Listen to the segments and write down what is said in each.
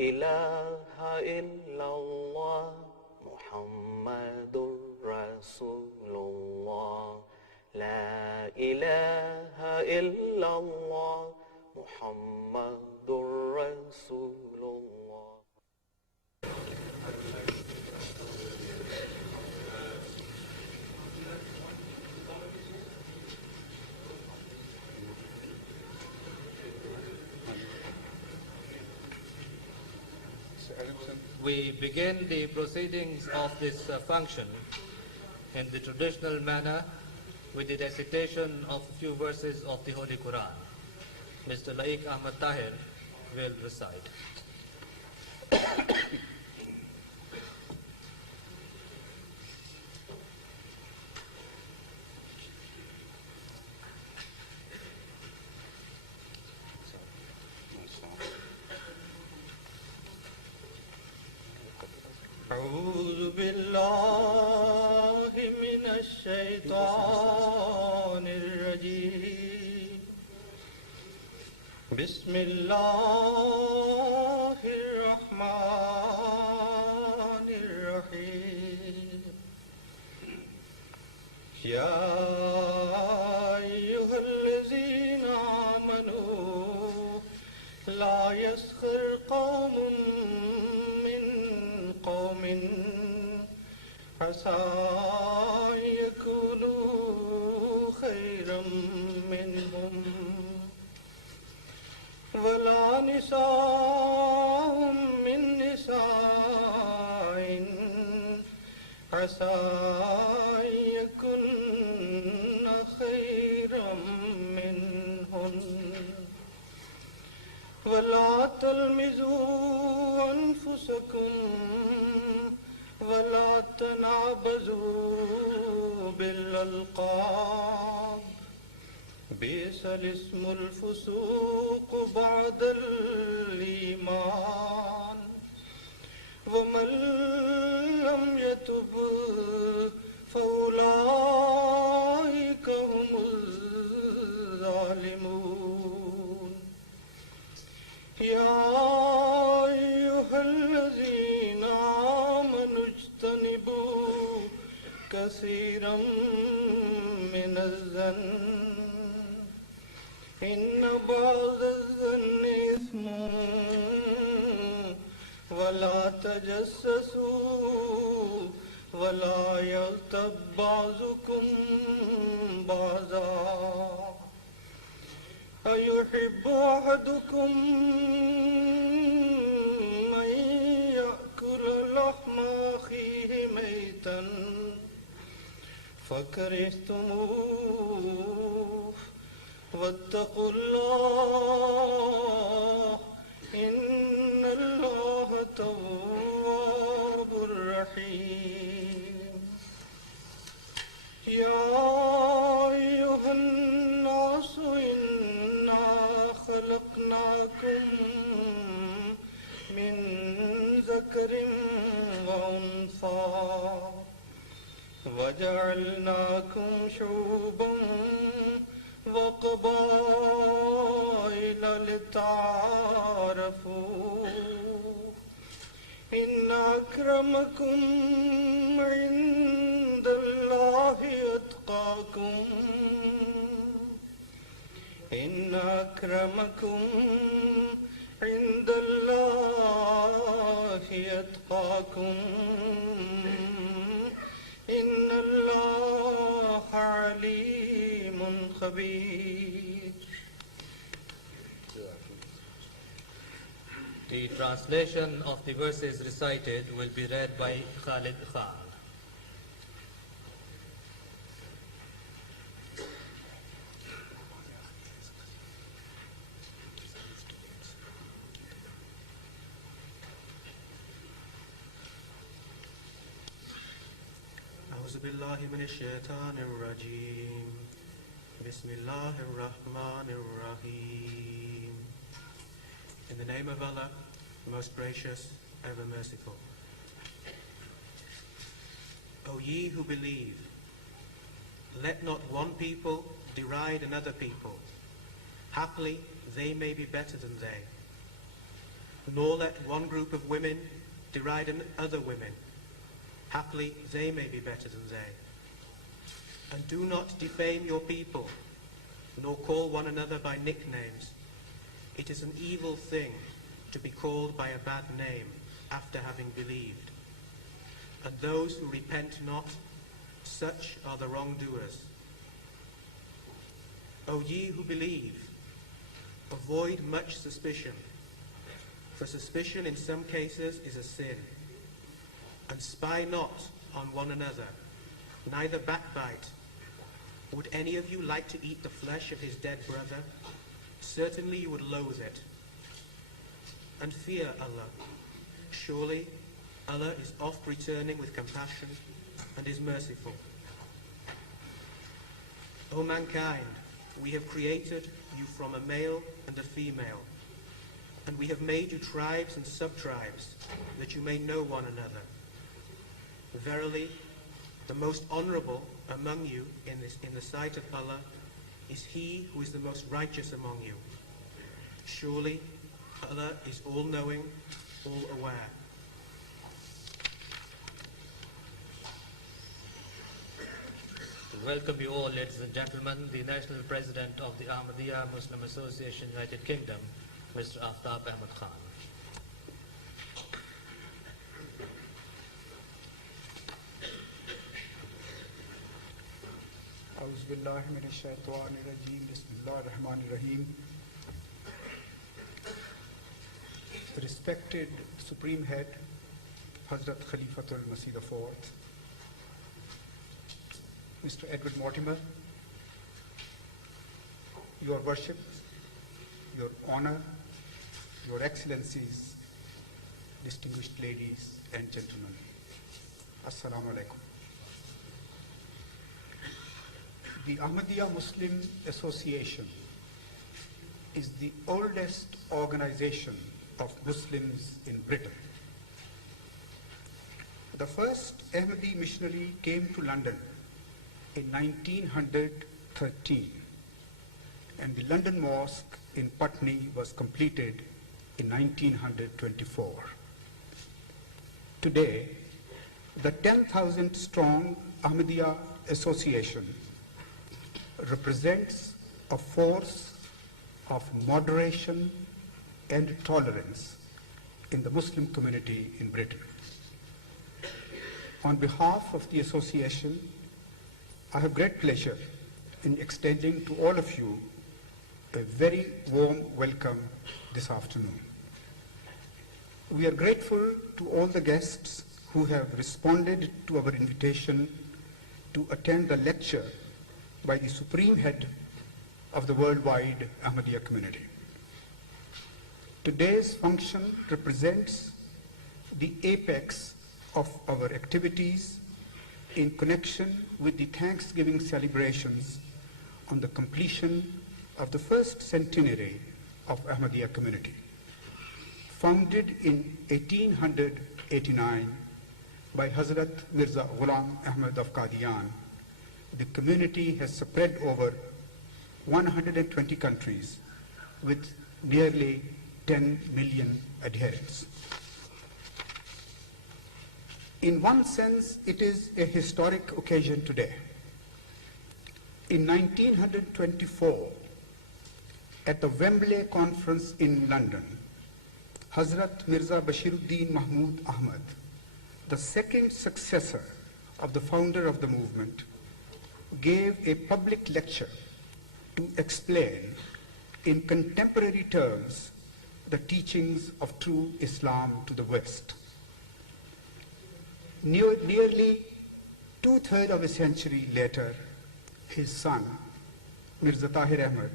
ilaha illallah Muhammadur Rasulullah. La ilaha illallah Muhammadur Rasulullah. We begin the proceedings of this function in the traditional manner with the recitation of a few verses of the Holy Quran. Mr. Laik Ahmad Tahir will recite. أعوذ بالله من الشيطان الرجيم بسم الله الرحمن الرحيم يا أيها الذين آمنوا لا يسخر قوم قوم عسى يكونوا خيرا منهم ولا نساء من نساء عسى يكن خيرا منهن ولا تلمزوا أنفسكم ولا تنابزوا بالألقاب بئس الاسم الفسوق بعد الإيمان ومن لم يتب فأولئك هم الظالمون يا أيها الذين آمنوا اجتنبوا كثيرا من الظن إن بعض الظن إثم ولا تجسسوا ولا يغتب بعضكم بعضا أيحب أحدكم أن يأكل لحم أخيه ميتا فكرهتموه واتقوا الله إن الله تواب رحيم يا أيها الناس إنا خلقناكم من ذكر وأنثى وجعلناكم شعوبا وقبائل لتعارفوا إن أكرمكم عند الله أتقاكم إن أكرمكم عند الله أتقاكم إن الله عليم خبير. The translation of the verses recited will be read by Khalid Khan. أعوذ بالله من الشيطان الرجيم بسم الله الرحمن الرحيم. In the name of Allah, most gracious, ever merciful. O ye who believe, let not one people deride another people. Haply they may be better than they. nor let one group of women deride other women. Haply they may be better than they. And do not defame your people, nor call one another by nicknames. It is an evil thing to be called by a bad name after having believed. And those who repent not, such are the wrongdoers. O ye who believe, avoid much suspicion, for suspicion in some cases is a sin. And spy not on one another, neither backbite. Would any of you like to eat the flesh of his dead brother? Certainly you would loathe it. And fear Allah. Surely Allah is oft returning with compassion and is merciful. O mankind, we have created you from a male and a female, and we have made you tribes and sub-tribes, that you may know one another. Verily, the most honorable among you in the sight of Allah is he who is the most righteous among you. Surely Allah is all-knowing, all-aware. Welcome you all, ladies and gentlemen, the National President of the Ahmadiyya Muslim Association, United Kingdom, Mr. Aftab Ahmed Khan. أعوذ بالله من الشيطان الرجيم بسم الله الرحمن الرحيم. Respected Supreme Head, Hazrat Khalifatul Masih IV, Mr. Edward Mortimer, Your Worship, Your Honor, Your Excellencies, distinguished ladies and gentlemen, Assalamu alaikum. The Ahmadiyya Muslim Association is the oldest organization of Muslims in Britain. The first Ahmadi missionary came to London in 1913, and the London Mosque in Putney was completed in 1924. Today, the 10,000 strong Ahmadiyya Association represents a force of moderation and tolerance in the Muslim community in Britain. On behalf of the association, I have great pleasure in extending to all of you a very warm welcome this afternoon. We are grateful to all the guests who have responded to our invitation to attend the lecture by the Supreme Head of the worldwide Ahmadiyya community. Today's function represents the apex of our activities in connection with the Thanksgiving celebrations on the completion of the first centenary of Ahmadiyya community. Founded in 1889 by Hazrat Mirza Ghulam Ahmad of Qadian, the community has spread over 120 countries with nearly 10 million adherents. In one sense, it is a historic occasion today. In 1924, at the Wembley Conference in London, Hazrat Mirza Bashiruddin Mahmud Ahmad, the second successor of the founder of the movement, gave a public lecture to explain in contemporary terms the teachings of true Islam to the West. Nearly two-thirds of a century later, his son, Mirza Tahir Ahmad,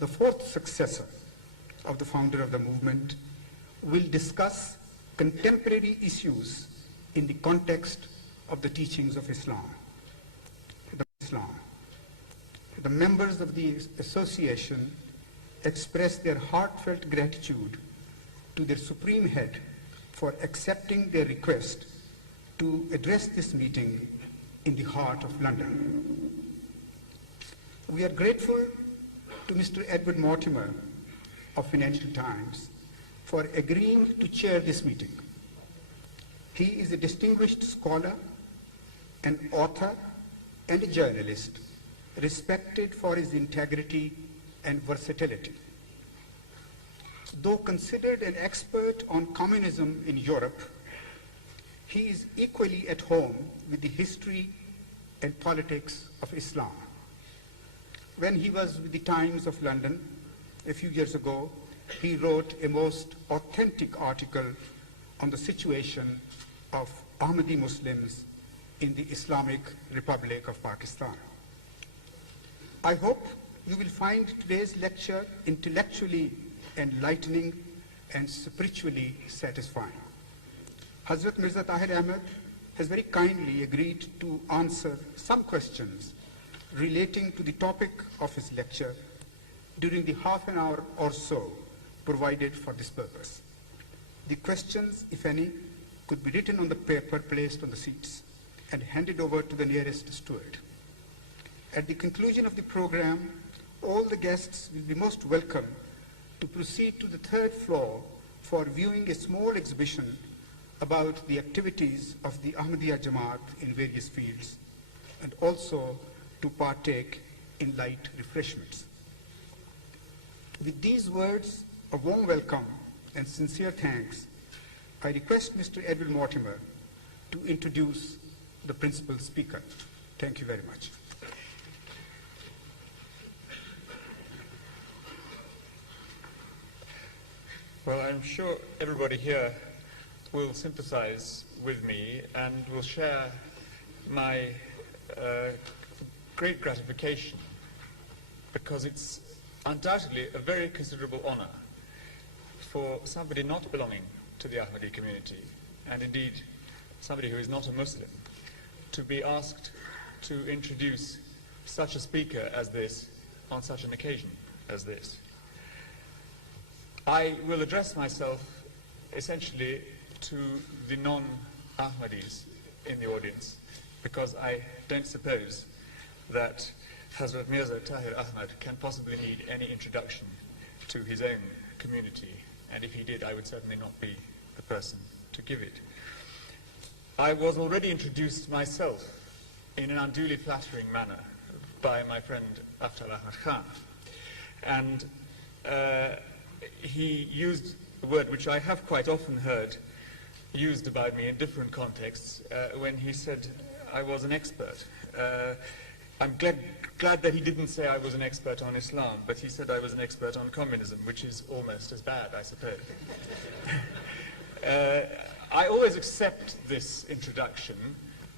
the fourth successor of the founder of the movement, will discuss contemporary issues in the context of the teachings of Islam. The members of the association express their heartfelt gratitude to their Supreme Head for accepting their request to address this meeting in the heart of London. We are grateful to Mr. Edward Mortimer of Financial Times for agreeing to chair this meeting. He is a distinguished scholar, an author, and a journalist, respected for his integrity and versatility. Though considered an expert on communism in Europe, he is equally at home with the history and politics of Islam. When he was with the Times of London a few years ago, he wrote a most authentic article on the situation of Ahmadi Muslims in the Islamic Republic of Pakistan. I hope you will find today's lecture intellectually enlightening and spiritually satisfying. Hazrat Mirza Tahir Ahmad has very kindly agreed to answer some questions relating to the topic of his lecture during the half an hour or so provided for this purpose. The questions, if any, could be written on the paper placed on the seats and handed over to the nearest steward. At the conclusion of the program, all the guests will be most welcome to proceed to the third floor for viewing a small exhibition about the activities of the Ahmadiyya Jamaat in various fields, and also to partake in light refreshments. With these words of warm welcome and sincere thanks, I request Mr. Edwin Mortimer to introduce the principal speaker. Thank you very much. Well, I'm sure everybody here will sympathize with me and will share my great gratification, because it's undoubtedly a very considerable honor for somebody not belonging to the Ahmadi community, and indeed somebody who is not a Muslim, to be asked to introduce such a speaker as this on such an occasion as this. I will address myself essentially to the non-Ahmadis in the audience, because I don't suppose that Hazrat Mirza Tahir Ahmad can possibly need any introduction to his own community, and if he did, I would certainly not be the person to give it. I was already introduced myself in an unduly flattering manner by my friend Aftal Ahmad Khan, and he used a word which I have quite often heard used about me in different contexts when he said I was an expert. I'm glad that he didn't say I was an expert on Islam, but he said I was an expert on communism, which is almost as bad, I suppose. I always accept this introduction,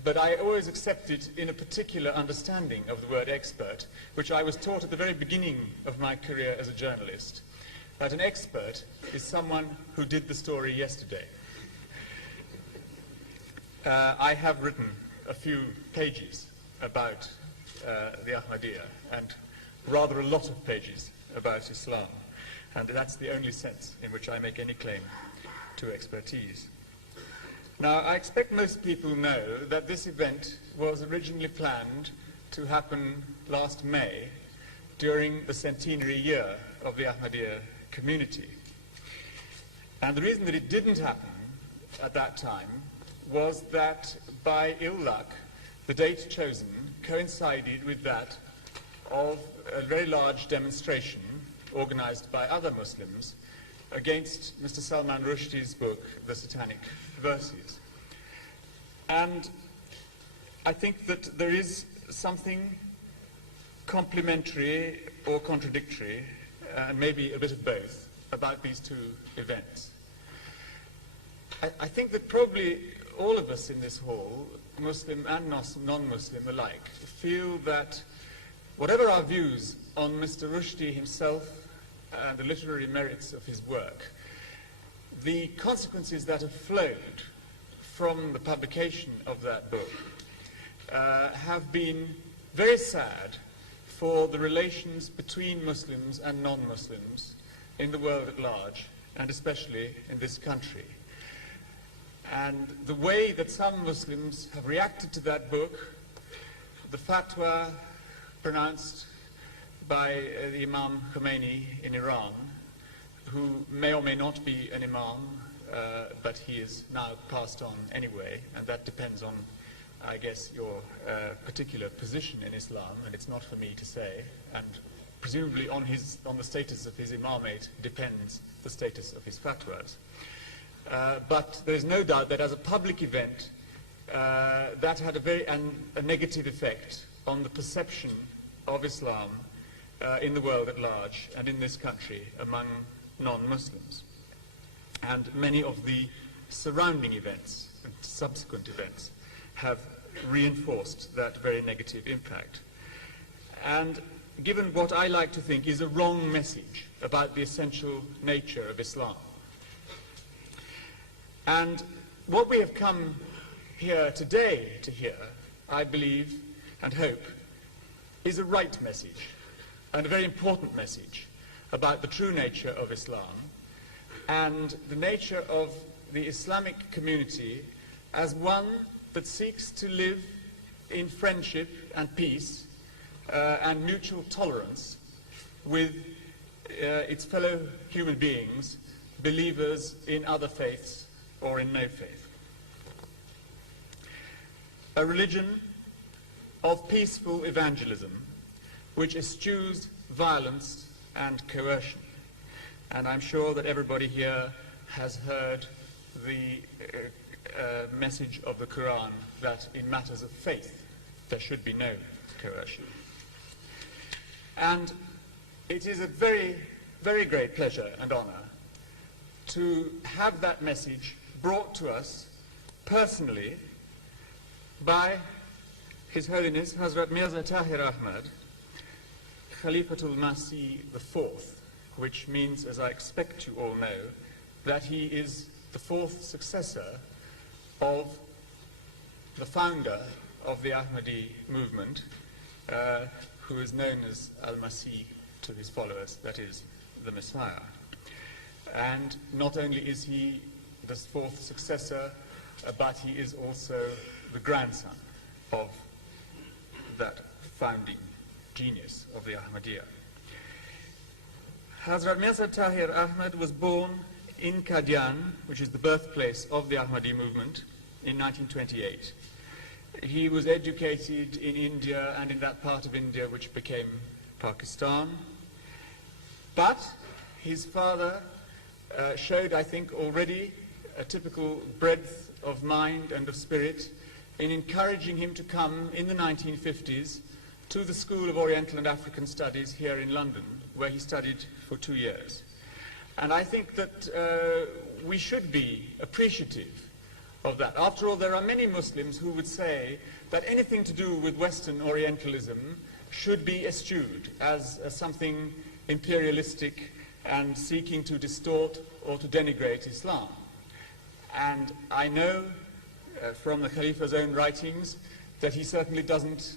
but I always accept it in a particular understanding of the word expert, which I was taught at the very beginning of my career as a journalist, that an expert is someone who did the story yesterday. I have written a few pages about the Ahmadiyya, and rather a lot of pages about Islam, and that's the only sense in which I make any claim to expertise. Now, I expect most people know that this event was originally planned to happen last May during the centenary year of the Ahmadiyya community. And the reason that it didn't happen at that time was that, by ill luck, the date chosen coincided with that of a very large demonstration organized by other Muslims against Mr. Salman Rushdie's book, The Satanic Verses. And I think that there is something complementary or contradictory, and maybe a bit of both, about these two events. I think that probably all of us in this hall, Muslim and non-Muslim alike, feel that whatever our views on Mr. Rushdie himself and the literary merits of his work, the consequences that have flowed from the publication of that book have been very sad for the relations between Muslims and non-Muslims in the world at large, and especially in this country. And the way that some Muslims have reacted to that book, the fatwa pronounced by the Imam Khomeini in Iran, who may or may not be an imam, but he is now passed on anyway, and that depends on, I guess, your particular position in Islam, and it's not for me to say, and presumably on the status of his imamate depends the status of his fatwas. But there is no doubt that as a public event, that had a negative effect on the perception of Islam in the world at large and in this country among non-Muslims. And many of the surrounding events and subsequent events have reinforced that very negative impact. And given what I like to think is a wrong message about the essential nature of Islam. And what we have come here today to hear, I believe and hope, is a right message, and a very important message about the true nature of Islam and the nature of the Islamic community as one that seeks to live in friendship and peace and mutual tolerance with its fellow human beings, believers in other faiths or in no faith. A religion of peaceful evangelism which eschews violence and coercion. And I'm sure that everybody here has heard the message of the Quran that in matters of faith there should be no coercion. And it is a very, very great pleasure and honor to have that message brought to us personally by His Holiness Hazrat Mirza Tahir Ahmad, Khalifatul Masih IV, which means, as I expect you all know, that he is the fourth successor of the founder of the Ahmadi movement, who is known as Al-Masih to his followers, that is, the Messiah. And not only is he the fourth successor, but he is also the grandson of that founding genius of the Ahmadiyya. Hazrat Mirza Tahir Ahmad was born in Qadian, which is the birthplace of the Ahmadi movement, in 1928. He was educated in India and in that part of India which became Pakistan. But his father showed, I think, already a typical breadth of mind and of spirit in encouraging him to come in the 1950s to the School of Oriental and African Studies here in London, where he studied for 2 years. And I think that we should be appreciative of that. After all, there are many Muslims who would say that anything to do with Western Orientalism should be eschewed as something imperialistic and seeking to distort or to denigrate Islam. And I know from the Khalifa's own writings that he certainly doesn't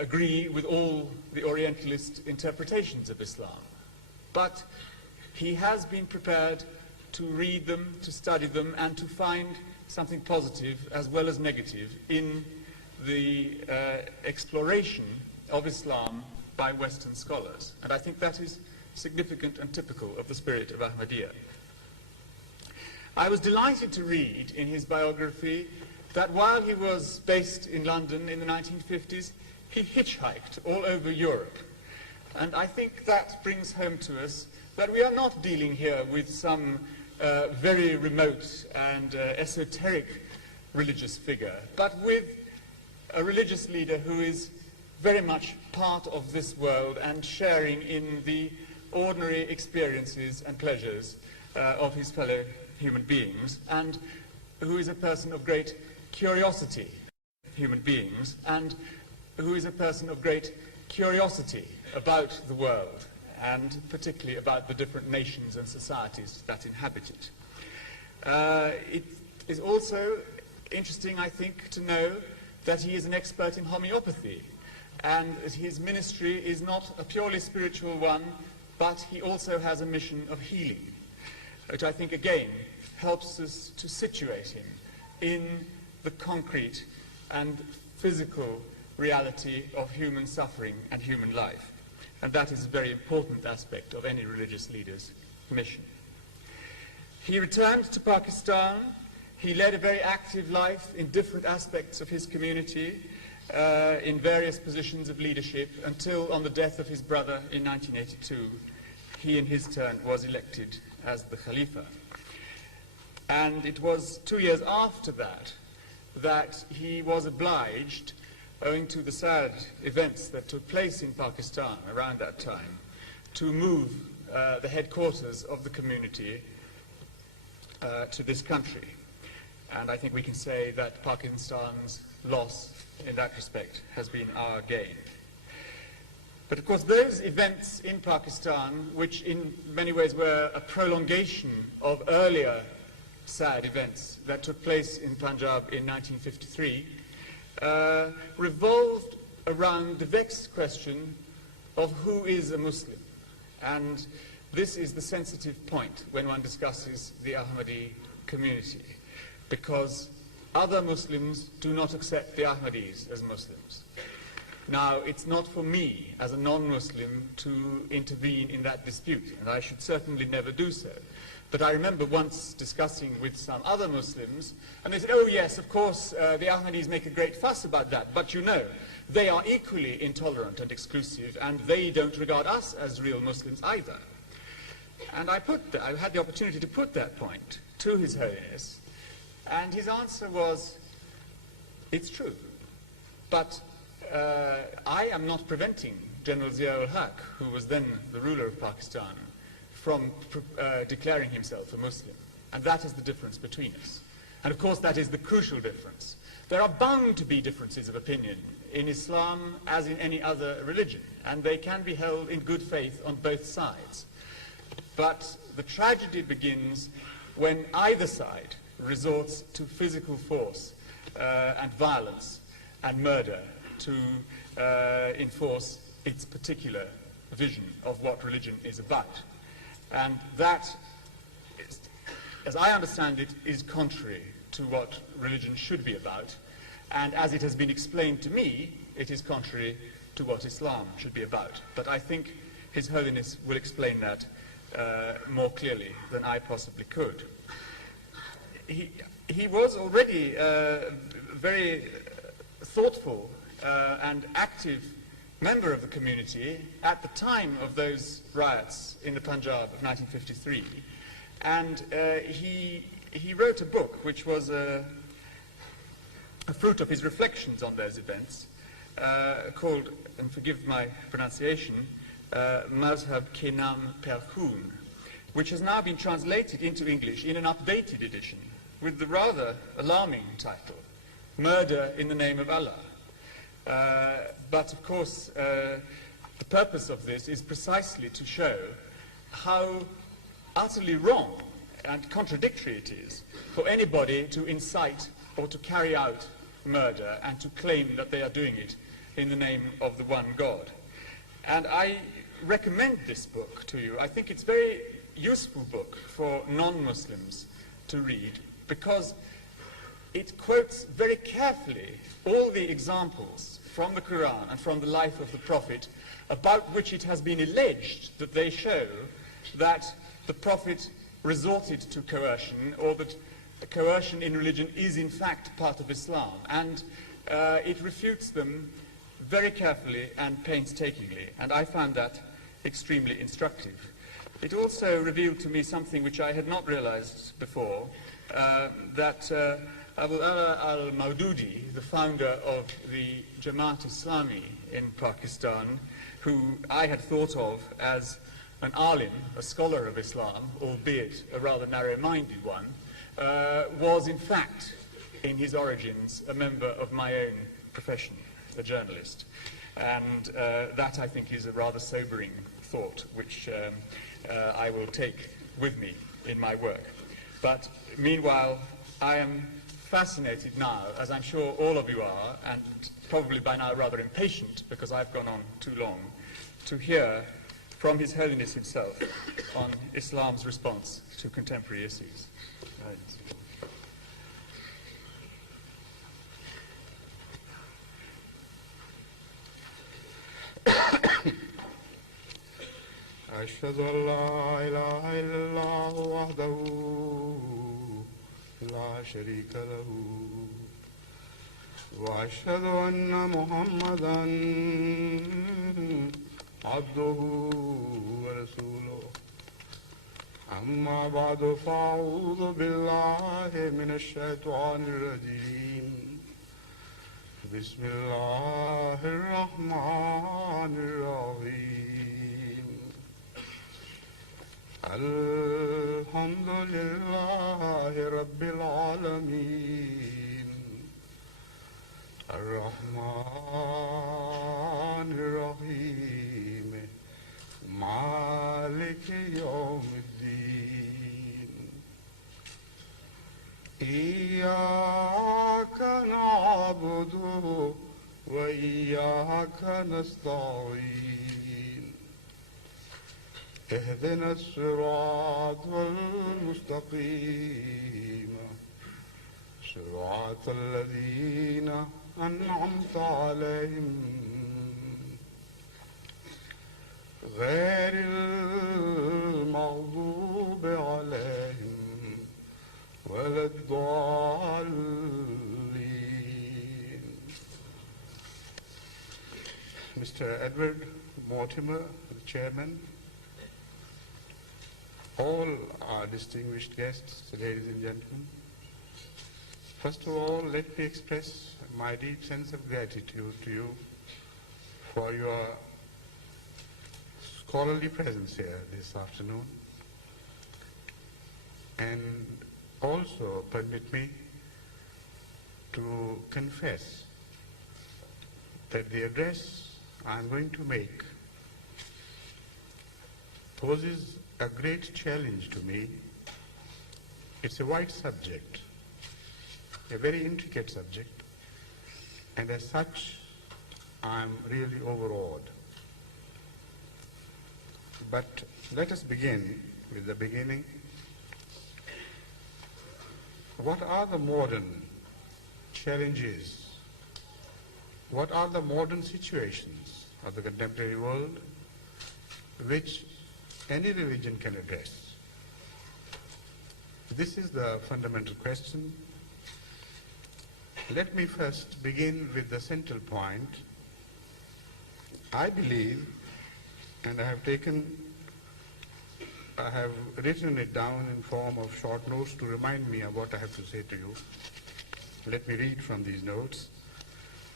agree with all the Orientalist interpretations of Islam. But he has been prepared to read them, to study them, and to find something positive as well as negative in the exploration of Islam by Western scholars. And I think that is significant and typical of the spirit of Ahmadiyya. I was delighted to read in his biography that while he was based in London in the 1950s, he hitchhiked all over Europe. And I think that brings home to us that we are not dealing here with some very remote and esoteric religious figure, but with a religious leader who is very much part of this world and sharing in the ordinary experiences and pleasures of his fellow human beings, and who is a person of great curiosity, and who is a person of great curiosity about the world, and particularly about the different nations and societies that inhabit it. It is also interesting, I think, to know that he is an expert in homeopathy, and that his ministry is not a purely spiritual one, but he also has a mission of healing, which I think again helps us to situate him in the concrete and physical reality of human suffering and human life. And that is a very important aspect of any religious leader's mission. He returned to Pakistan. He led a very active life in different aspects of his community, in various positions of leadership, until on the death of his brother in 1982, he in his turn was elected as the Khalifa. And it was 2 years after that that he was obliged, owing to the sad events that took place in Pakistan around that time, to move the headquarters of the community to this country. And I think we can say that Pakistan's loss in that respect has been our gain. But of course those events in Pakistan, which in many ways were a prolongation of earlier sad events that took place in Punjab in 1953, revolved around the vexed question of who is a Muslim. And this is the sensitive point when one discusses the Ahmadi community, because other Muslims do not accept the Ahmadis as Muslims. Now, it's not for me as a non-Muslim to intervene in that dispute, and I should certainly never do so. But I remember once discussing with some other Muslims, and they said, oh yes, of course, the Ahmadis make a great fuss about that, but you know, they are equally intolerant and exclusive, and they don't regard us as real Muslims either. And I had the opportunity to put that point to His Holiness, and his answer was, it's true, but I am not preventing General Zia-ul-Haq, who was then the ruler of Pakistan, from declaring himself a Muslim. And that is the difference between us. And of course that is the crucial difference. There are bound to be differences of opinion in Islam as in any other religion, and they can be held in good faith on both sides. But the tragedy begins when either side resorts to physical force and violence and murder to enforce its particular vision of what religion is about. And that, as I understand it, is contrary to what religion should be about. And as it has been explained to me, it is contrary to what Islam should be about. But I think His Holiness will explain that more clearly than I possibly could. He was already very thoughtful and active member of the community at the time of those riots in the Punjab of 1953, and he wrote a book which was a fruit of his reflections on those events, called, and forgive my pronunciation, Mazhab Ke Naam Per Khoon, which has now been translated into English in an updated edition with the rather alarming title, Murder in the Name of Allah. But of course, the purpose of this is precisely to show how utterly wrong and contradictory it is for anybody to incite or to carry out murder and to claim that they are doing it in the name of the one God. And I recommend this book to you. I think it's a very useful book for non-Muslims to read, because it quotes very carefully all the examples from the Quran and from the life of the Prophet about which it has been alleged that they show that the Prophet resorted to coercion, or that coercion in religion is in fact part of Islam. And it refutes them very carefully and painstakingly, and I found that extremely instructive. It also revealed to me something which I had not realized before, that Abu Ala al-Maududi, the founder of the Jamaat Islami in Pakistan, who I had thought of as an alim, a scholar of Islam, albeit a rather narrow-minded one, was in fact, in his origins, a member of my own profession, a journalist. And that, I think, is a rather sobering thought, which I will take with me in my work. But meanwhile, I am fascinated now, as I'm sure all of you are, and probably by now rather impatient, because I've gone on too long, to hear from His Holiness himself on Islam's response to contemporary issues. أشهد أن لا إله إلا الله وحده لا شريك له وأشهد أن محمدا عبده ورسوله أما بعد فأعوذ بالله من الشيطان الرجيم بسم الله الرحمن الرحيم الحمد لله رب العالمين الرحمن الرحيم مالك يوم الدين إياك نعبد وإياك نستعين اهدنا الصراط المستقيم صراط الذين أنعمت عليهم غير المغضوب عليهم ولا الضالين. Mr. Edward Mortimer, the chairman, all our distinguished guests, ladies and gentlemen, first of all, let me express my deep sense of gratitude to you for your scholarly presence here this afternoon, and also permit me to confess that the address I'm going to make poses a great challenge to me. It's a wide subject, a very intricate subject, and as such, I'm really overawed. But let us begin with the beginning. What are the modern challenges? What are the modern situations of the contemporary world which any religion can address? This is the fundamental question. Let me first begin with the central point. I believe, and I have written it down in form of short notes to remind me of what I have to say to you. Let me read from these notes.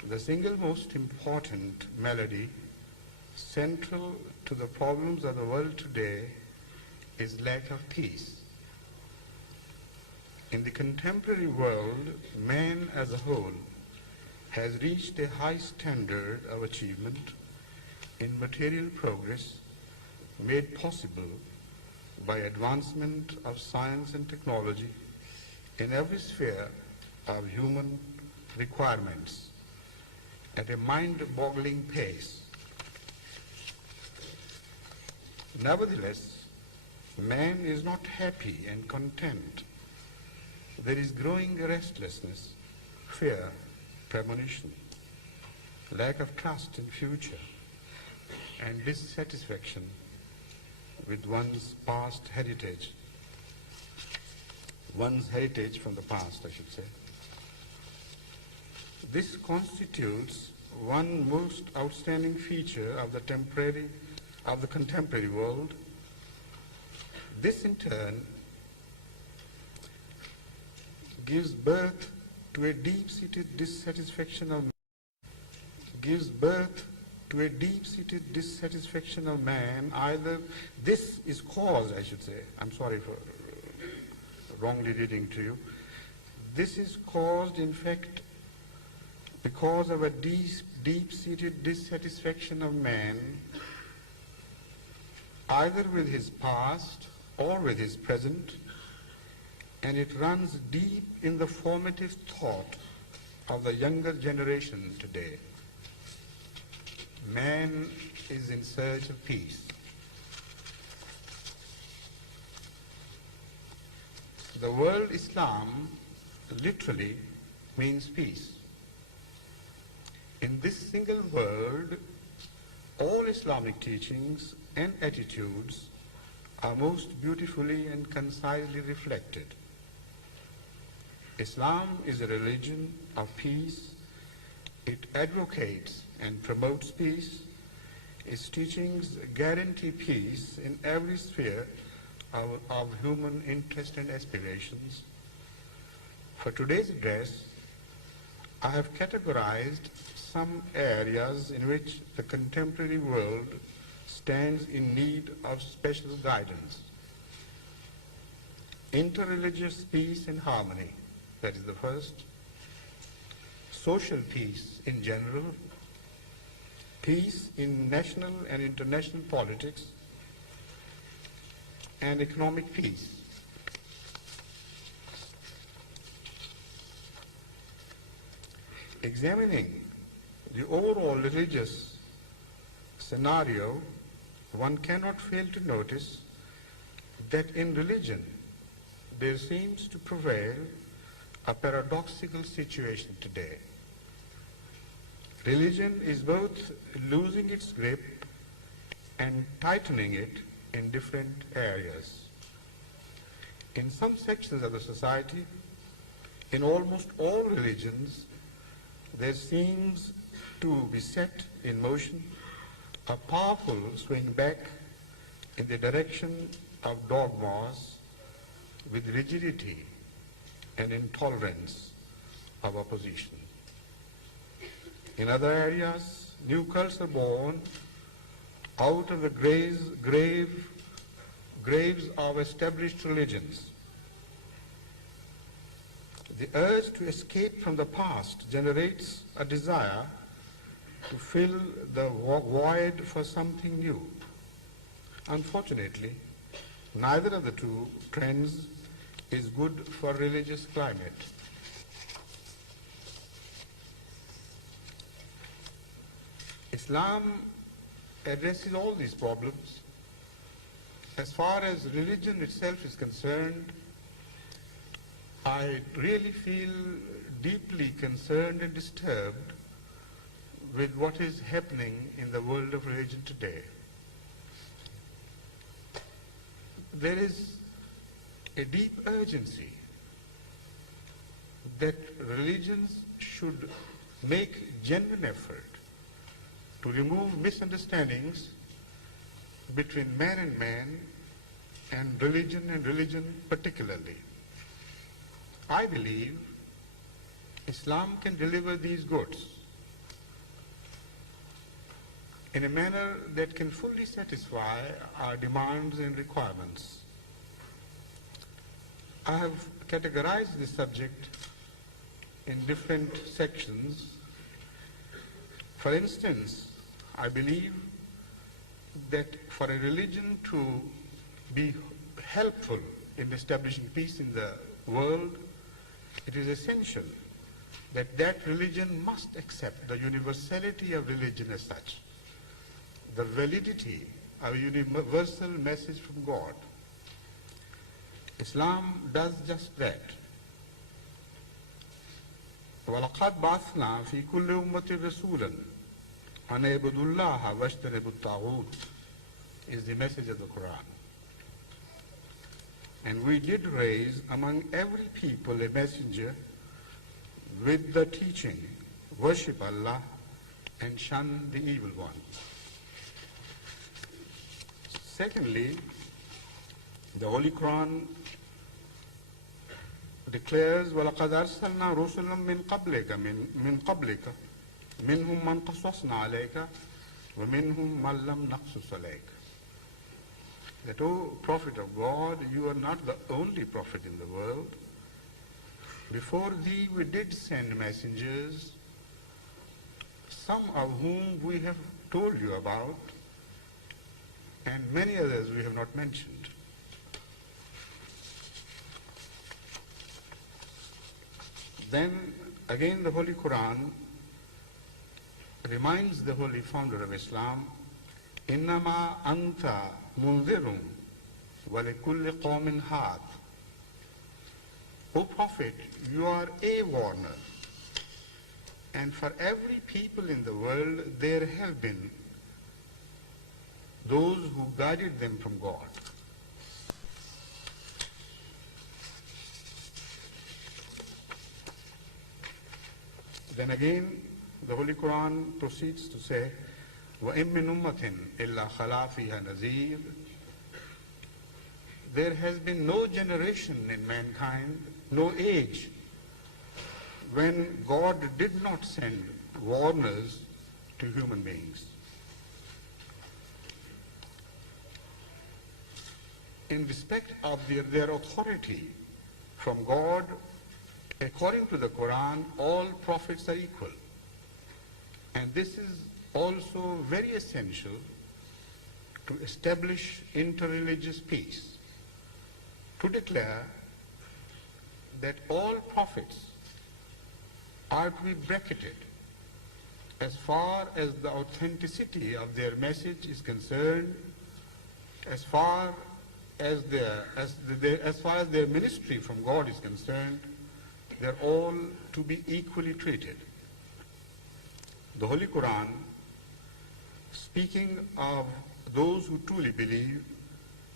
The single most important malady central to the problems of the world today is lack of peace. In the contemporary world, man as a whole has reached a high standard of achievement in material progress made possible by advancement of science and technology in every sphere of human requirements at a mind-boggling pace. Nevertheless, man is not happy and content. There is growing restlessness, fear, premonition, lack of trust in future, and dissatisfaction with one's past heritage, one's heritage from the past, I should say. This constitutes one most outstanding feature of the contemporary world. This in turn gives birth to a deep-seated dissatisfaction of man. Either this is caused, I should say, I'm sorry for wrongly reading to you, this is caused in fact because of a deep-seated dissatisfaction of man either with his past or with his present, and it runs deep in the formative thought of the younger generation today. Man is in search of peace. The word Islam literally means peace. In this single word, all Islamic teachings and attitudes are most beautifully and concisely reflected. Islam is a religion of peace. It advocates and promotes peace. Its teachings guarantee peace in every sphere of human interest and aspirations. For today's address, I have categorized some areas in which the contemporary world stands in need of special guidance. Interreligious peace and harmony, that is the first. Social peace in general. Peace in national and international politics. And economic peace. Examining the overall religious scenario, one cannot fail to notice that in religion there seems to prevail a paradoxical situation today. Religion is both losing its grip and tightening it in different areas. In some sections of the society, in almost all religions, there seems to be set in motion a powerful swing back in the direction of dogmas with rigidity and intolerance of opposition. In other areas, new cults are born out of the graves of established religions. The urge to escape from the past generates a desire to fill the void for something new. Unfortunately, neither of the two trends is good for religious climate. Islam addresses all these problems. As far as religion itself is concerned, I really feel deeply concerned and disturbed with what is happening in the world of religion today. There is a deep urgency that religions should make genuine effort to remove misunderstandings between man and religion particularly. I believe Islam can deliver these goods in a manner that can fully satisfy our demands and requirements. I have categorized this subject in different sections. For instance, I believe that for a religion to be helpful in establishing peace in the world, it is essential that that religion must accept the universality of religion as such, the validity of a universal message from God. Islam does just that. وَلَقَدْ بَعَثْنَا فِي كُلِّ أُمَّةٍ رَسُولًا أَنْ اعْبُدُوا اللَّهَ وَاجْتَنِبُوا الطَّاغُوتَ is the message of the Quran. And we did raise among every people a messenger with the teaching, worship Allah and shun the evil one. Secondly, the Holy Quran declares, وَلَقَدْ أَرْسَلْنَا رُسُلًا مِّن قَبْلِكَ مِنْهُمْ مَنْ قَصَّصْنَا عَلَيْكَ وَمِنْهُمْ مَنْ لَمْ نَقْصُصْ عَلَيْكَ. That, O Prophet of God, you are not the only prophet in the world. Before thee we did send messengers, some of whom we have told you about, and many others we have not mentioned. Then again the Holy Quran reminds the holy founder of Islam, إِنَّمَا أَنْتَ مُنذِرٌ وَلِكُلِّ قَوْمٍ هَادٍ. O Prophet, you are a warner, and for every people in the world there have been those who guided them from God. Then again, the Holy Quran proceeds to say, وَإِن مِّنْ أُمَّةٍ إِلَّا خَلَا فِيهَا نَذِيرٌ. There has been no generation in mankind, no age, when God did not send warners to human beings. In respect of their authority from God, according to the Quran, all prophets are equal. And this is also very essential to establish interreligious peace, to declare that all prophets are to be bracketed as far as the authenticity of their message is concerned, as far as their ministry from God is concerned, they're all to be equally treated. The Holy Quran, speaking of those who truly believe,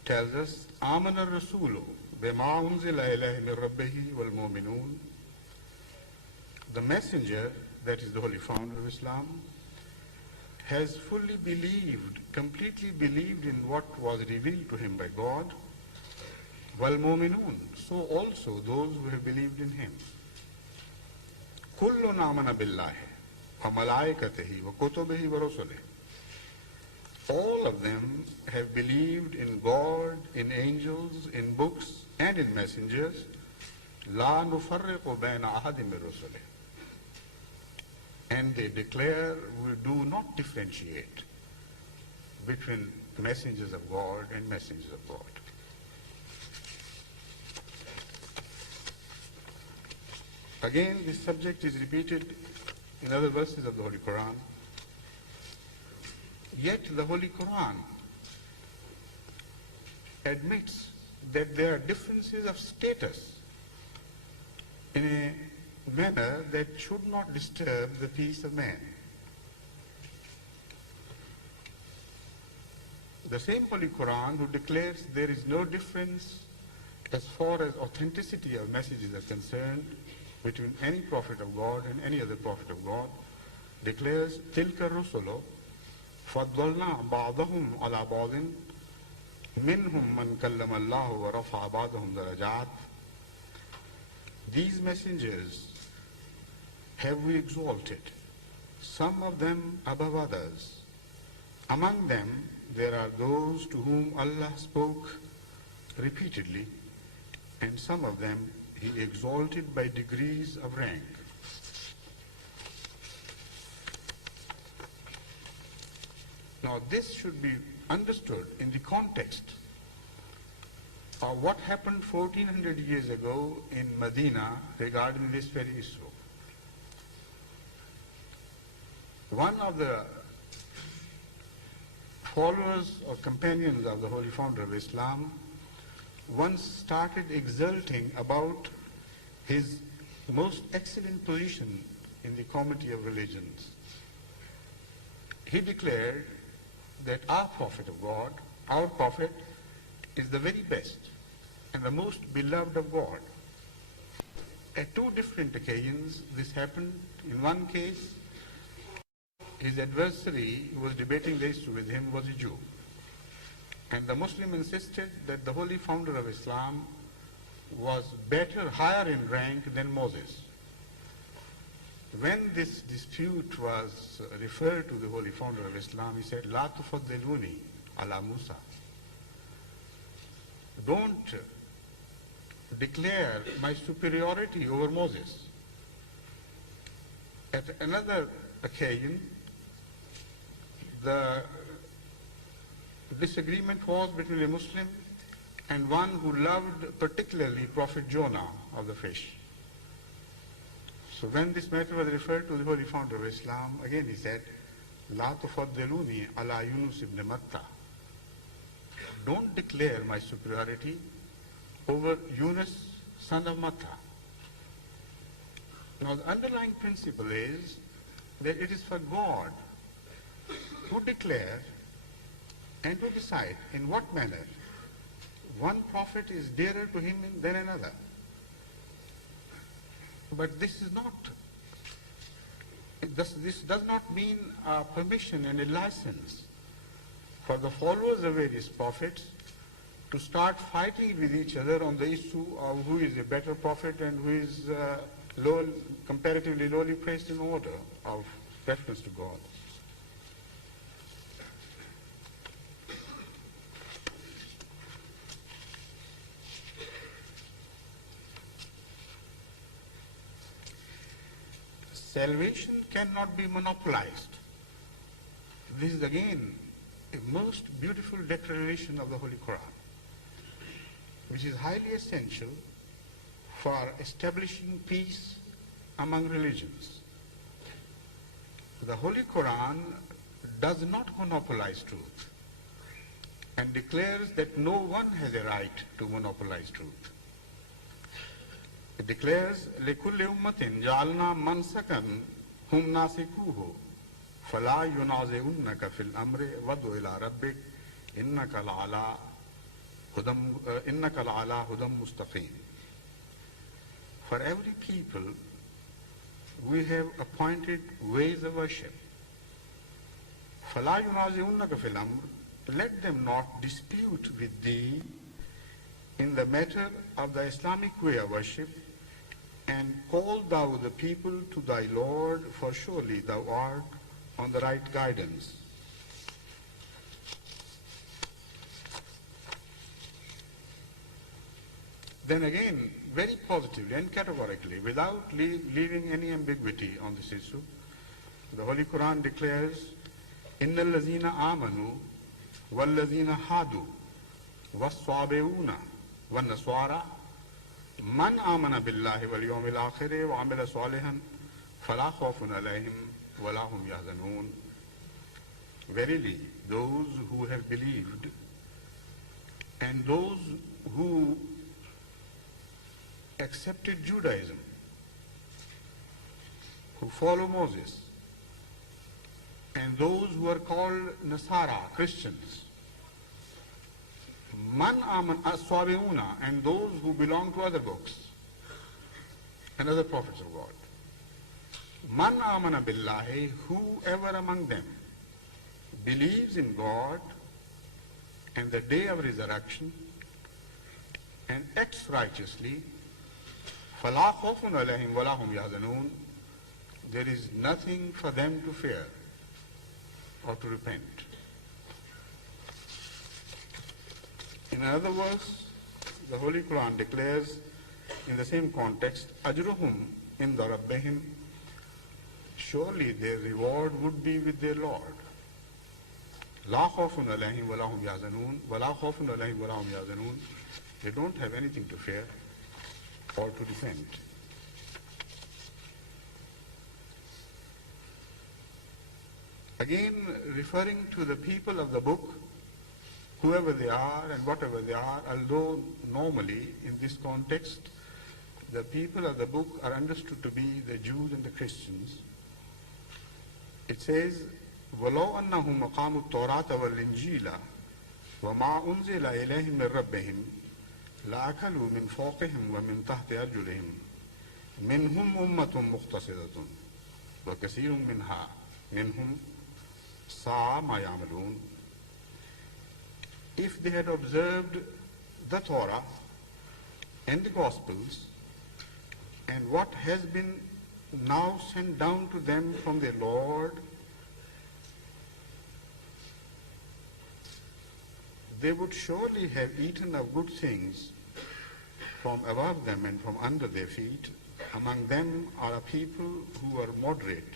tells us, آمن الرسول بما أنزل إليه من ربه والمؤمنون. The messenger, that is the holy founder of Islam, has fully believed, completely believed in what was revealed to him by God. وَالْمُؤْمِنُونَ, so also those who have believed in him. كُلٌّ آمَنَ بِاللَّهِ وَمَلَائِكَتِهِ وَكُتُبِهِ وَرُسُلِهِ. All of them have believed in God, in angels, in books, and in messengers. لَا نُفَرِّقُ بَيْنَ أَحَدٍ مِّن رُّسُلِهِ. And they declare, we do not differentiate between messengers of God and messengers of God. Again, this subject is repeated in other verses of the Holy Quran. Yet the Holy Quran admits that there are differences of status in a manner that should not disturb the peace of man. The same Holy Quran, who declares there is no difference as far as authenticity of messages are concerned between any prophet of God and any other prophet of God, declares, تِلْكَ الرُّسُلُ فَضَّلْنَا بَعْضَهُمْ عَلَى بَعْضٍ مِّنْهُمْ مَنْ كَلَّمَ اللَّهُ وَرَفَعَ بَعْضَهُمْ دَرَجَاتٍ. These messengers have we exalted, some of them above others. Among them there are those to whom Allah spoke repeatedly, and some of them He exalted by degrees of rank. Now this should be understood in the context of what happened 1400 years ago in Medina regarding this very issue. One of the followers or companions of the Holy Founder of Islam once started exulting about his most excellent position in the comity of religions. He declared that our Prophet of God, our Prophet, is the very best and the most beloved of God. At two different occasions this happened. In one case, his adversary who was debating the issue with him was a Jew. And the Muslim insisted that the Holy Founder of Islam was better, higher in rank than Moses. When this dispute was referred to the Holy Founder of Islam, he said, "La tufaddiluni ala Musa." Don't declare my superiority over Moses. At another occasion, the disagreement was between a Muslim and one who loved particularly Prophet Jonah of the fish. So when this matter was referred to the Holy Founder of Islam, again he said, "La tufaddiluni ala Yunus ibn Matta." Don't declare my superiority over Yunus, son of Matta. Now the underlying principle is that it is for God to declare and to decide in what manner one prophet is dearer to him than another. But this does not mean a permission and a license for the followers of various prophets to start fighting with each other on the issue of who is a better prophet and who is comparatively lowly placed in order of reference to God. Salvation cannot be monopolized. This is again a most beautiful declaration of the Holy Quran, which is highly essential for establishing peace among religions. The Holy Quran does not monopolize truth and declares that no one has a right to monopolize truth. It declares, لِكُلِّ أُمَّةٍ جَعَلْنَا مَنْسَكًا هُمْ نَاسِكُوهُ فَلَا يُنَازِعُنَّكَ فِي الْأَمْرِ وَادْعُ إِلَىٰ رَبِّكَ إِنَّكَ لَعَلَىٰ هُدًى مُسْتَقِيمٍ. For every people, we have appointed ways of worship. فَلَا يُنَازِعُنَّكَ فِي الْأَمْرِ. Let them not dispute with thee in the matter of the Islamic way of worship, and call thou the people to thy Lord, for surely thou art on the right guidance. Then again, very positively and categorically, without leaving any ambiguity on this issue, the Holy Quran declares, إِنَّ الَّذِينَ آمَنُوا وَالَّذِينَ هَادُوا وَالصَّابِئُونَ وَالنَّصَارَى مَنْ آمَنَ بِاللَّهِ وَالْيَوْمِ الْآخِرِ وَعَمِلَ صَالِحًا فَلَا خَوْفٌ عَلَيْهِمْ وَلَا هُمْ يَحْزَنُونَ. Verily, those who have believed and those who accepted Judaism, who follow Moses, and those who are called Nasara, Christians, Man aman as-sabiuna, and those who belong to other books and other prophets of God. Man amana billahi, whoever among them believes in God and the day of resurrection and acts righteously, فَلَا خَوْفٌ عَلَيْهِمْ وَلَا هُمْ يَحْزَنُونَ. There is nothing for them to fear or to repent. In another verse, the Holy Quran declares in the same context, أَجْرُهُمْ إِنْدَ رَبِّهِمْ. Surely their reward would be with their Lord. لَا خَوْفٌ عَلَيْهِمْ وَلَا هُمْ يَحْزَنُونَ وَلَا خَوْفٌ عَلَيْهِمْ وَلَا هُمْ يَحْزَنُونَ. They don't have anything to fear or to repent. Again, referring to the people of the book, whoever they are and whatever they are, although normally in this context the people of the book are understood to be the Jews and the Christians, it says, وَلَوْ أَنَّهُمْ مَقَامُوا التَّوْرَاةَ وَالْإِنْجِيلَ وَمَا أُنزِلَ إِلَيْهِمْ مِنْ رَبِّهِمْ لَأَكَلُوا مِنْ فَوْقِهِمْ وَمِنْ تَحْتِ أَرْجُلِهِمْ مِنْهُمْ أُمَّةٌ مُقْتَصِدَةٌ وَكَثِيرٌ مِنْهُمْ سَاءَ مَا يَعْمَلُونَ. If they had observed the Torah and the Gospels and what has been now sent down to them from their Lord, they would surely have eaten of good things from above them and from under their feet. Among them are a people who are moderate,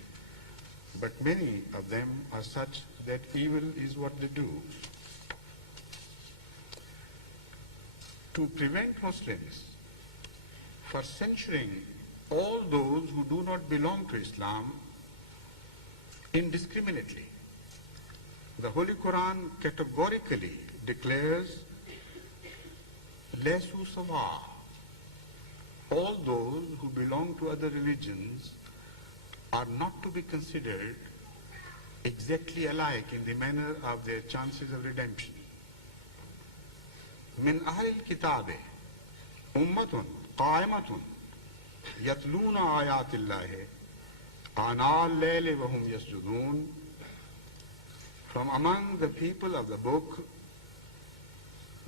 but many of them are such that evil is what they do. To prevent Muslims for censuring all those who do not belong to Islam indiscriminately, the Holy Quran categorically declares, Lesu sawa, all those who belong to other religions are not to be considered exactly alike in the manner of their chances of redemption. من أهل الكتاب أمة قائمة يتلون آيات الله آناء الليل وهم يسجدون. From among the people of the book,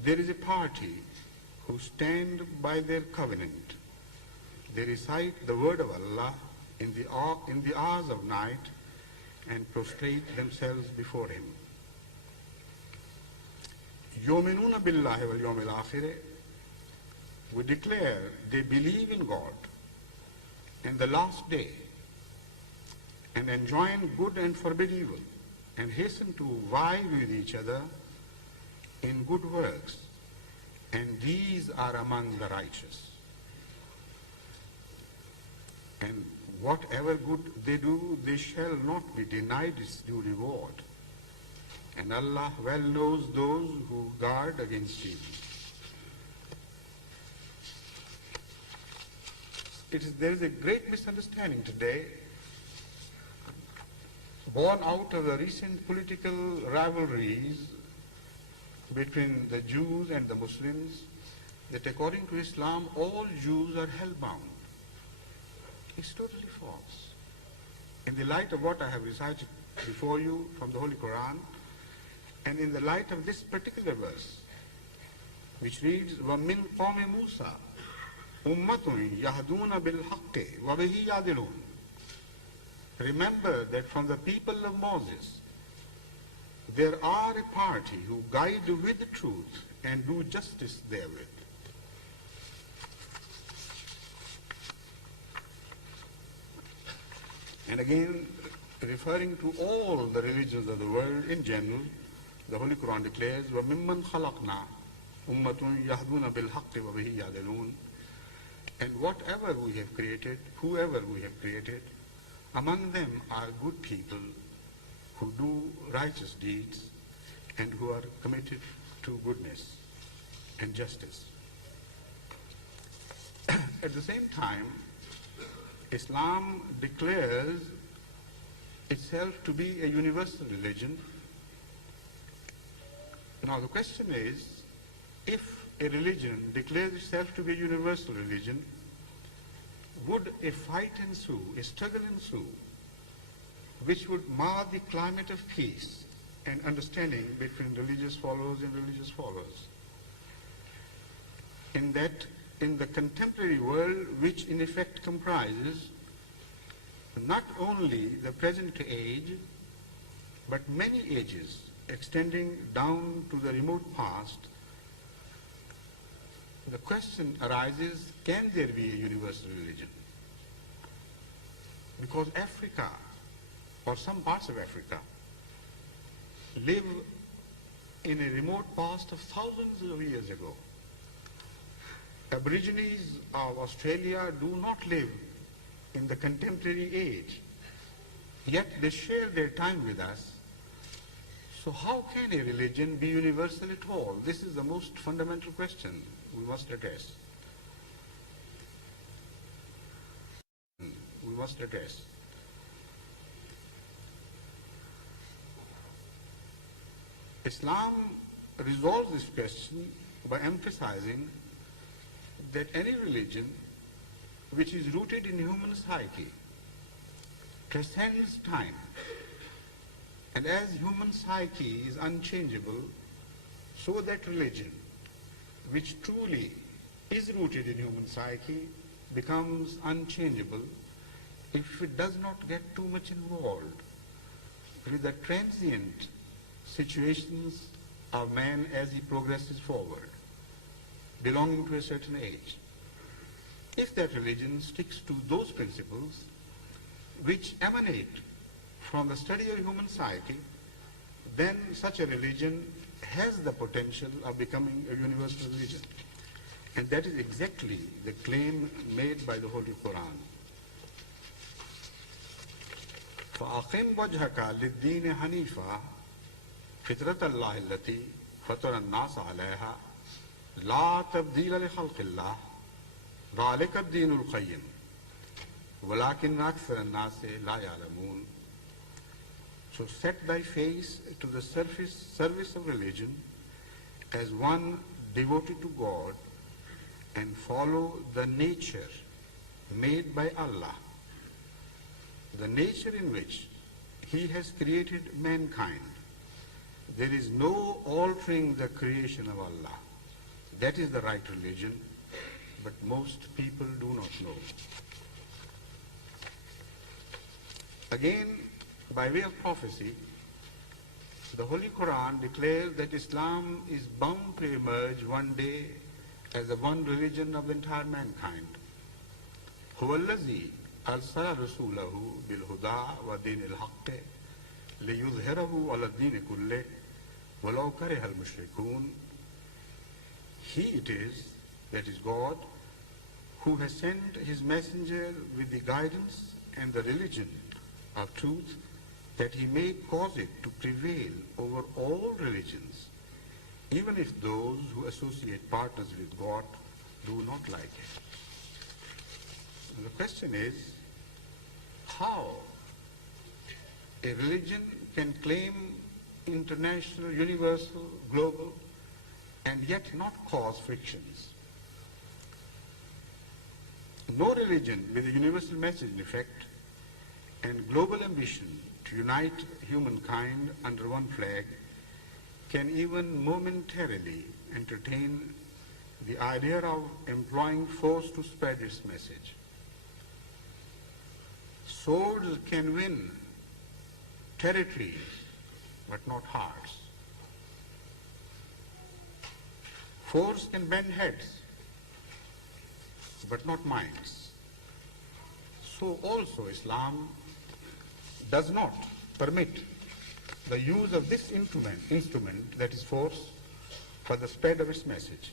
there is a party who stand by their covenant. They recite the word of Allah in the hours of night and prostrate themselves before Him. يؤمنون بالله واليوم الآخر. We declare they believe in God and the last day, and enjoin good and forbid evil, and hasten to vie with each other in good works, and these are among the righteous. And whatever good they do, they shall not be denied its due reward. And Allah well knows those who guard against evil. There is a great misunderstanding today, born out of the recent political rivalries between the Jews and the Muslims, that according to Islam, all Jews are hellbound. It's totally false. In the light of what I have recited before you from the Holy Quran, and in the light of this particular verse, which reads, وَمِنْ قَوْمِ مُوسَى أُمَّةٌ يَهْدُونَ بِالْحَقِّ وَبِهِ يَعْدِلُونَ. Remember that from the people of Moses, there are a party who guide with the truth and do justice therewith. And again, referring to all the religions of the world in general, the Holy Quran declares, وَمِمَّنْ خَلَقْنَا أُمَّةٌ يَهْدُونَ بِالْحَقِّ وَبِهِ يَعْدِلُونَ. And whatever we have created, whoever we have created, among them are good people who do righteous deeds and who are committed to goodness and justice. At the same time, Islam declares itself to be a universal religion. Now the question is, if a religion declares itself to be a universal religion, would a fight ensue, a struggle ensue, which would mar the climate of peace and understanding between religious followers and religious followers? In the contemporary world, which in effect comprises not only the present age, but many ages extending down to the remote past, the question arises, can there be a universal religion? Because Africa, or some parts of Africa, live in a remote past of thousands of years ago. Aborigines of Australia do not live in the contemporary age, yet they share their time with us. So how can a religion be universal at all? This is the most fundamental question we must address. Islam resolves this question by emphasizing that any religion which is rooted in human psyche transcends time. And as human psyche is unchangeable, so that religion which truly is rooted in human psyche becomes unchangeable if it does not get too much involved with the transient situations of man as he progresses forward, belonging to a certain age. If that religion sticks to those principles which emanate from the study of human psyche, then such a religion has the potential of becoming a universal religion. And that is exactly the claim made by the Holy Quran. فَأَقِمْ وَجْهَكَ لِلدِّينِ حَنِيفًا فِطْرَةَ اللَّهِ الَّتِي فَطَرَ النَّاسَ عَلَيْهَا لَا تَبْدِيلَ لِخَلْقِ اللَّهِ ذَلِكَ الدِّينُ الْقَيِّمُ وَلَكِنَّ أَكْثَرَ النَّاسِ لَا يَعْلَمُونَ. So set thy face to the service of religion as one devoted to God, and follow the nature made by Allah, the nature in which He has created mankind. There is no altering the creation of Allah. That is the right religion, but most people do not know. Again, by way of prophecy, the Holy Quran declares that Islam is bound to emerge one day as the one religion of the entire mankind. هو الذي أرسل رسوله بالهدى ودين الحق ليظهره على الدين كله ولو كره المشركون. He it is, that is God, who has sent His messenger with the guidance and the religion of truth, that He may cause it to prevail over all religions, even if those who associate partners with God do not like it. And the question is, how a religion can claim international, universal, global, and yet not cause frictions? No religion with a universal message in effect and global ambition to unite humankind under one flag can even momentarily entertain the idea of employing force to spread its message. Swords can win territories, but not hearts. Force can bend heads, but not minds. So also Islam does not permit the use of this instrument, that is force, for the spread of its message.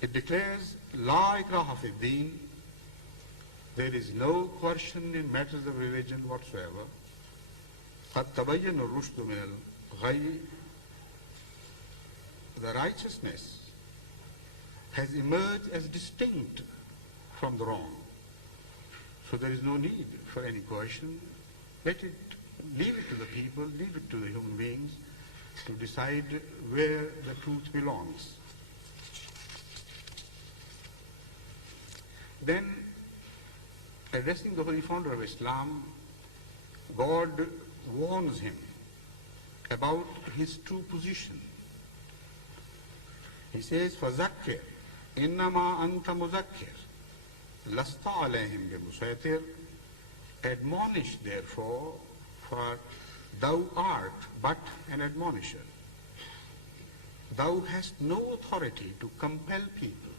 It declares, La ikraha fi din, there is no coercion in matters of religion whatsoever. قَدْ تَبَيَّنَ الرُّشْدُ مِنَ الْغَيِّ, the righteousness has emerged as distinct from the wrong. So there is no need for any coercion. Leave it to the people, leave it to the human beings to decide where the truth belongs. Then, addressing the Holy Founder of Islam, God warns him about his true position. He says, فَذَكِّرْ إِنَّمَا أَنْتَ مُذَكِّرْ لَسْتَ عَلَيْهِمْ بِمُسَيْطِرٍ. Admonish therefore, for thou art but an admonisher. Thou hast no authority to compel people.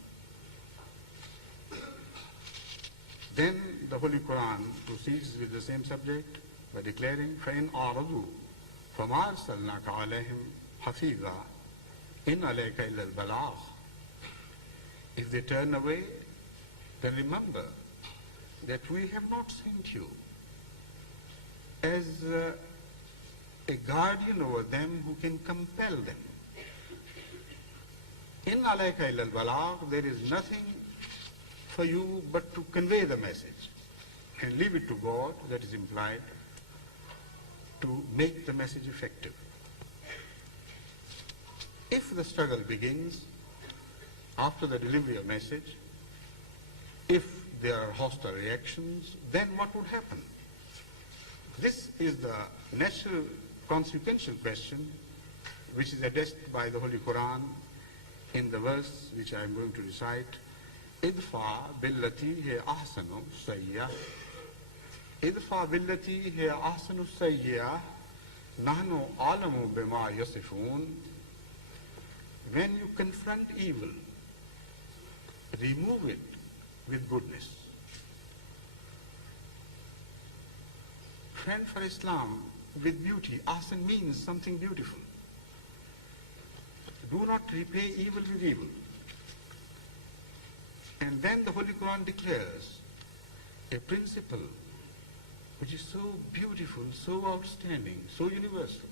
Then the Holy Quran proceeds with the same subject by declaring, فَإِنْ أَعْرَضُوا فَمَا أَرْسَلْنَاكَ عَلَيْهِمْ حَفِيظًا إِنْ عَلَيْكَ إِلَّا الْبَلَاغُ. If they turn away, then remember that we have not sent you as a guardian over them who can compel them. In alayka illa al-balagh, there is nothing for you but to convey the message and leave it to God, that is implied, to make the message effective. If the struggle begins after the delivery of message, if there are hostile reactions, then what would happen? This is the natural consequential question which is addressed by the Holy Quran in the verse which I am going to recite. Idfa billati hiya ahsanu sayyi'ah. Idfa billati hiya ahsanu sayyi'ah. Nahnu alamu bima yasifun. When you confront evil, remove it with goodness. Friend for Islam, with beauty, ahsan means something beautiful. Do not repay evil with evil. And then the Holy Quran declares a principle which is so beautiful, so outstanding, so universal,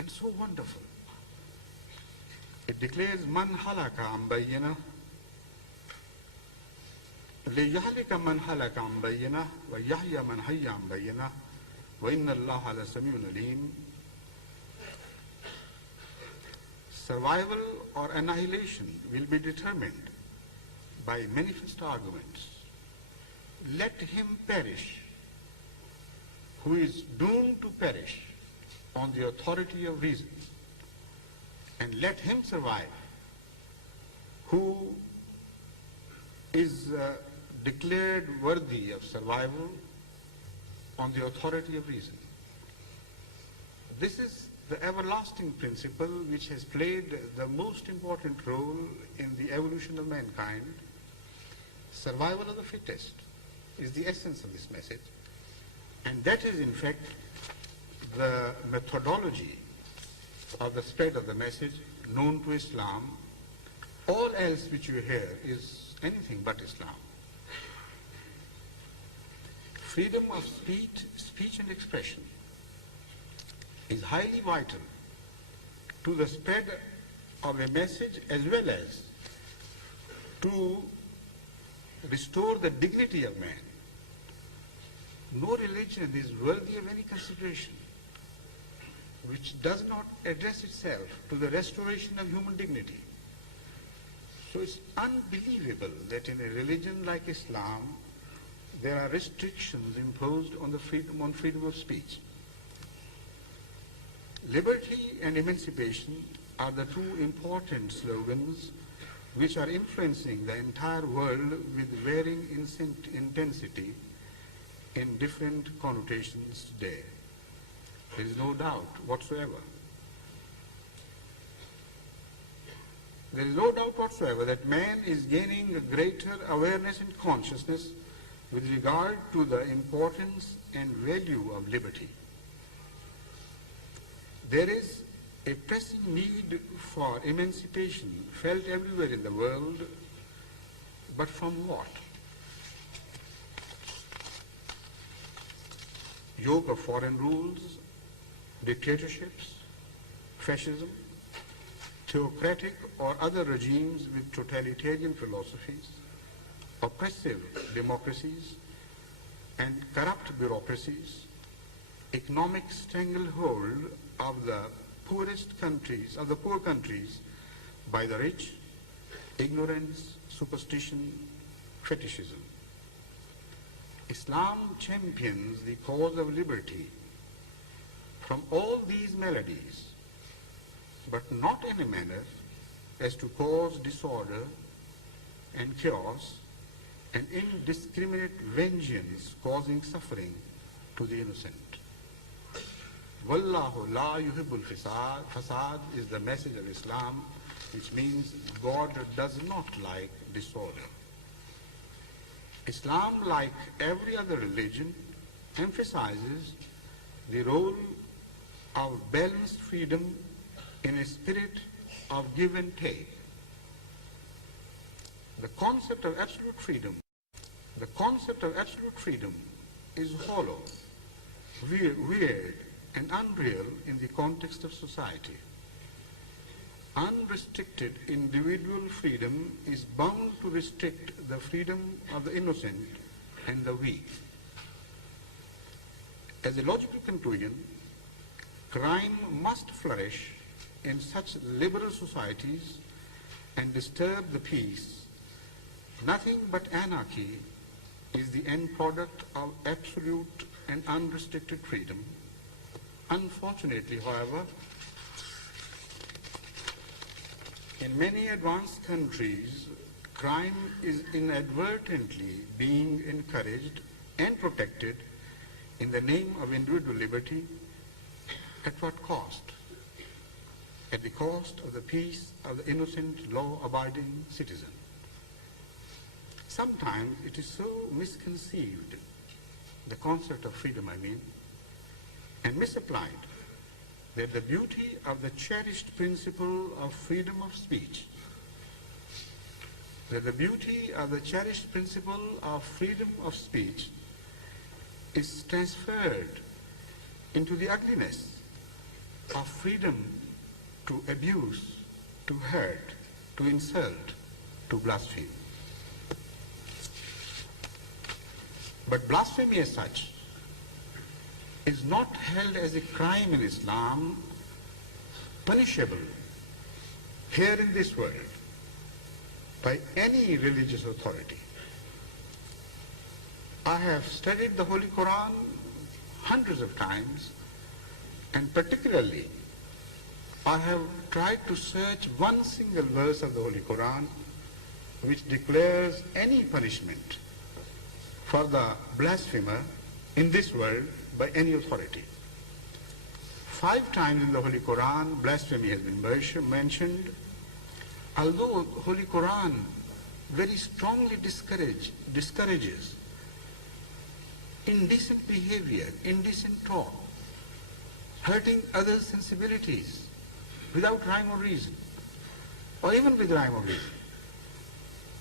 and so wonderful. It declares, Man halaka am bayyinah. لِيَهْلِكَ مَنْ هَلَكَ عَنْ بَيِّنَةٍ وَيَحْيَى مَنْ حَيَّ عَنْ بَيِّنَةٍ وَإِنَّ اللَّهَ لَسَمِيعٌ عَلِيمٌ. Survival or annihilation will be determined by manifest arguments. Let him perish who is doomed to perish on the authority of reason, and let him survive who is declared worthy of survival on the authority of reason. This is the everlasting principle which has played the most important role in the evolution of mankind. Survival of the fittest is the essence of this message, and that is in fact the methodology of the spread of the message known to Islam. All else which you hear is anything but Islam. Freedom of speech and expression is highly vital to the spread of a message as well as to restore the dignity of man. No religion is worthy of any consideration which does not address itself to the restoration of human dignity. So it's unbelievable that in a religion like Islam there are restrictions imposed on the freedom of speech. Liberty and emancipation are the two important slogans which are influencing the entire world with varying intensity in different connotations today. There is no doubt whatsoever. There is no doubt whatsoever that man is gaining a greater awareness and consciousness with regard to the importance and value of liberty. There is a pressing need for emancipation felt everywhere in the world, but from what? Yoke of foreign rules, dictatorships, fascism, theocratic or other regimes with totalitarian philosophies, oppressive democracies, and corrupt bureaucracies, economic stranglehold of the poor countries by the rich, ignorance, superstition, fetishism. Islam champions the cause of liberty from all these maladies, but not in a manner as to cause disorder and chaos and indiscriminate vengeance causing suffering to the innocent. Wallahu la yuhibbul fasad. Fasad is the message of Islam, which means God does not like disorder. Islam, like every other religion, emphasizes the role of balanced freedom in a spirit of give and take. The concept of absolute freedom is hollow, weird, and unreal in the context of society. Unrestricted individual freedom is bound to restrict the freedom of the innocent and the weak. As a logical conclusion, crime must flourish in such liberal societies and disturb the peace. Nothing but anarchy is the end product of absolute and unrestricted freedom. Unfortunately, however, in many advanced countries, crime is inadvertently being encouraged and protected in the name of individual liberty. At what cost? At the cost of the peace of the innocent, law-abiding citizen. Sometimes it is so misconceived, the concept of freedom I mean, and misapplied, that the beauty of the cherished principle of freedom of speech, is transferred into the ugliness of freedom to abuse, to hurt, to insult, to blaspheme. But blasphemy as such is not held as a crime in Islam, punishable here in this world by any religious authority. I have studied the Holy Quran hundreds of times, and particularly I have tried to search one single verse of the Holy Quran which declares any punishment for the blasphemer in this world by any authority. 5 times in the Holy Quran blasphemy has been mentioned, although Holy Quran very strongly discourages indecent behavior, indecent talk, hurting others' sensibilities without rhyme or reason, or even with rhyme or reason.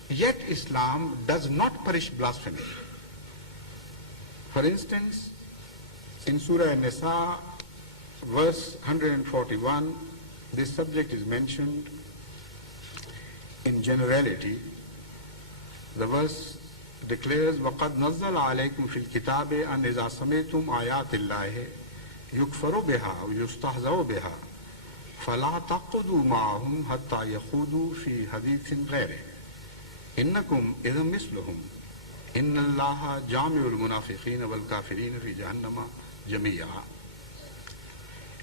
Yet Islam does not punish blasphemy. For instance, in Surah An-Nisa, verse 141, this subject is mentioned in generality. The verse declares, وَقَدْ نَزَّلَ عَلَيْكُمْ فِي الْكِتَابِ أَنْ إِذَا سَمِعْتُمْ آيَاتِ اللَّهِ يُكْفَرُ بِهَا وَيُسْتَهْزَأُ بِهَا فَلَا تَقْعُدُوا مَعَهُمْ حَتَّى يَخُوضُوا فِي حَدِيثٍ غَيْرِهِ إِنَّكُمْ إِذًا مِثْلُهُمْ إِنَّ اللَّهَ جَامِعُ الْمُنَافِقِينَ وَالْكَافِرِينَ فِي جَهَنَّمَ جَمِيعًا.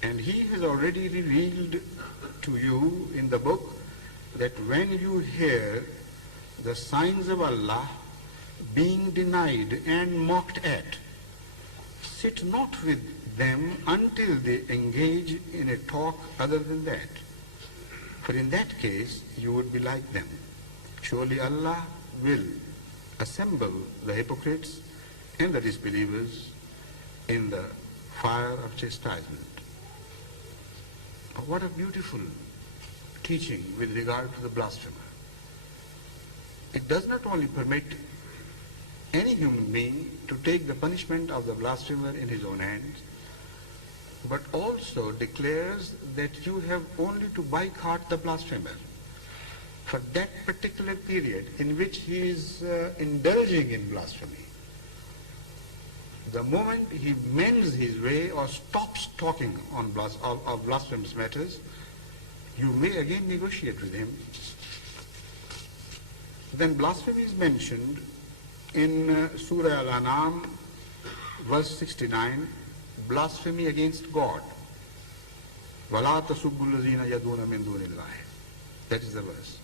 And he has already revealed to you in the book that when you hear the signs of Allah being denied and mocked at, sit not with them until they engage in a talk other than that. For in that case, you would be like them. Surely Allah will assemble the hypocrites and the disbelievers in the fire of chastisement. What a beautiful teaching with regard to the blasphemer. It does not only permit any human being to take the punishment of the blasphemer in his own hands, but also declares that you have only to boycott the blasphemer for that particular period in which he is indulging in blasphemy. The moment he mends his way or stops talking on blasphemous matters, you may again negotiate with him. Then blasphemy is mentioned in Surah Al-An'am, verse 69, blasphemy against God. وَلَا تَسُبُّوا الَّذِينَ يَدُونَ مِن دُونِ اللَّهِ. That is the verse.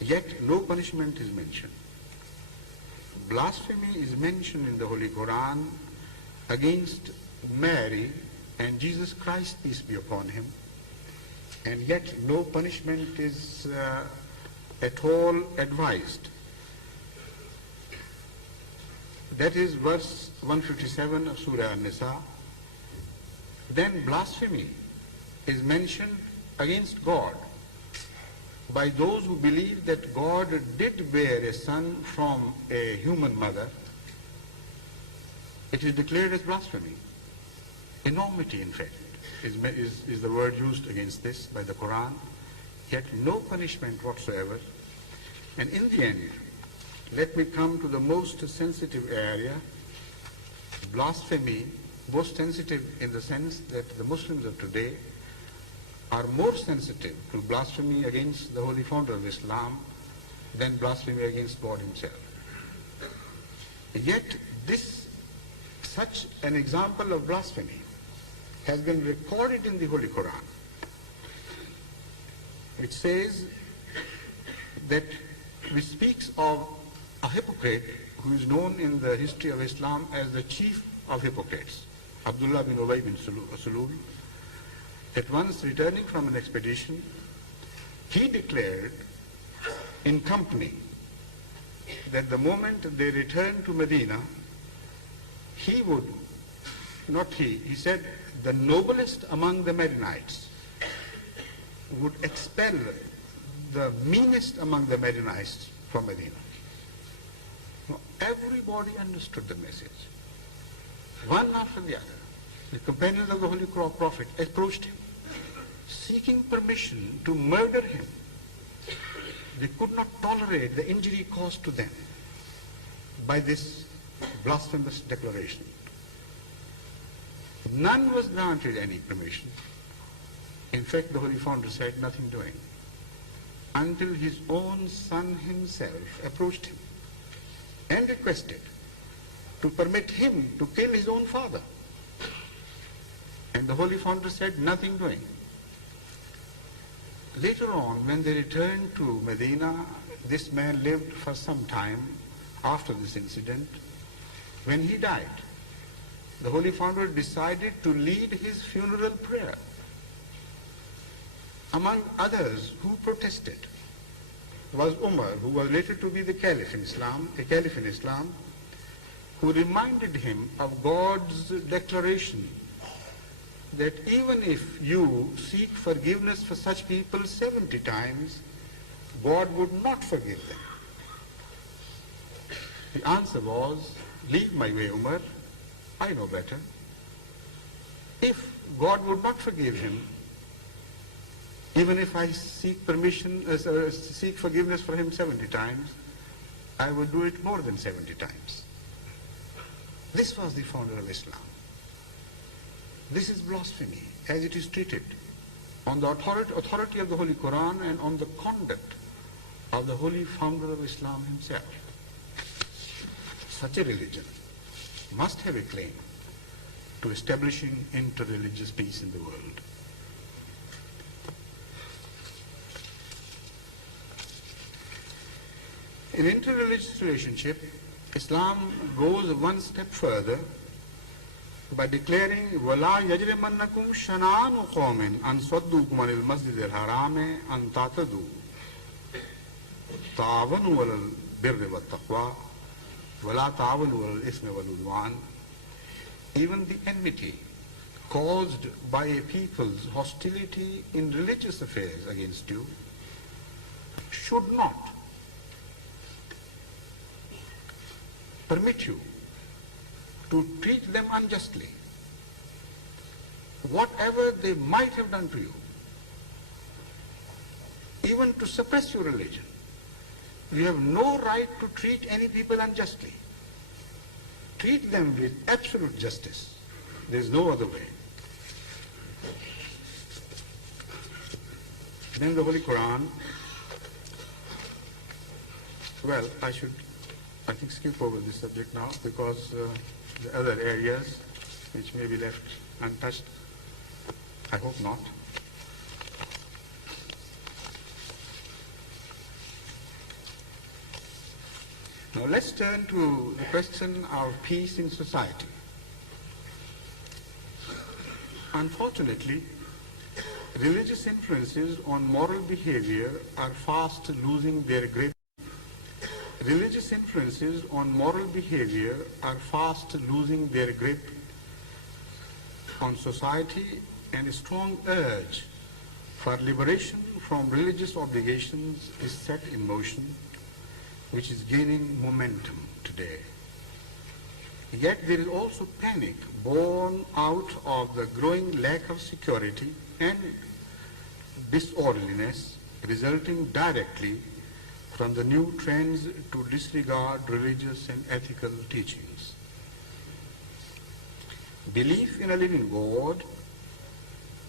Yet no punishment is mentioned. Blasphemy is mentioned in the Holy Quran against Mary and Jesus Christ, peace be upon him, and yet no punishment is at all advised. That is verse 157 of Surah An-Nisa. Then blasphemy is mentioned against God by those who believe that God did bear a son from a human mother. It is declared as blasphemy. Enormity, in fact, is the word used against this by the Quran, yet no punishment whatsoever. And in the end, let me come to the most sensitive area, blasphemy, most sensitive in the sense that the Muslims of today are more sensitive to blasphemy against the holy founder of Islam than blasphemy against God himself. Yet such an example of blasphemy has been recorded in the Holy Quran. It says that, which speaks of a hypocrite who is known in the history of Islam as the chief of hypocrites, Abdullah bin Ubay bin Salul, that once returning from an expedition, he declared in company that the moment they returned to Medina, he would, not he said, the noblest among the Medinites would expel the meanest among the Medinites from Medina. Now, everybody understood the message. One after the other, the companions of the Holy Prophet approached him, seeking permission to murder him. They could not tolerate the injury caused to them by this blasphemous declaration. None was granted any permission. In fact, the Holy Founder said nothing doing, until his own son himself approached him and requested to permit him to kill his own father. And the Holy Founder said nothing doing. Later on, when they returned to Medina, this man lived for some time after this incident. When he died, the Holy Founder decided to lead his funeral prayer. Among others who protested was Umar, who was later to be the caliph in Islam, who reminded him of God's declaration that even if you seek forgiveness for such people 70 times, God would not forgive them. The answer was, leave my way, Umar, I know better. If God would not forgive him, even if I seek forgiveness for him 70 times, I would do it more than 70 times. This was the founder of Islam. This is blasphemy as it is treated on the authority of the Holy Quran and on the conduct of the Holy Founder of Islam himself. Such a religion must have a claim to establishing interreligious peace in the world. In interreligious relationship, Islam goes one step further by declaring وَلَا يَجْرِمَنَّكُمْ شَنَآنُ قَوْمٍ أَنْ صَدُّوكُمْ عَنِ الْمَسْجِدِ الْحَرَامِ أَنْ تَعْتَدُوا تَعَاوَنُوا عَلَى الْبِرِّ وَالتَّقْوَى وَلَا تَعَاوَنُوا عَلَى الْإِثْمِ وَالْعُدْوَانِ. Even the enmity caused by a people's hostility in religious affairs against you should not permit you to treat them unjustly, whatever they might have done to you, even to suppress your religion. You have no right to treat any people unjustly. Treat them with absolute justice. There is no other way. Then the Holy Quran, well, I think skip over this subject now, because the other areas which may be left untouched, I hope not. Now let's turn to the question of peace in society. Unfortunately, religious influences on moral behavior are fast losing their grip. Religious influences on moral behavior are fast losing their grip on society, and a strong urge for liberation from religious obligations is set in motion, which is gaining momentum today. Yet there is also panic born out of the growing lack of security and disorderliness resulting directly from the new trends to disregard religious and ethical teachings. Belief in a living God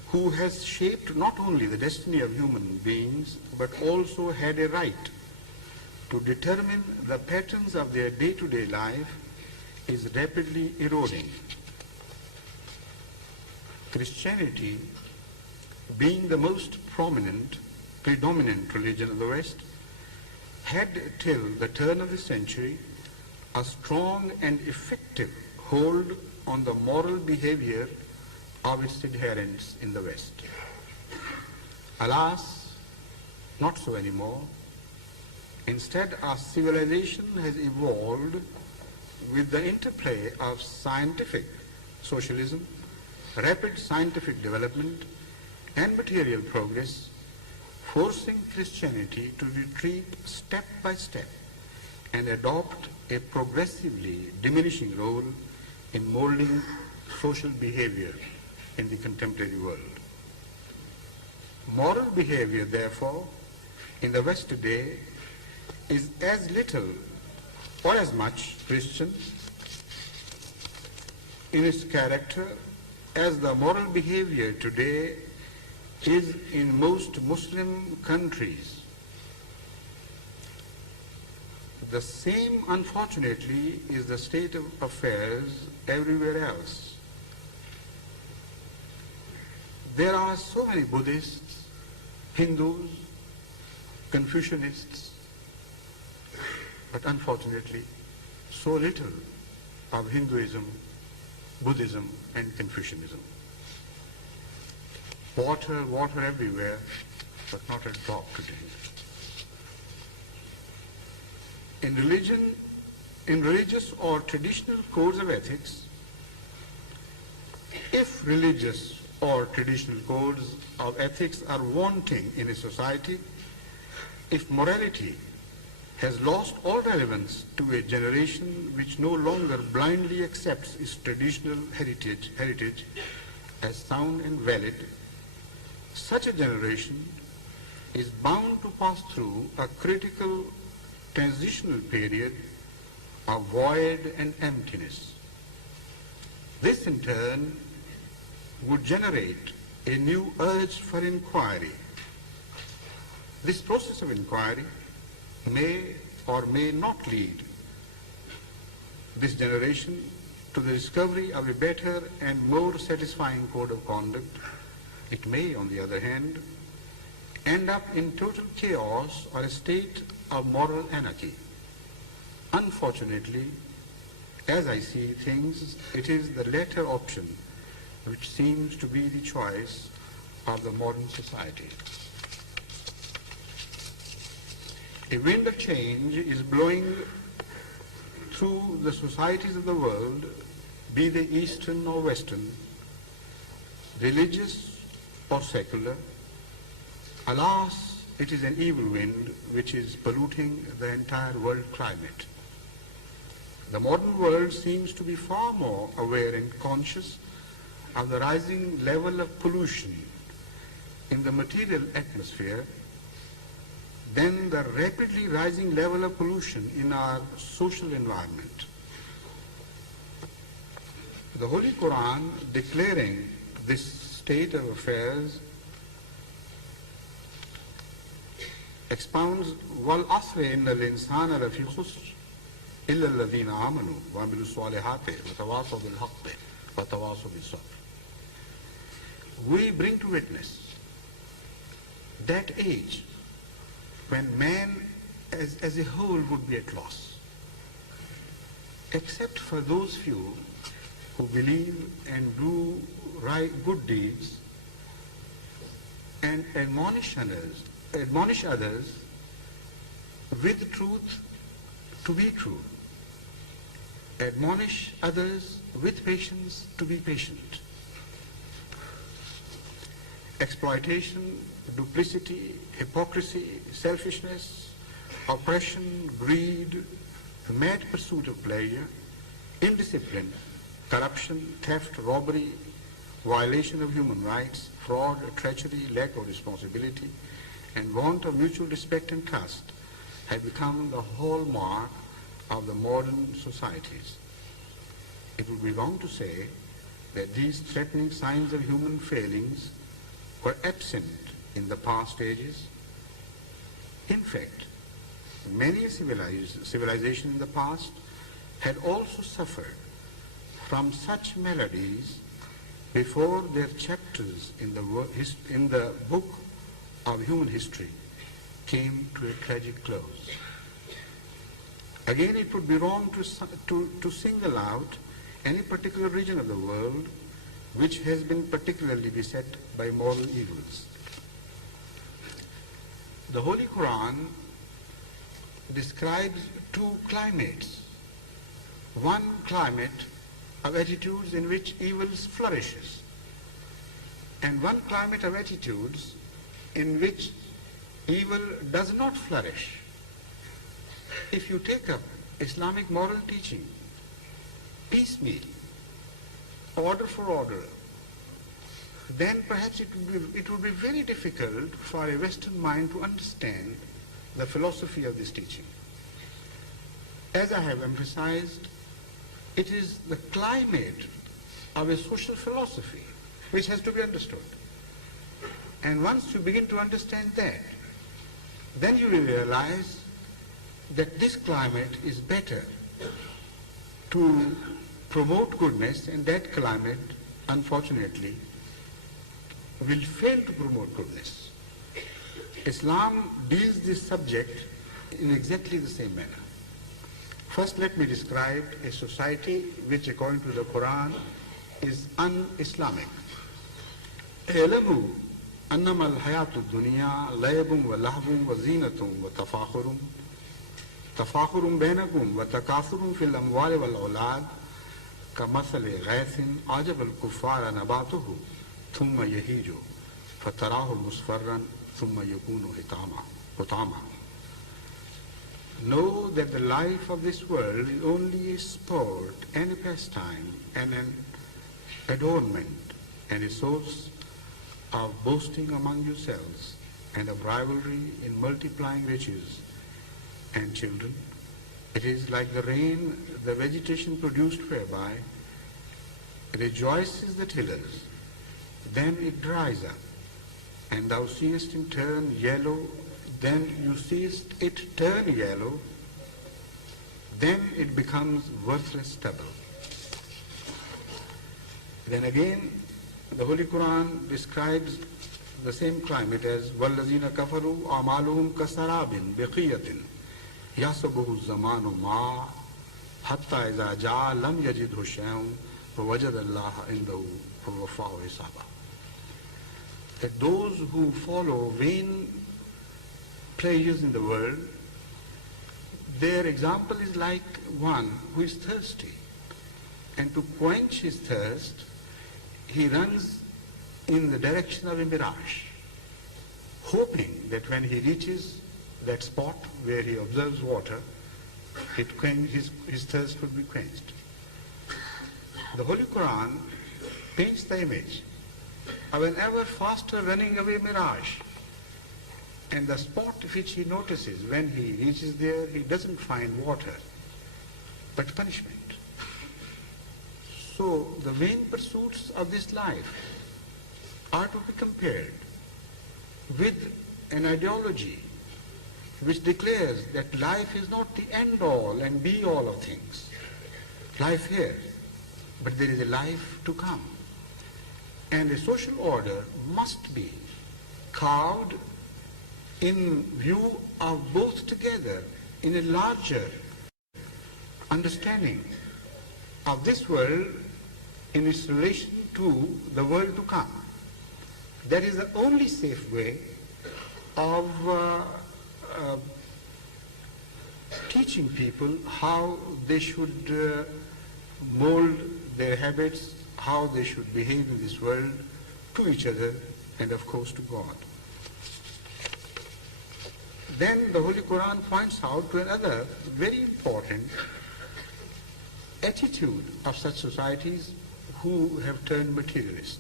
who has shaped not only the destiny of human beings but also had a right to determine the patterns of their day-to-day life is rapidly eroding. Christianity, being the most predominant religion of the West, had till the turn of the century a strong and effective hold on the moral behavior of its adherents in the West. Alas, not so anymore. Instead, our civilization has evolved with the interplay of scientific socialism, rapid scientific development, and material progress, forcing Christianity to retreat step by step and adopt a progressively diminishing role in molding social behavior in the contemporary world. Moral behavior, therefore, in the West today is as little or as much Christian in its character as the moral behavior today is in most Muslim countries. The same, unfortunately, is the state of affairs everywhere else. There are so many Buddhists, Hindus, Confucianists, but unfortunately, so little of Hinduism, Buddhism, and Confucianism. Water, water everywhere, but not a drop to drink. In religious or traditional codes of ethics, if religious or traditional codes of ethics are wanting in a society, if morality has lost all relevance to a generation which no longer blindly accepts its traditional heritage as sound and valid, such a generation is bound to pass through a critical transitional period of void and emptiness. This in turn would generate a new urge for inquiry. This process of inquiry may or may not lead this generation to the discovery of a better and more satisfying code of conduct. It may, on the other hand, end up in total chaos or a state of moral anarchy. Unfortunately, as I see things, it is the latter option which seems to be the choice of the modern society. A wind of change is blowing through the societies of the world, be they Eastern or Western, religious or secular. Alas, it is an evil wind which is polluting the entire world climate. The modern world seems to be far more aware and conscious of the rising level of pollution in the material atmosphere than the rapidly rising level of pollution in our social environment. The Holy Quran, declaring this state of affairs, expounds, وَالْعَصْرِ إِنَّ الْإِنسَانَ لَفِي خُسْرٍ إِلَّا الَّذِينَ آمَنُوا وَعَمِلُوا الصَّالِحَاتِ وَتَوَاصَوْا بِالْحَقِّ وَتَوَاصَوْا بِالصَّبْرِ. We bring to witness that age when man as a whole would be at loss, except for those few who believe and do good deeds and admonish others with truth to be true, admonish others with patience to be patient. Exploitation, duplicity, hypocrisy, selfishness, oppression, greed, mad pursuit of pleasure, indiscipline, corruption, theft, robbery, violation of human rights, fraud, treachery, lack of responsibility, and want of mutual respect and trust have become the hallmark of the modern societies. It would be wrong to say that these threatening signs of human failings were absent in the past ages. In fact, many civilizations in the past had also suffered from such maladies before their chapters in the book of human history came to a tragic close. Again, it would be wrong to single out any particular region of the world which has been particularly beset by moral evils. The Holy Quran describes two climates. One climate of attitudes in which evil flourishes, and one climate of attitudes in which evil does not flourish. If you take up Islamic moral teaching piecemeal, order for order, then perhaps it would be very difficult for a Western mind to understand the philosophy of this teaching. As I have emphasized, it is the climate of a social philosophy which has to be understood. And once you begin to understand that, then you will realize that this climate is better to promote goodness, and that climate, unfortunately, will fail to promote goodness. Islam deals this subject in exactly the same manner. First, let me describe a society which, according to the Quran, is un-Islamic. اعلموا أنما الحياة الدنيا لعب ولهو وزينة تفاخر بينكم وتكاثر في الأموال والأولاد كمثل غيث أعجب الكفار نباته ثم يهيج فتراه مصفرا ثم يكون حطاما. Know that the life of this world is only a sport and a pastime and an adornment and a source of boasting among yourselves and of rivalry in multiplying riches and children. It is like the rain, the vegetation produced whereby rejoices the tillers, then it dries up, and thou seest it turn yellow, then you seest it turn yellow, then it becomes worthless stubble. Then again, the Holy Quran describes the same climate as وَالَّذِينَ كَفَرُوا أَعْمَالُهُمْ كَسَرَابٍ بِقِيَّةٍ يَحْسَبُهُ الزَّمَانُ مَاءً حَتَّى إِذَا جَاءَ لَمْ يَجِدْهُ شَيْءٌ فَوَجَدَ اللَّهَ عِندَهُ فَوَفَّاهُ حِسَابَهُ. That those who follow vain pleasures in the world, their example is like one who is thirsty, and to quench his thirst, he runs in the direction of a mirage, hoping that when he reaches that spot where he observes water, his thirst would be quenched. The Holy Quran paints the image of an ever faster running away mirage, and the spot which he notices when he reaches there, he doesn't find water, but punishment. So the vain pursuits of this life are to be compared with an ideology which declares that life is not the end-all and be-all of things. Life here, but there is a life to come. And a social order must be carved in view of both together in a larger understanding of this world in its relation to the world to come. That is the only safe way of teaching people how they should mold their habits, how they should behave in this world to each other and of course to God. Then the Holy Quran points out to another very important attitude of such societies who have turned materialist.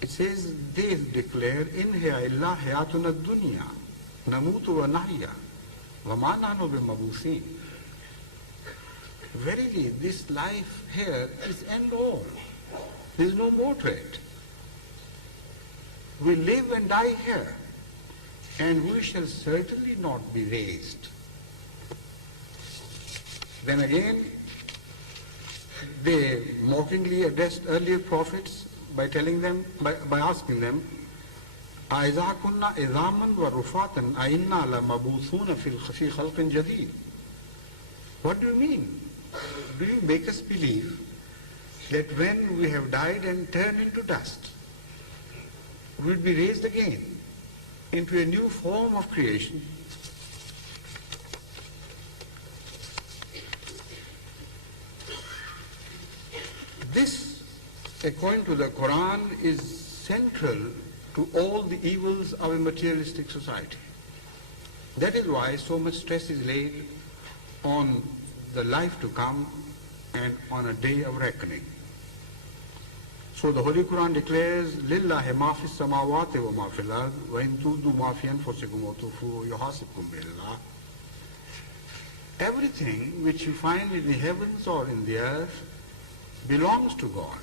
It says, they declare, in hiya illa hayatuna dunya, namutu wa nahya, wa ma nahnu bimabuthin. Verily, this life here is end all. There is no more to it. We live and die here, and we shall certainly not be raised. Then again, they mockingly addressed earlier prophets by telling them, by asking them, أَإِذَا كُنَّا إِذَامًا وَرُفَاتًا أَإِنَّا لَمَبُوثُونَ فِي خَلْقٍ جَدِيدٍ. What do you mean? Do you make us believe that when we have died and turned into dust, we will be raised again into a new form of creation? This, according to the Quran, is central to all the evils of a materialistic society. That is why so much stress is laid on the life to come and on a day of reckoning. So the Holy Quran declares, لِلَّهِ مَا فِي السَّمَاوَاتِ وَمَا فِي الْأَرْضِ وَإِن تُبْدُوا مَا فِي أَنفُسِكُمْ وَتُخْفُوهُ يُحَاسِبْكُم بِهِ اللَّهُ. Everything which you find in the heavens or in the earth, belongs to God.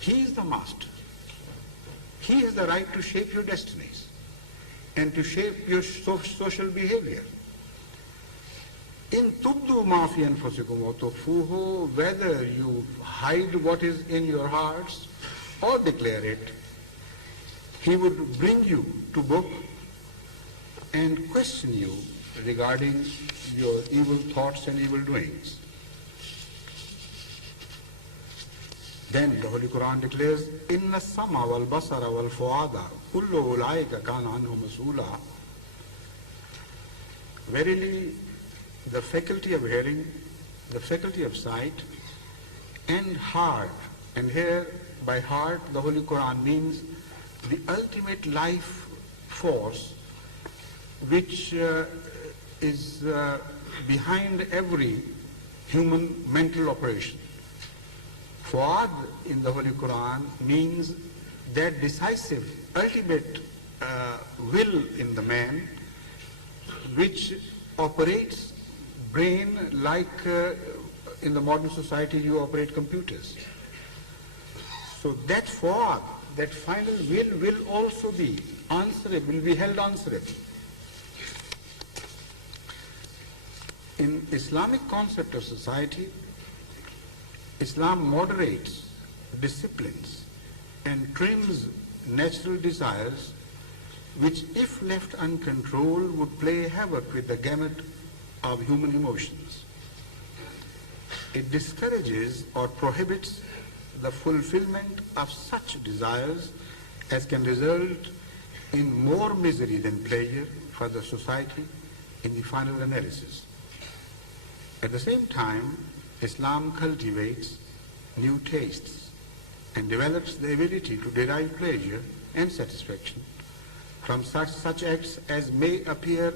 He is the master. He has the right to shape your destinies and to shape your social behavior. In tubdu ma fi anfusikum wa tukhfuhu, whether you hide what is in your hearts or declare it, he would bring you to book and question you regarding your evil thoughts and evil doings. Then the Holy Quran declares, Inna sama wal basara wal fuada kullu ulaika kana anhu mas'ula. Verily, the faculty of hearing, the faculty of sight, and heart, and here by heart the Holy Quran means the ultimate life force which is behind every human mental operation. Fuad in the Holy Quran means that decisive, ultimate will in the man which operates brain like in the modern society you operate computers. So that fuad, that final will also be answerable, will be held answerable. In Islamic concept of society, Islam moderates, disciplines, and trims natural desires which, if left uncontrolled, would play havoc with the gamut of human emotions. It discourages or prohibits the fulfillment of such desires as can result in more misery than pleasure for the society in the final analysis. At the same time, Islam cultivates new tastes and develops the ability to derive pleasure and satisfaction from such acts as may appear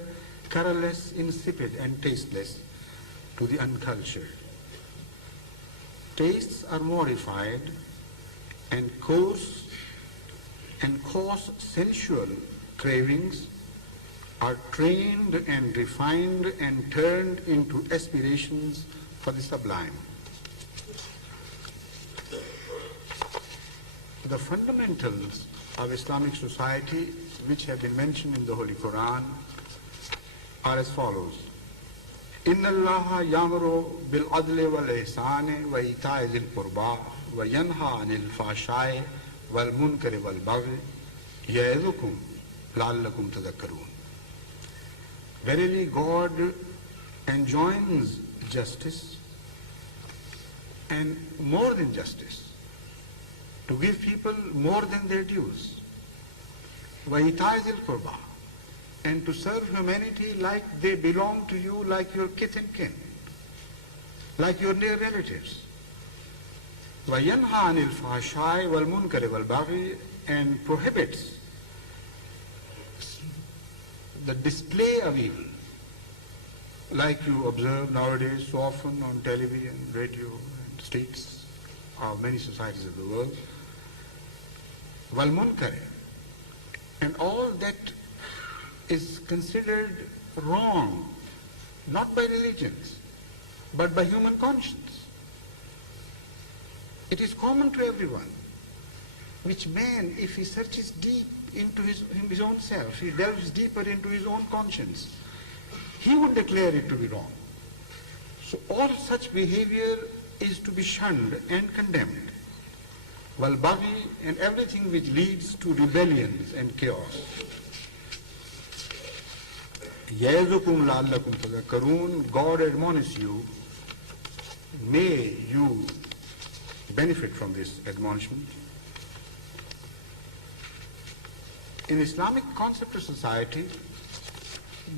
colorless, insipid, and tasteless to the uncultured. Tastes are modified and coarse sensual cravings are trained and refined and turned into aspirations for the sublime. The fundamentals of Islamic society which have been mentioned in the Holy Quran are as follows. إِنَّ اللَّهَ يَأْمُرُ بِالْعَدْلِ وَالْإِحْسَانِ وَإِيتَاءِ ذِي الْقُرْبَى وَيَنْهَى عَنِ الْفَحْشَاءِ وَالْمُنكَرِ وَالْبَغْيِ يَعِظُكُمْ لَعَلَّكُمْ تَذَكَّرُونَ. Verily God enjoins justice and more than justice, to give people more than their dues. وَإِيتَاءِ ذِي الْقُرْبَى, and to serve humanity like they belong to you, like your kith and kin, like your near relatives. وَيَنْهَى عَنِ الْفَحْشَاءِ وَالْمُنكَرِ وَالْبَغْيِ, and prohibits the display of evil, like you observe nowadays so often on television, radio, and streets of many societies of the world. وَالْمُنكَرِ, and all that is considered wrong, not by religions, but by human conscience. It is common to everyone, which man, if he searches deep into his own self, he delves deeper into his own conscience, he would declare it to be wrong. So all such behavior is to be shunned and condemned. Wal-baghi, and everything which leads to rebellions and chaos. يَعِظُكُمْ لَعَلَّكُمْ تَذَكَّرُونَ, God admonishes you, may you benefit from this admonishment. In Islamic concept of society,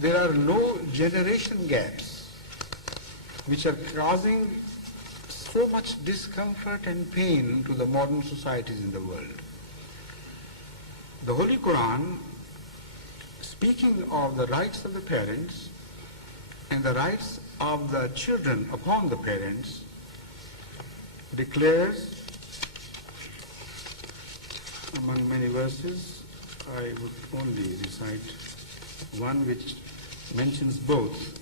there are no generation gaps which are causing so much discomfort and pain to the modern societies in the world. The Holy Quran, speaking of the rights of the parents and the rights of the children upon the parents, declares, among many verses, I would only recite one which mentions both.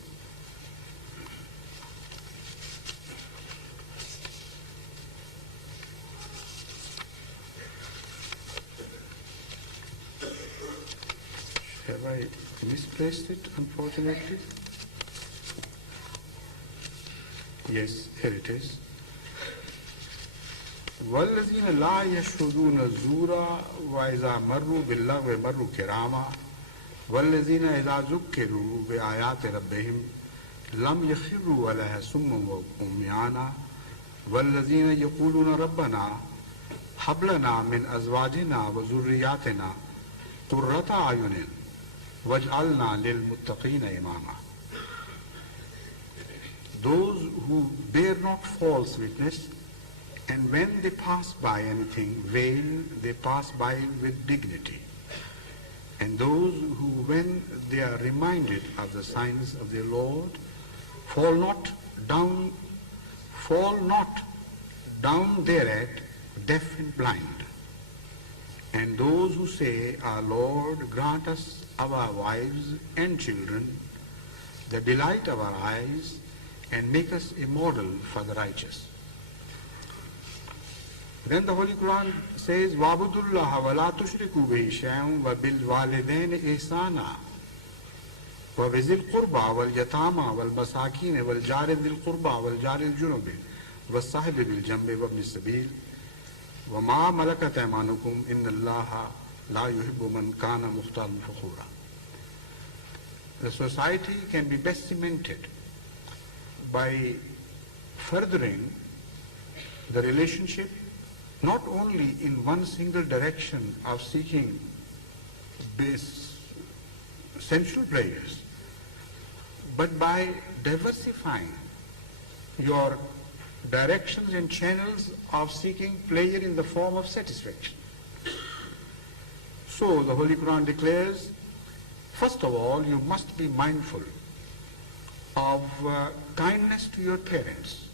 misplaced it, unfortunately. Yes, here it is. وَالَّذِينَ لَا يَشْهُدُونَ الزُّورَ وَإِذَا مَرُّوا بِاللَّغْوِ مَرُّوا كِرَامًا وَالَّذِينَ إِذَا ذُكِّرُوا بِآيَاتِ رَبِّهِمْ لَمْ يَخِرُّوا عَلَيْهَا سُمًّا وَعُمْيَانًا وَالَّذِينَ يَقُولُونَ رَبَّنَا هَبْ لَنَا مِنْ أَزْوَاجِنَا وَذُرِّيَّاتِنَا قُرَّةَ أَعْيُنٍ وَاجْعَلْنَا لِلْمُتَّقِينَ إِمَامًا. Those who bear not false witness, and when they pass by anything veiled, they pass by with dignity. And those who, when they are reminded of the signs of their Lord, fall not down thereat, deaf and blind. And those who say, Our Lord, grant us our wives and children, the delight of our eyes, and make us a model for the righteous. Then the Holy Quran says, وَعْبُدُوا اللَّهَ وَلَا تُشْرِكُوا بِهِ شَيْئًا وَبِالْوَالِدَيْنِ إِحْسَانًا وَبِذِي الْقُرْبَى وَالْيَتَامَى وَالْمَسَاكِينِ وَالْجَارِ ذِي الْقُرْبَى وَالْجَارِ الْجُنُبِ وَالصَّاحِبِ بِالْجَنبِ وَابْنِ السَّبِيلِ وَمَا مَلَكَتْ أَيْمَانُكُمْ إِنَّ اللَّهَ لَا يُحِبُّ مَنْ كَانَ مُخْتَالًا فَخُورًا. The society can be best cemented by furthering the relationship not only in one single direction of seeking base central players, but by diversifying your directions and channels of seeking pleasure in the form of satisfaction. So the Holy Quran declares, first of all, you must be mindful of kindness to your parents.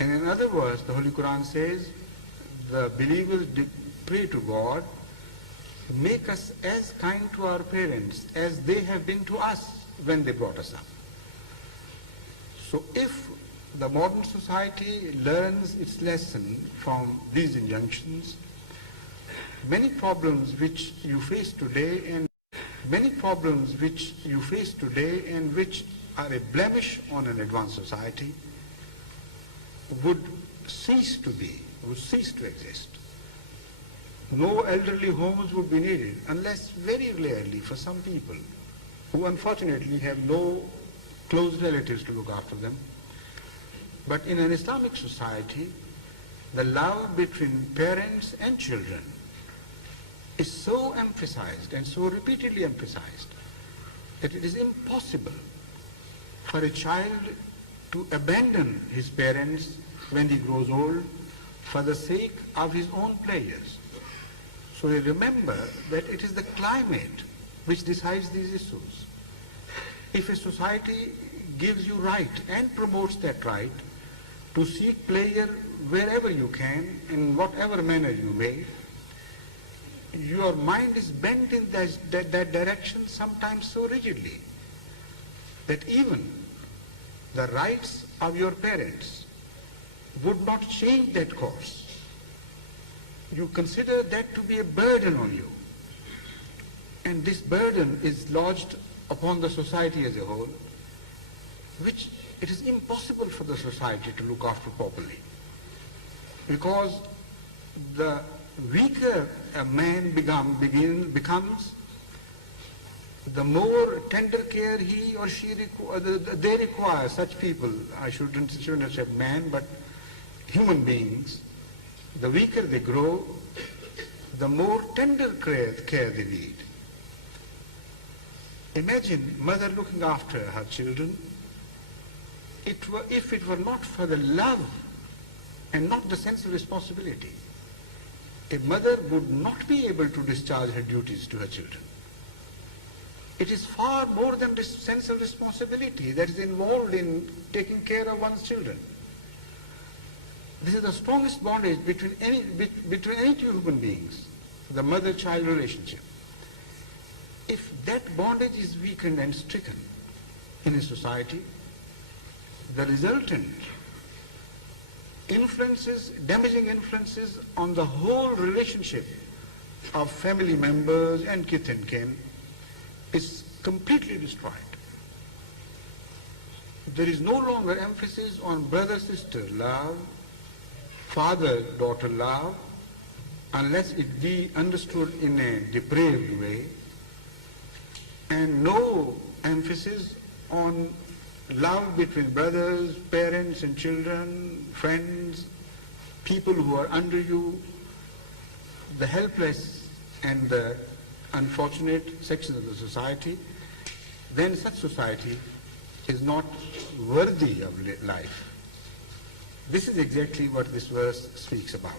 And in other words, the Holy Quran says, the believers pray to God, make us as kind to our parents as they have been to us when they brought us up. So if the modern society learns its lesson from these injunctions, many problems which you face today and which are a blemish on an advanced society would cease to exist. No elderly homes would be needed unless very rarely for some people who unfortunately have no close relatives to look after them. But in an Islamic society, the love between parents and children is so emphasized and so repeatedly emphasized that it is impossible for a child to abandon his parents when he grows old for the sake of his own pleasures. So we remember that it is the climate which decides these issues. If a society gives you right and promotes that right to seek pleasure wherever you can, in whatever manner you may, your mind is bent in that direction sometimes so rigidly that even the rights of your parents would not change that course. You consider that to be a burden on you. And this burden is lodged upon the society as a whole, which it is impossible for the society to look after properly. Because the weaker a man becomes, the more tender care he or she they require. Such people, I shouldn't say man, but human beings, the weaker they grow, the more tender care they need. Imagine mother looking after her children. If it were not for the love and not the sense of responsibility, a mother would not be able to discharge her duties to her children. It is far more than this sense of responsibility that is involved in taking care of one's children. This is the strongest bondage between any two human beings, the mother-child relationship. If that bondage is weakened and stricken in a society, the resultant damaging influences on the whole relationship of family members and kith and kin is completely destroyed. There is no longer emphasis on brother-sister love, father-daughter love, unless it be understood in a depraved way, and no emphasis on love between brothers, parents and children, friends, people who are under you, the helpless and the unfortunate sections of the society. Then such society is not worthy of life. This is exactly what this verse speaks about.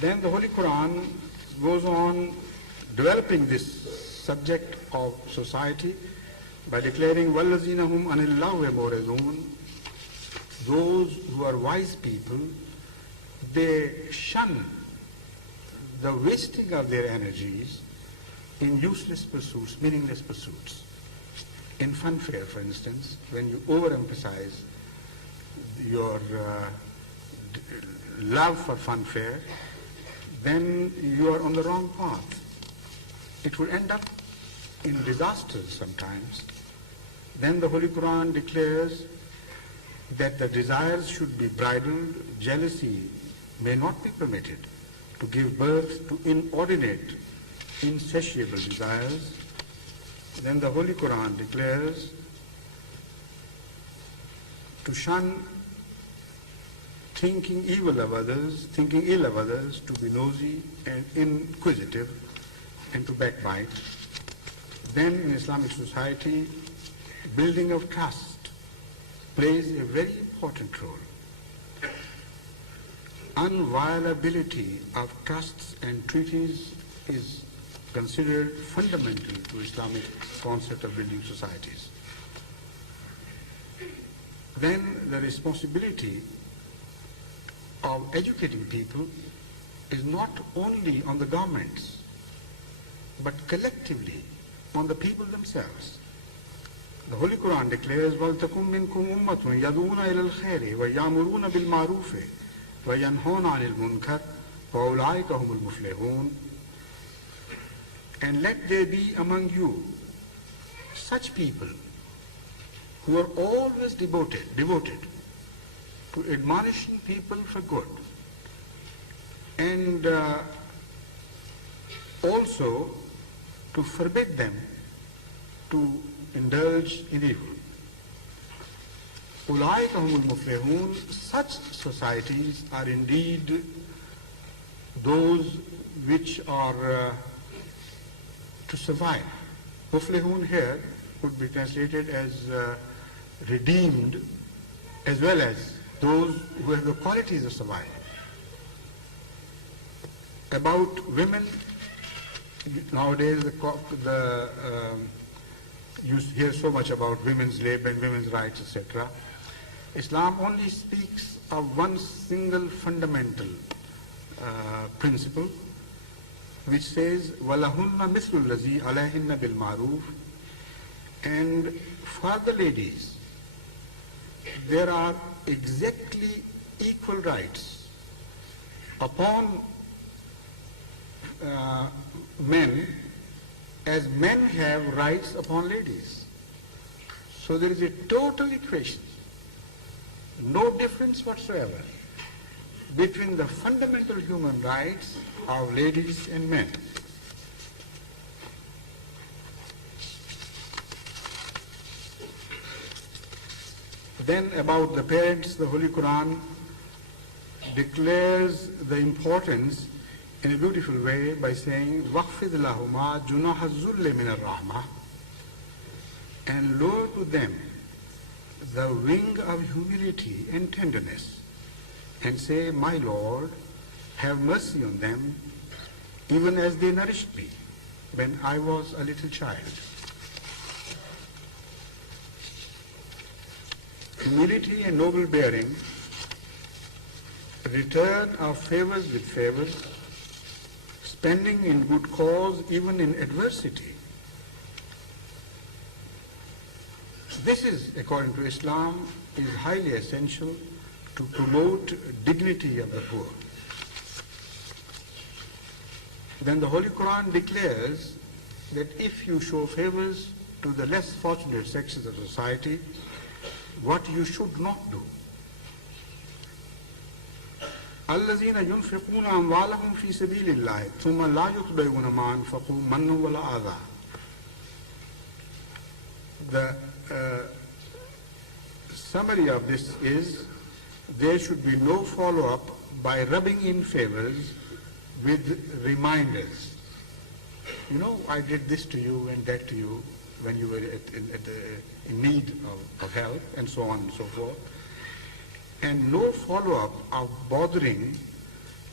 Then the Holy Quran goes on developing this subject of society by declaring, وَالَّذِينَ هُمْ عَنِ اللَّهْوِ مُعْرِضُونَ. Those who are wise people, they shun the wasting of their energies in useless pursuits, meaningless pursuits. In funfair, for instance, when you overemphasize your love for funfair, then you are on the wrong path. It will end up in disasters sometimes. Then the Holy Quran declares that the desires should be bridled, jealousy may not be permitted to give birth to inordinate, insatiable desires. Then the Holy Quran declares to shun thinking evil of others, thinking ill of others, to be nosy and inquisitive, and to backbite. Then in Islamic society, building of trust plays a very important role. Unviolability of trusts and treaties is considered fundamental to Islamic concept of building societies. Then the responsibility of educating people is not only on the governments, but collectively on the people themselves. The Holy Quran declares, وَلْتَكُمْ مِنْكُمْ أُمَّةٌ يَدْعُونَ إِلَى الْخَيْرِ وَيَأْمُرُونَ بِالْمَعْرُوفِ وَيَنْهَوْنَ عَنِ الْمُنْكَرِ وَأُولَٰئِكَ هُمُ الْمُفْلِحُونَ. And let there be among you such people who are always devoted to admonishing people for good, and also to forbid them to indulge in evil. أُولَٰئِكَ هُمُ الْمُفْلِحُونَ. Such societies are indeed those which are to survive. Muflihun here could be translated as redeemed, as well as those who have the qualities of survival. About women, nowadays you hear so much about women's labor and women's rights, etc. Islam only speaks of one single fundamental principle, which says, وَلَهُنَّ مِثْلُ الَّذِي عَلَيْهِنَّ بِالْمَعْرُوفِ. And for the ladies, there are exactly equal rights upon men as men have rights upon ladies. So there is a total equation, no difference whatsoever between the fundamental human rights of ladies and men. Then about the parents, the Holy Quran declares the importance in a beautiful way by saying, وَخْفِضْ لَهُمَا جُنَاحَ الذُّلِّ مِنَ الرَّحْمَةِ. And lower to them the wing of humility and tenderness, and say, my Lord, have mercy on them, even as they nourished me when I was a little child. Humility and noble bearing, return of favors with favors, spending in good cause even in adversity. This is, according to Islam, is highly essential to promote dignity of the poor. Then the Holy Quran declares that if you show favors to the less fortunate sections of society, what you should not do. الذين ينفقون أموالهم في سبيل الله ثم لا يتبعون ما أنفقوا منا ولا أذى. The summary of this is there should be no follow-up by rubbing in favors with reminders. You know, I did this to you and that to you when you were in need of help, and so on and so forth. And no follow-up of bothering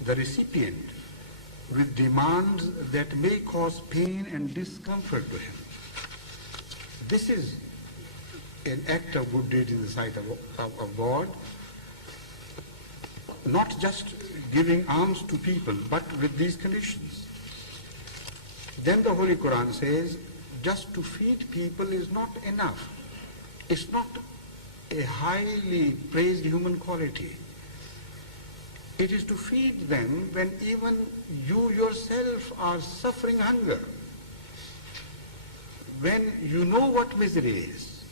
the recipient with demands that may cause pain and discomfort to him. This is an act of good deed in the sight of God, not just giving alms to people, but with these conditions. Then the Holy Quran says, just to feed people is not enough. It's not a highly praised human quality. It is to feed them when even you yourself are suffering hunger, when you know what misery is,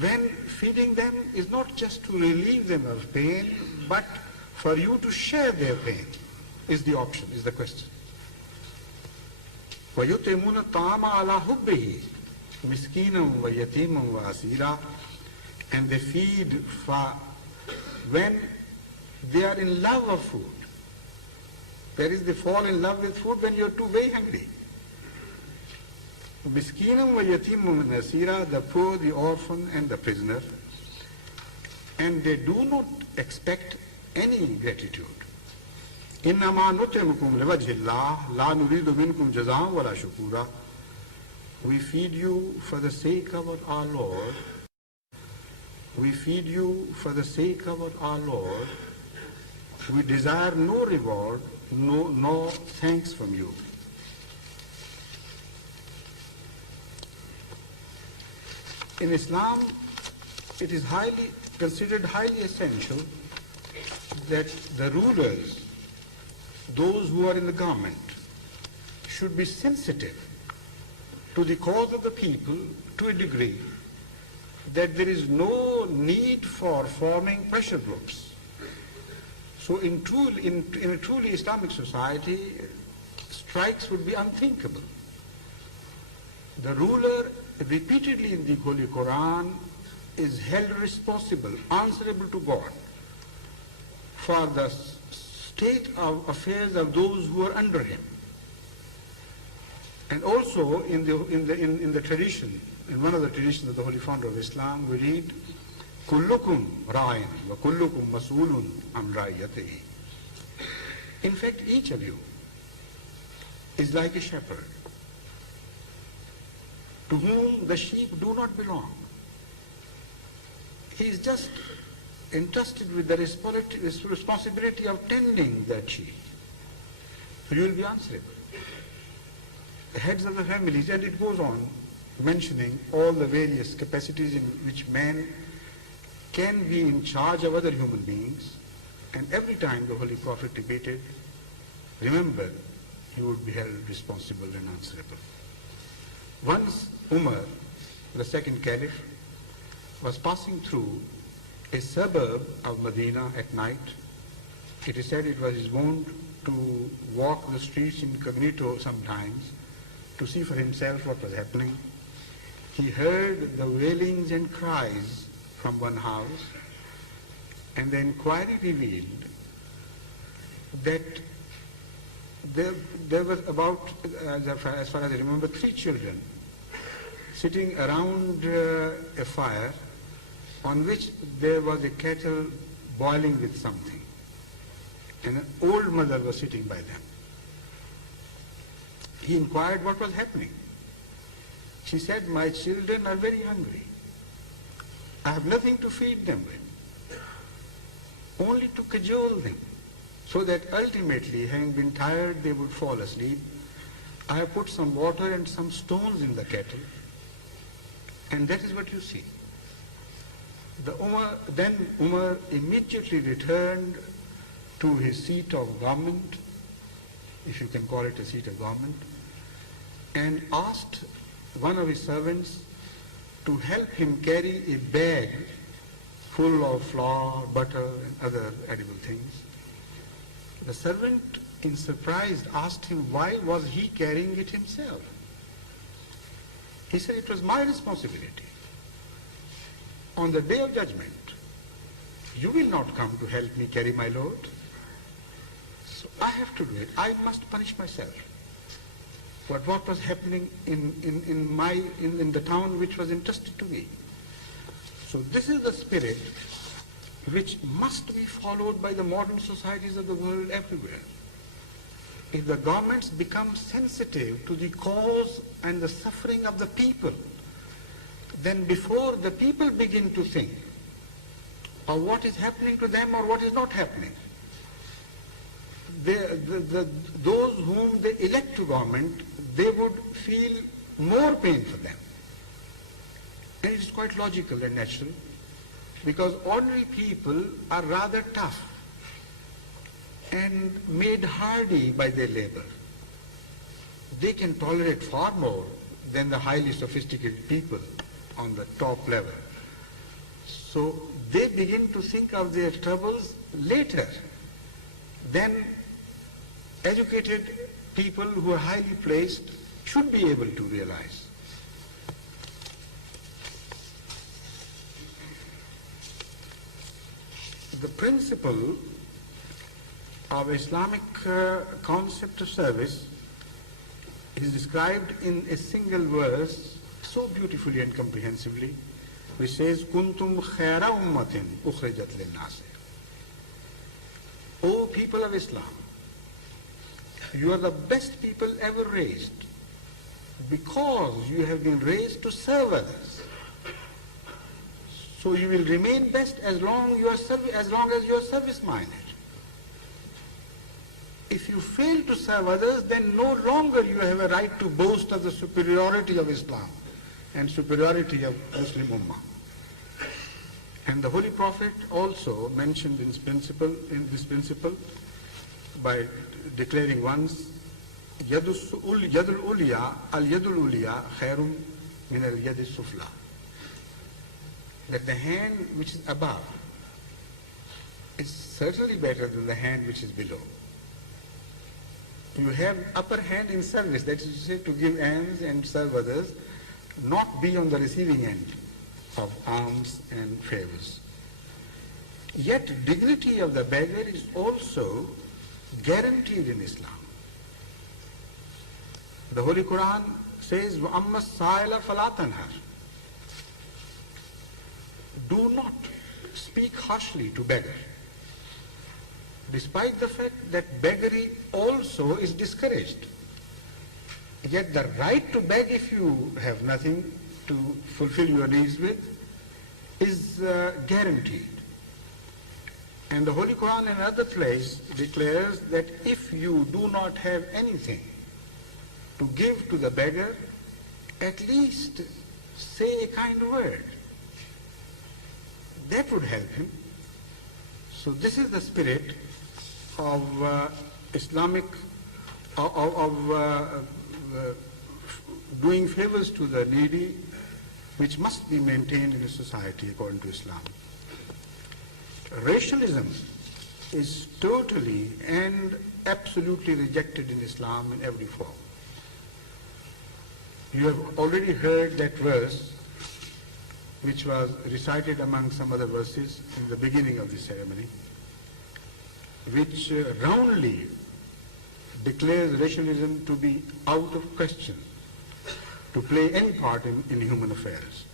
when feeding them is not just to relieve them of pain, but for you to share their pain is the option, is the question. وَيُطْعِمُونَ الطَّعَامَ عَلَى حُبِّهِ مِسْكِينًا وَيَتِيمًا وَأَسِيرًا. And they feed when they are in love of food. That is, they fall in love with food when you are too very hungry. Miskeenam wa yatimum nasira, the poor, the orphan, and the prisoner. And they do not expect any gratitude. Innama nut'imukum liwajhillah la nuridu minkum jazaan wala shukura. We feed you for the sake of our Lord. We feed you for the sake of our Lord. We desire no reward, no thanks from you. In Islam, it is considered highly essential that the rulers, those who are in the government, should be sensitive to the cause of the people to a degree that there is no need for forming pressure groups. So in a truly Islamic society, strikes would be unthinkable. The ruler, repeatedly in the Holy Quran, is held responsible, answerable to God for the state of affairs of those who are under him. And also in the tradition, in one of the traditions of the Holy Founder of Islam, we read, "Kullukum ra'in wa kullukum mas'ulun an ra'iyatihi." In fact, each of you is like a shepherd to whom the sheep do not belong. He is just entrusted with the responsibility of tending that sheep. So you will be answerable. The heads of the families, and it goes on mentioning all the various capacities in which man can be in charge of other human beings, and every time the Holy Prophet repeated, remember, you would be held responsible and answerable. Once Umar, the second caliph, was passing through a suburb of Medina at night. It is said it was his wont to walk the streets incognito sometimes to see for himself what was happening. He heard the wailings and cries from one house, and the inquiry revealed that there was about, as far as I remember, 3 children sitting around a fire on which there was a kettle boiling with something, and an old mother was sitting by them. He inquired what was happening. She said, "My children are very hungry. I have nothing to feed them with, only to cajole them, so that ultimately, having been tired, they would fall asleep. I have put some water and some stones in the kettle. And that is what you see. Then Umar immediately returned to his seat of government, if you can call it a seat of government, and asked one of his servants to help him carry a bag full of flour, butter, and other edible things. The servant, in surprise, asked him why was he carrying it himself. He said, it was my responsibility. On the day of judgment, you will not come to help me carry my load. So I have to do it. I must punish myself. But what was happening in the town which was entrusted to me? So this is the spirit which must be followed by the modern societies of the world everywhere. If the governments become sensitive to the cause and the suffering of the people, then before the people begin to think of what is happening to them or what is not happening, those whom they elect to government, they would feel more pain for them. And it is quite logical and natural, because ordinary people are rather tough and made hardy by their labor. They can tolerate far more than the highly sophisticated people on the top level. So they begin to think of their troubles later than educated people who are highly placed should be able to realize. The principle of Islamic concept of service is described in a single verse so beautifully and comprehensively, which says, "Kuntum khayra ummatin ukhrijat lin-nas." O people of Islam, you are the best people ever raised because you have been raised to serve others. So you will remain best as long as you are service-minded. If you fail to serve others, then no longer you have a right to boast of the superiority of Islam and superiority of Muslim Ummah. And the Holy Prophet also mentioned this principle by declaring once, Yadul Uliya, Al-Yadul Uliya, Khairum min al-Yadis Sufla. That the hand which is above is certainly better than the hand which is below. You have upper hand in service, that is to say, to give alms and serve others, not be on the receiving end of alms and favors. Yet dignity of the beggar is also guaranteed in Islam. The Holy Quran says, وَأَمَّا السَّائِلَ فَلَا تَنْهَرْ. Do not speak harshly to beggar, despite the fact that beggary also is discouraged. Yet the right to beg if you have nothing to fulfill your needs with is guaranteed. And the Holy Quran in another place declares that if you do not have anything to give to the beggar, at least say a kind word. That would help him. So this is the spirit of Islamic, doing favors to the needy, which must be maintained in a society according to Islam. Racialism is totally and absolutely rejected in Islam in every form. You have already heard that verse, which was recited among some other verses in the beginning of the ceremony, which roundly declares racialism to be out of question to play any part in human affairs.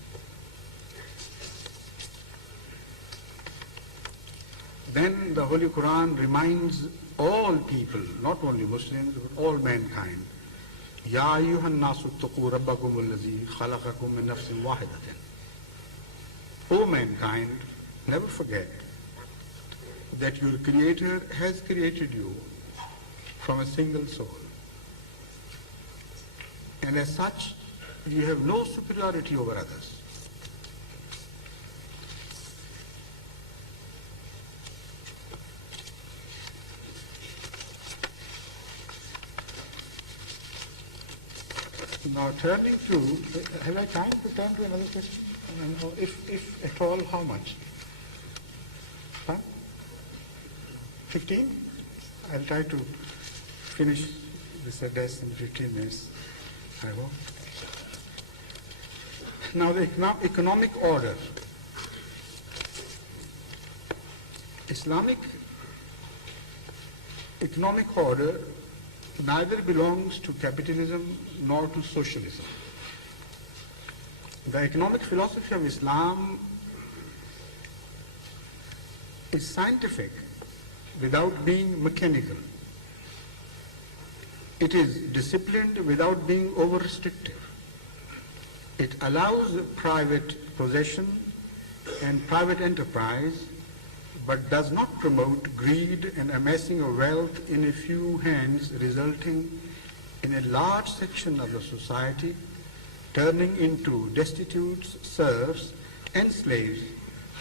Then the Holy Quran reminds all people, not only Muslims, but all mankind, Ya ayyuhan nasu ttaqu rabbakum allazi khalaqakum min nafsin wahidatin. O mankind, never forget that your Creator has created you from a single soul. And as such, you have no superiority over others. Now turning to, have I time to turn to another question? If at all, how much? Huh? 15? I'll try to finish this address in 15 minutes, I hope. Now the economic order. Islamic economic order neither belongs to capitalism nor to socialism. The economic philosophy of Islam is scientific without being mechanical. It is disciplined without being over-restrictive. It allows private possession and private enterprise, but does not promote greed and amassing of wealth in a few hands, resulting in a large section of the society turning into destitutes, serfs, and slaves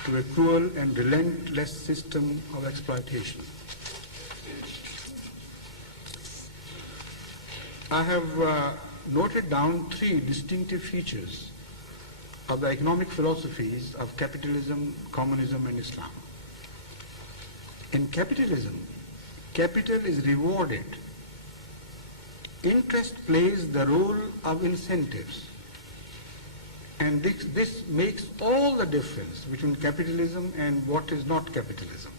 to a cruel and relentless system of exploitation. I have noted down three distinctive features of the economic philosophies of capitalism, communism, and Islam. In capitalism, capital is rewarded. Interest plays the role of incentives. And this makes all the difference between capitalism and what is not capitalism.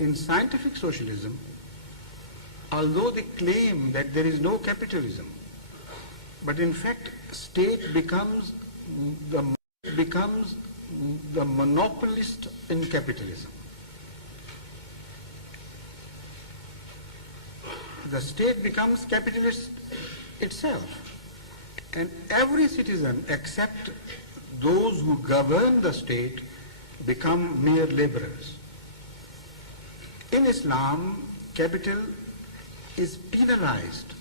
In scientific socialism, although they claim that there is no capitalism, but in fact state becomes the monopolist in capitalism. The state becomes capitalist itself. And every citizen except those who govern the state become mere laborers. In Islam, capital is penalized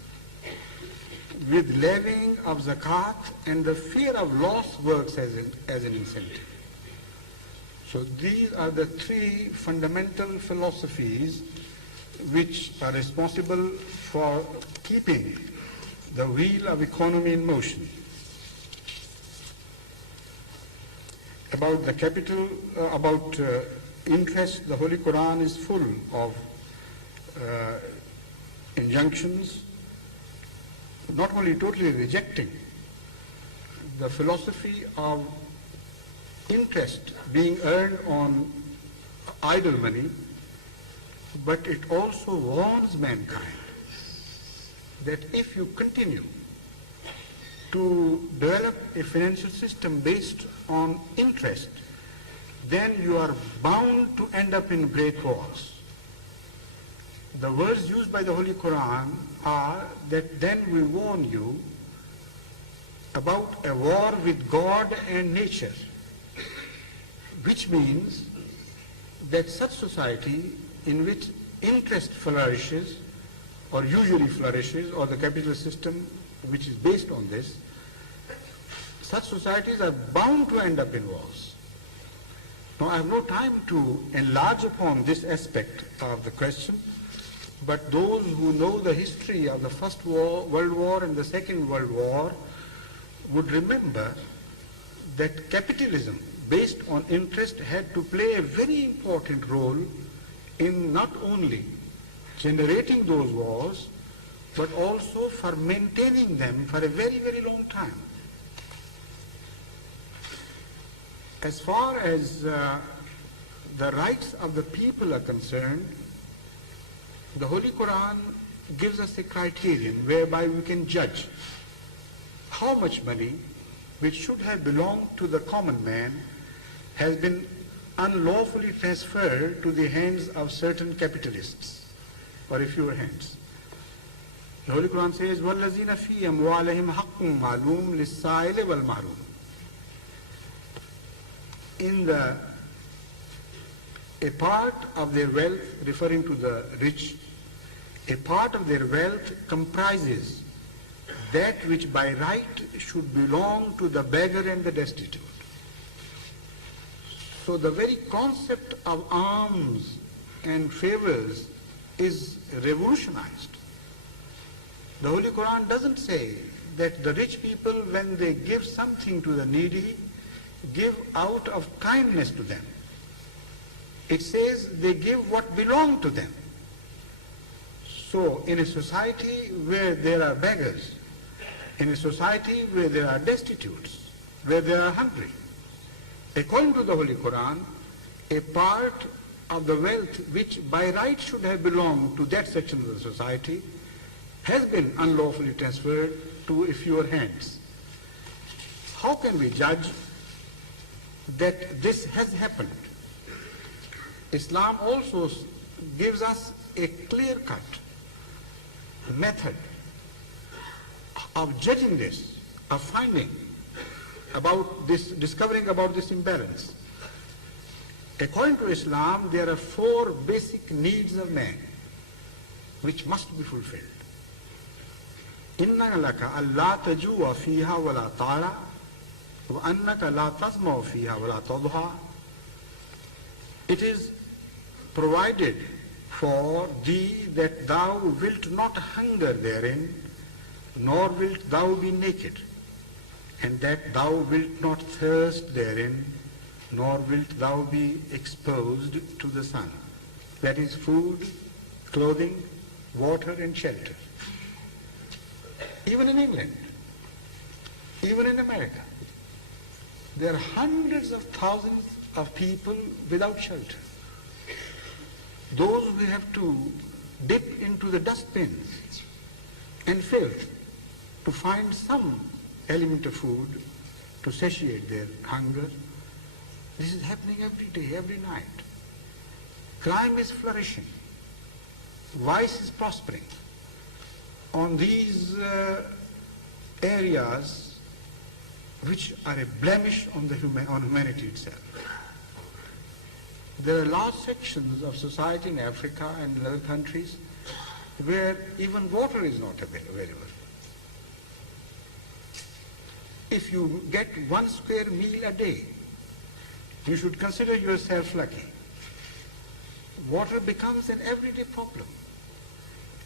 with levying of zakat, and the fear of loss works as an incentive. So these are the three fundamental philosophies which are responsible for keeping the wheel of economy in motion. About the capital, about interest, the Holy Quran is full of injunctions, not only totally rejecting the philosophy of interest being earned on idle money, but it also warns mankind that if you continue to develop a financial system based on interest, then you are bound to end up in great wars. The words used by the Holy Quran are that then we warn you about a war with God and nature, which means that such society in which interest flourishes, or usually flourishes, or the capitalist system which is based on this, such societies are bound to end up in wars. Now I have no time to enlarge upon this aspect of the question, but those who know the history of the First World War and the Second World War would remember that capitalism based on interest had to play a very important role in not only generating those wars, but also for maintaining them for a very, very long time. As far as the rights of the people are concerned, the Holy Quran gives us a criterion whereby we can judge how much money, which should have belonged to the common man, has been unlawfully transferred to the hands of certain capitalists, or a few hands. The Holy Quran says, وَالَّذِينَ فِي أَمْوَالِهِمْ حَقٌّ مَعْلُومٌ لِلسَّائِلِ وَالْمَحْرُومِ. In a part of their wealth, referring to the rich, a part of their wealth comprises that which by right should belong to the beggar and the destitute. So the very concept of alms and favors is revolutionized. The Holy Quran doesn't say that the rich people, when they give something to the needy, give out of kindness to them. It says they give what belongs to them. So in a society where there are beggars, in a society where there are destitutes, where there are hungry, according to the Holy Quran, a part of the wealth which by right should have belonged to that section of the society has been unlawfully transferred to a fewer hands. How can we judge that this has happened? Islam also gives us a clear-cut method of judging this, of finding about this, discovering about this imbalance. According to Islam, there are 4 basic needs of man which must be fulfilled. إِنَّ لَكَ أَلَّا تَجُوَ فِيهَا وَلَا طَعْرَى وَأَنَّكَ لَا تَظْمَأُ فِيهَا وَلَا تَضْحَى. It is provided for thee that thou wilt not hunger therein, nor wilt thou be naked, and that thou wilt not thirst therein, nor wilt thou be exposed to the sun. That is food, clothing, water and shelter. Even in England, even in America, there are hundreds of thousands of people without shelter. Those who have to dip into the dustbins and filth to find some element of food to satiate their hunger. This is happening every day, every night. Crime is flourishing. Vice is prospering. On these areas which are a blemish on humanity itself. There are large sections of society in Africa and in other countries where even water is not available. If you get 1 square meal a day, you should consider yourself lucky. Water becomes an everyday problem.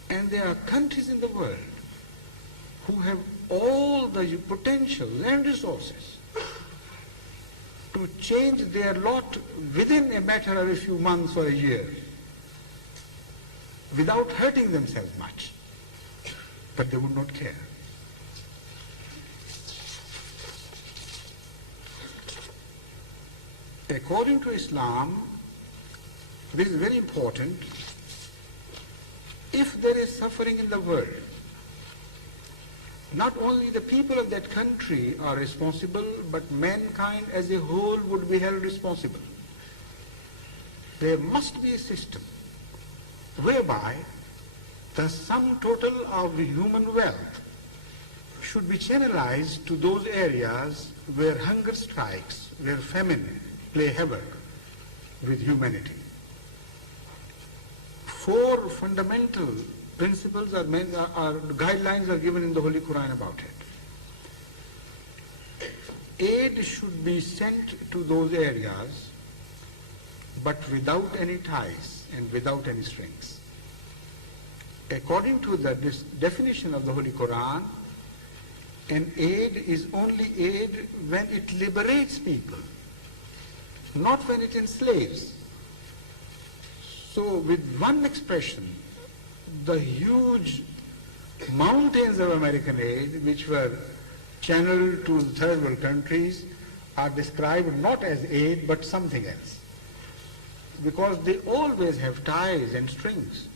And there are countries in the world who have all the potential and resources to change their lot within a matter of a few months or a year without hurting themselves much. But they would not care. According to Islam, this is very important. If there is suffering in the world, not only the people of that country are responsible, but mankind as a whole would be held responsible. There must be a system whereby the sum total of human wealth should be channelized to those areas where hunger strikes, where famine play havoc with humanity. 4 fundamental principles are guidelines are given in the Holy Quran about it. Aid should be sent to those areas, but without any ties and without any strings. According to this definition of the Holy Quran, an aid is only aid when it liberates people, not when it enslaves. So with one expression, the huge mountains of American aid which were channeled to third world countries are described not as aid but something else, because they always have ties and strings.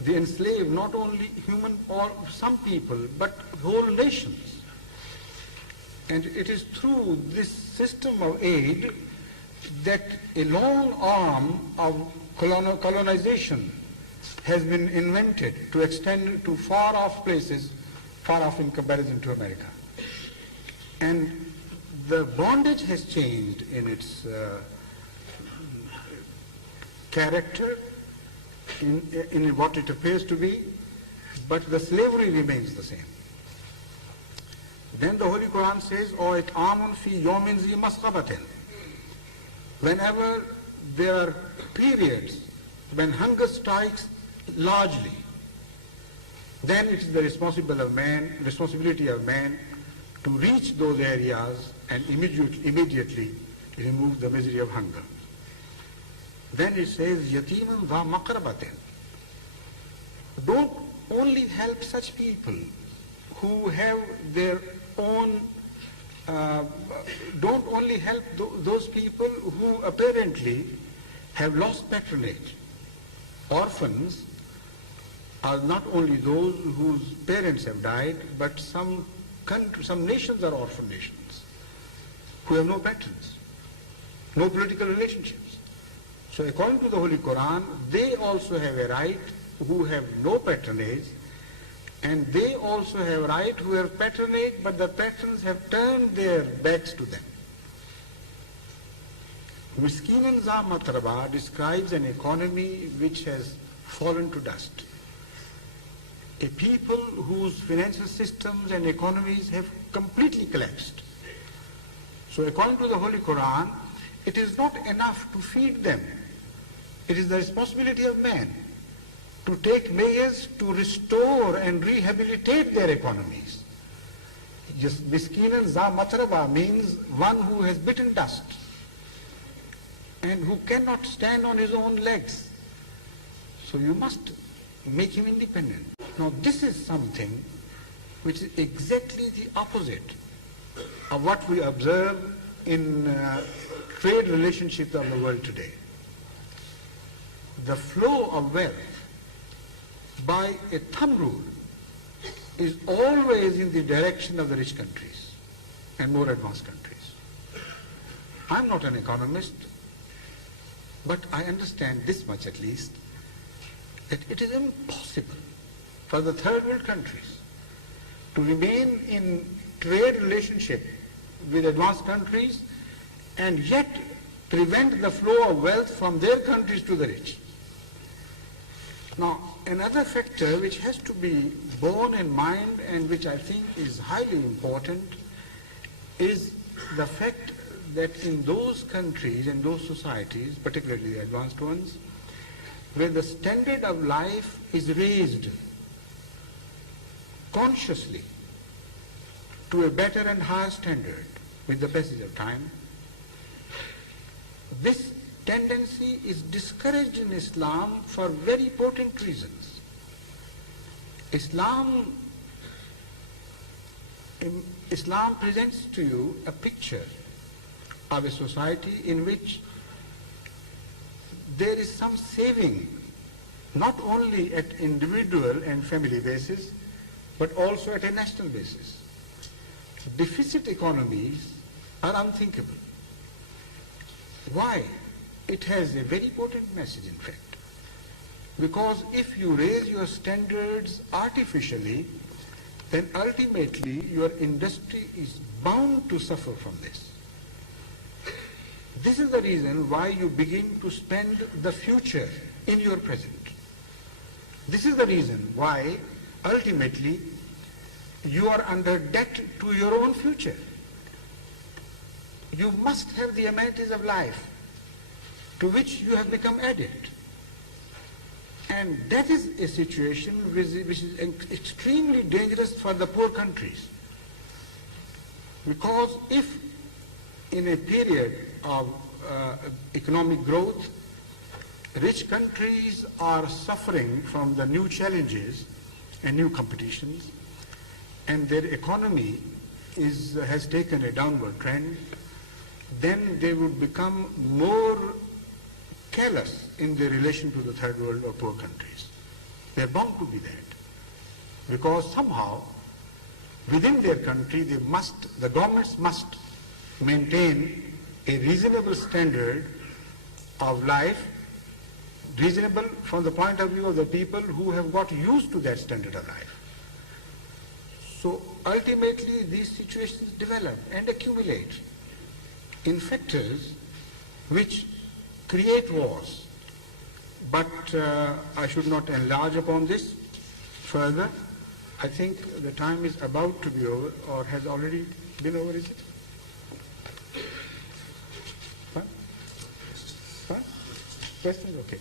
They enslave not only human or some people but whole nations. And it is through this system of aid that a long arm of colonization has been invented to extend to far off places, far off in comparison to America. And the bondage has changed in its character, in what it appears to be, but the slavery remains the same. Then the Holy Quran says, "O it'amun fi yawmin zi masqabatin." Whenever there are periods when hunger strikes largely, then it is the responsibility of man to reach those areas and immediately remove the misery of hunger. Then it says, yatiman dha maqrabatin. Don't only help such people who have their own, don't only help those people who apparently have lost patronage. Orphans are not only those whose parents have died, but some nations are orphan nations who have no patrons, no political relationships. So according to the Holy Quran, they also have a right who have no patronage, and they also have a right who have patronage, but the patrons have turned their backs to them. Miskinan za matraba describes an economy which has fallen to dust. A people whose financial systems and economies have completely collapsed. So according to the Holy Quran, it is not enough to feed them. It is the responsibility of man to take measures to restore and rehabilitate their economies. Just miskinan za matraba means one who has bitten dust and who cannot stand on his own legs. So you must make him independent. Now this is something which is exactly the opposite of what we observe in trade relationships of the world today. The flow of wealth by a thumb rule is always in the direction of the rich countries and more advanced countries. I'm not an economist, but I understand this much at least, that it is impossible for the third world countries to remain in trade relationship with advanced countries and yet prevent the flow of wealth from their countries to the rich. Now, another factor which has to be borne in mind and which I think is highly important is the fact that in those countries and those societies, particularly the advanced ones, where the standard of life is raised consciously to a better and higher standard with the passage of time, this tendency is discouraged in Islam for very potent reasons. Islam presents to you a picture of a society in which there is some saving, not only at individual and family basis, but also at a national basis. Deficit economies are unthinkable. Why? It has a very potent message, in fact. Because if you raise your standards artificially, then ultimately your industry is bound to suffer from this. This is the reason why you begin to spend the future in your present. This is the reason why ultimately you are under debt to your own future. You must have the amenities of life to which you have become addict. And that is a situation which is extremely dangerous for the poor countries. Because if in a period of economic growth, rich countries are suffering from the new challenges and new competitions, and their economy has taken a downward trend, then they would become more callous in their relation to the third world or poor countries. They're bound to be that. Because somehow, within their country, the governments must maintain a reasonable standard of life, reasonable from the point of view of the people who have got used to that standard of life. So ultimately these situations develop and accumulate in factors which create wars. But I should not enlarge upon this further. I think the time is about to be over, or has already been over, is it? Questions? Okay.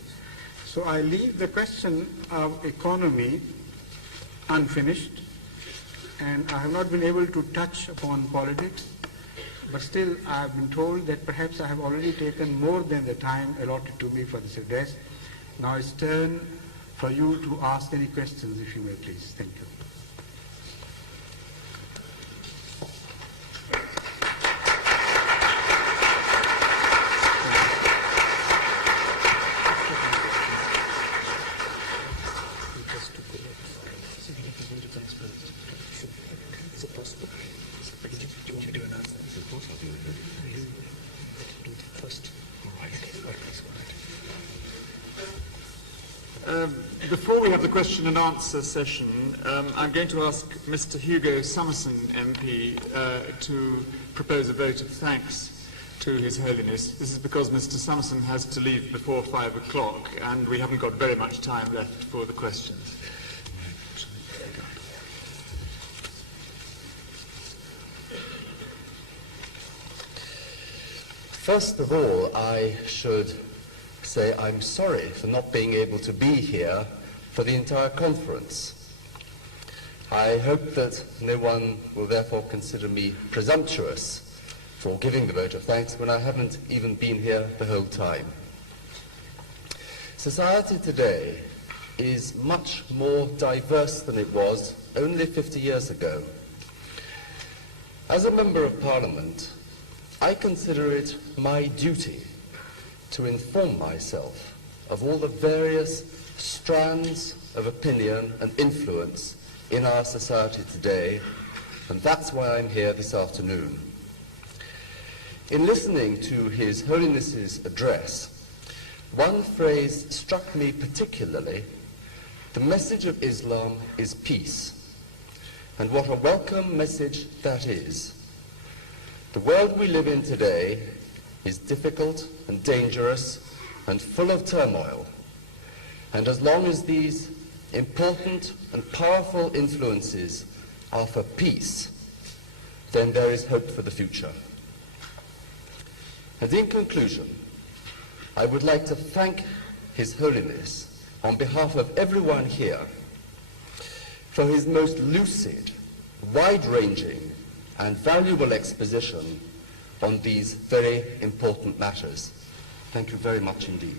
So I leave the question of economy unfinished, and I have not been able to touch upon politics, but still I have been told that perhaps I have already taken more than the time allotted to me for this address. Now it's turn for you to ask any questions, if you may please. Thank you. Before we have the question and answer session, I'm going to ask Mr. Hugo Summerson, MP, to propose a vote of thanks to His Holiness. This is because Mr. Summerson has to leave before 5 o'clock, and we haven't got very much time left for the questions. First of all, I should say I'm sorry for not being able to be here for the entire conference. I hope that no one will therefore consider me presumptuous for giving the vote of thanks when I haven't even been here the whole time. Society today is much more diverse than it was only 50 years ago. As a Member of Parliament, I consider it my duty to inform myself of all the various strands of opinion and influence in our society today, and that's why I'm here this afternoon. In listening to His Holiness's address, one phrase struck me particularly: the message of Islam is peace. And what a welcome message that is. The world we live in today is difficult and dangerous and full of turmoil. And as long as these important and powerful influences are for peace, then there is hope for the future. And in conclusion, I would like to thank His Holiness on behalf of everyone here for his most lucid, wide-ranging and valuable exposition on these very important matters. Thank you very much indeed.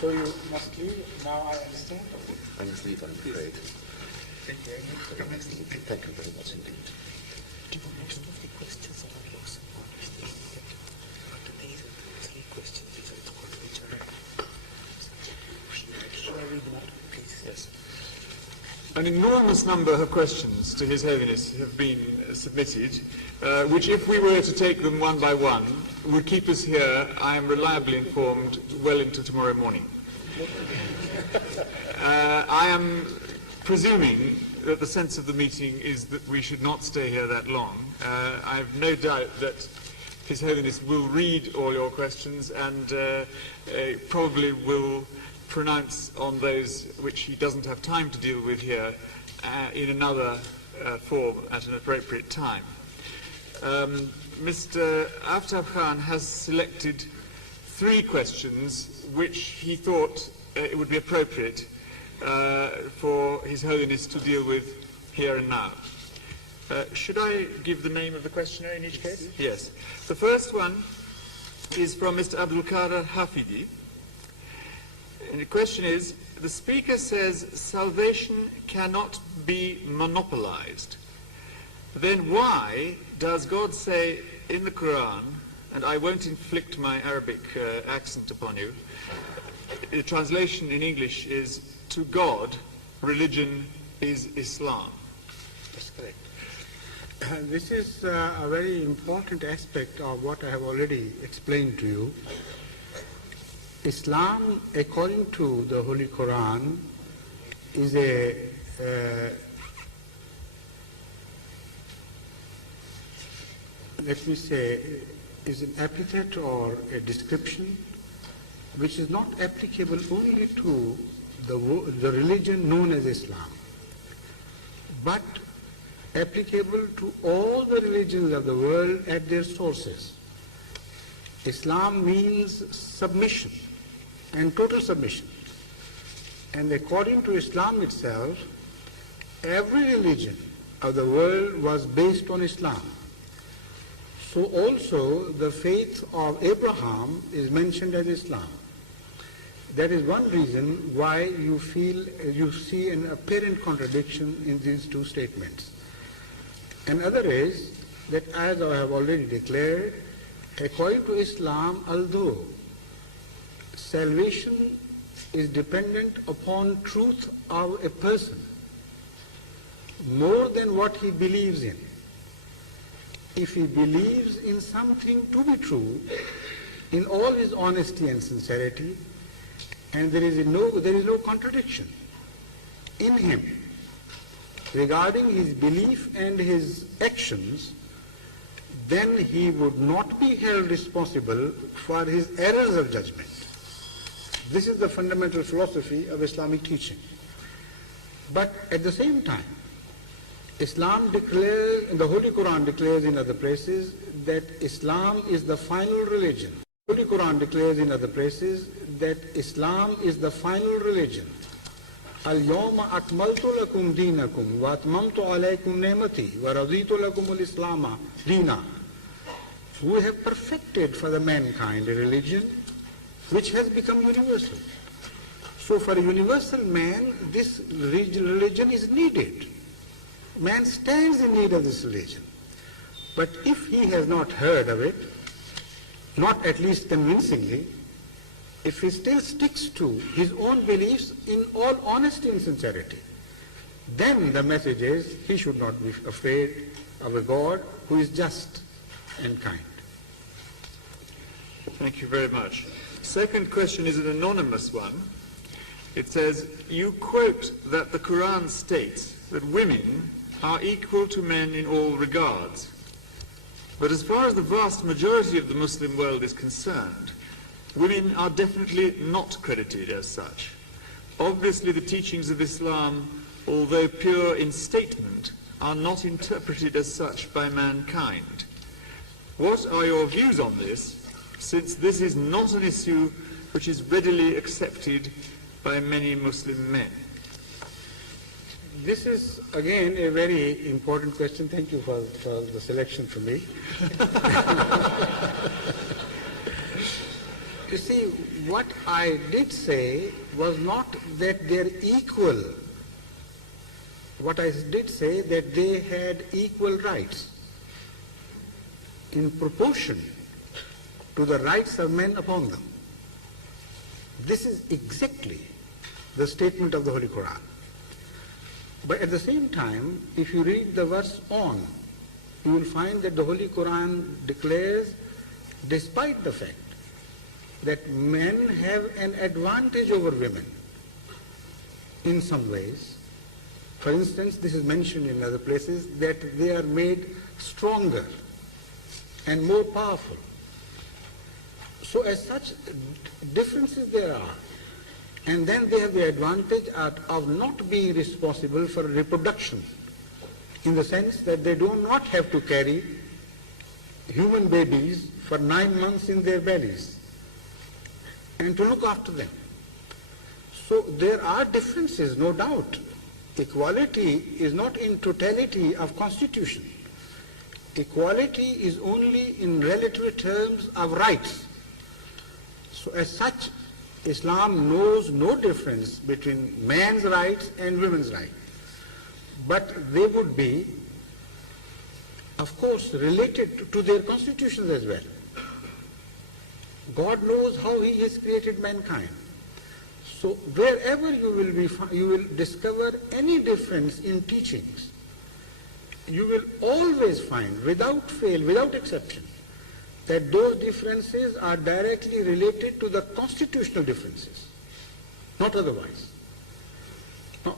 So you must leave now, I understand? I must leave, I'm afraid. Thank you very much. Thank you very much indeed. Do you want most of the questions that are lost? These are the 3 questions which are taught which are Shall I read them out, please? Yes. An enormous number of questions to His Holiness have been submitted, which, if we were to take them one by one, would keep us here, I am reliably informed, well into tomorrow morning. I am presuming that the sense of the meeting is that we should not stay here that long. I have no doubt that His Holiness will read all your questions and probably will pronounce on those which he doesn't have time to deal with here in another form at an appropriate time. Mr. Aftab Khan has selected 3 questions which he thought it would be appropriate for His Holiness to deal with here and now. Should I give the name of the questioner in each case? Yes. The first one is from Mr. Abdul Qadir Hafidi. And the question is, the speaker says salvation cannot be monopolized. Then why does God say in the Quran, and I won't inflict my Arabic accent upon you, the translation in English is, to God, religion is Islam? That's correct. This is a very important aspect of what I have already explained to you. Islam, according to the Holy Quran, is is an epithet or a description which is not applicable only to the religion known as Islam, but applicable to all the religions of the world at their sources. Islam means submission and total submission. And according to Islam itself, every religion of the world was based on Islam. So also the faith of Abraham is mentioned as Islam. That is one reason why you see an apparent contradiction in these two statements. Another is that, as I have already declared, according to Islam, although salvation is dependent upon truth of a person more than what he believes in. If he believes in something to be true in all his honesty and sincerity, and there is no contradiction in him regarding his belief and his actions, then he would not be held responsible for his errors of judgment. This is the fundamental philosophy of Islamic teaching. But at the same time, Islam declares, and the Holy Quran declares in other places, that Islam is the final religion. The Holy Quran declares in other places that Islam is the final religion. Al-yawma akmaltu lakum deenakum wa atmamtu alaykum ni'mati wa raditu lakum al-islama deena. We have perfected for the mankind a religion which has become universal. So for a universal man, this religion is needed. Man stands in need of this religion. But if he has not heard of it, not at least convincingly, if he still sticks to his own beliefs in all honesty and sincerity, then the message is he should not be afraid of a God who is just and kind. Thank you very much. Second question is an anonymous one. It says, you quote that the Quran states that women are equal to men in all regards. But as far as the vast majority of the Muslim world is concerned, women are definitely not credited as such. Obviously the teachings of Islam, although pure in statement, are not interpreted as such by mankind. What are your views on this, since this is not an issue which is readily accepted by many Muslim men? This is again a very important question. Thank you for the selection for me. You see, what I did say was not that they're equal. What I did say that they had equal rights in proportion to the rights of men upon them. This is exactly the statement of the Holy Quran. But at the same time, if you read the verse on, you will find that the Holy Quran declares, despite the fact that men have an advantage over women in some ways. For instance, this is mentioned in other places, that they are made stronger and more powerful. So as such, differences there are. And then they have the advantage of not being responsible for reproduction, in the sense that they do not have to carry human babies for 9 months in their bellies and to look after them. So there are differences, no doubt. Equality is not in totality of constitution. Equality is only in relative terms of rights. So as such, Islam knows no difference between man's rights and women's rights. But they would be, of course, related to their constitutions as well. God knows how He has created mankind. So wherever you will discover any difference in teachings, you will always find, without fail, without exception, that those differences are directly related to the constitutional differences, not otherwise. Now,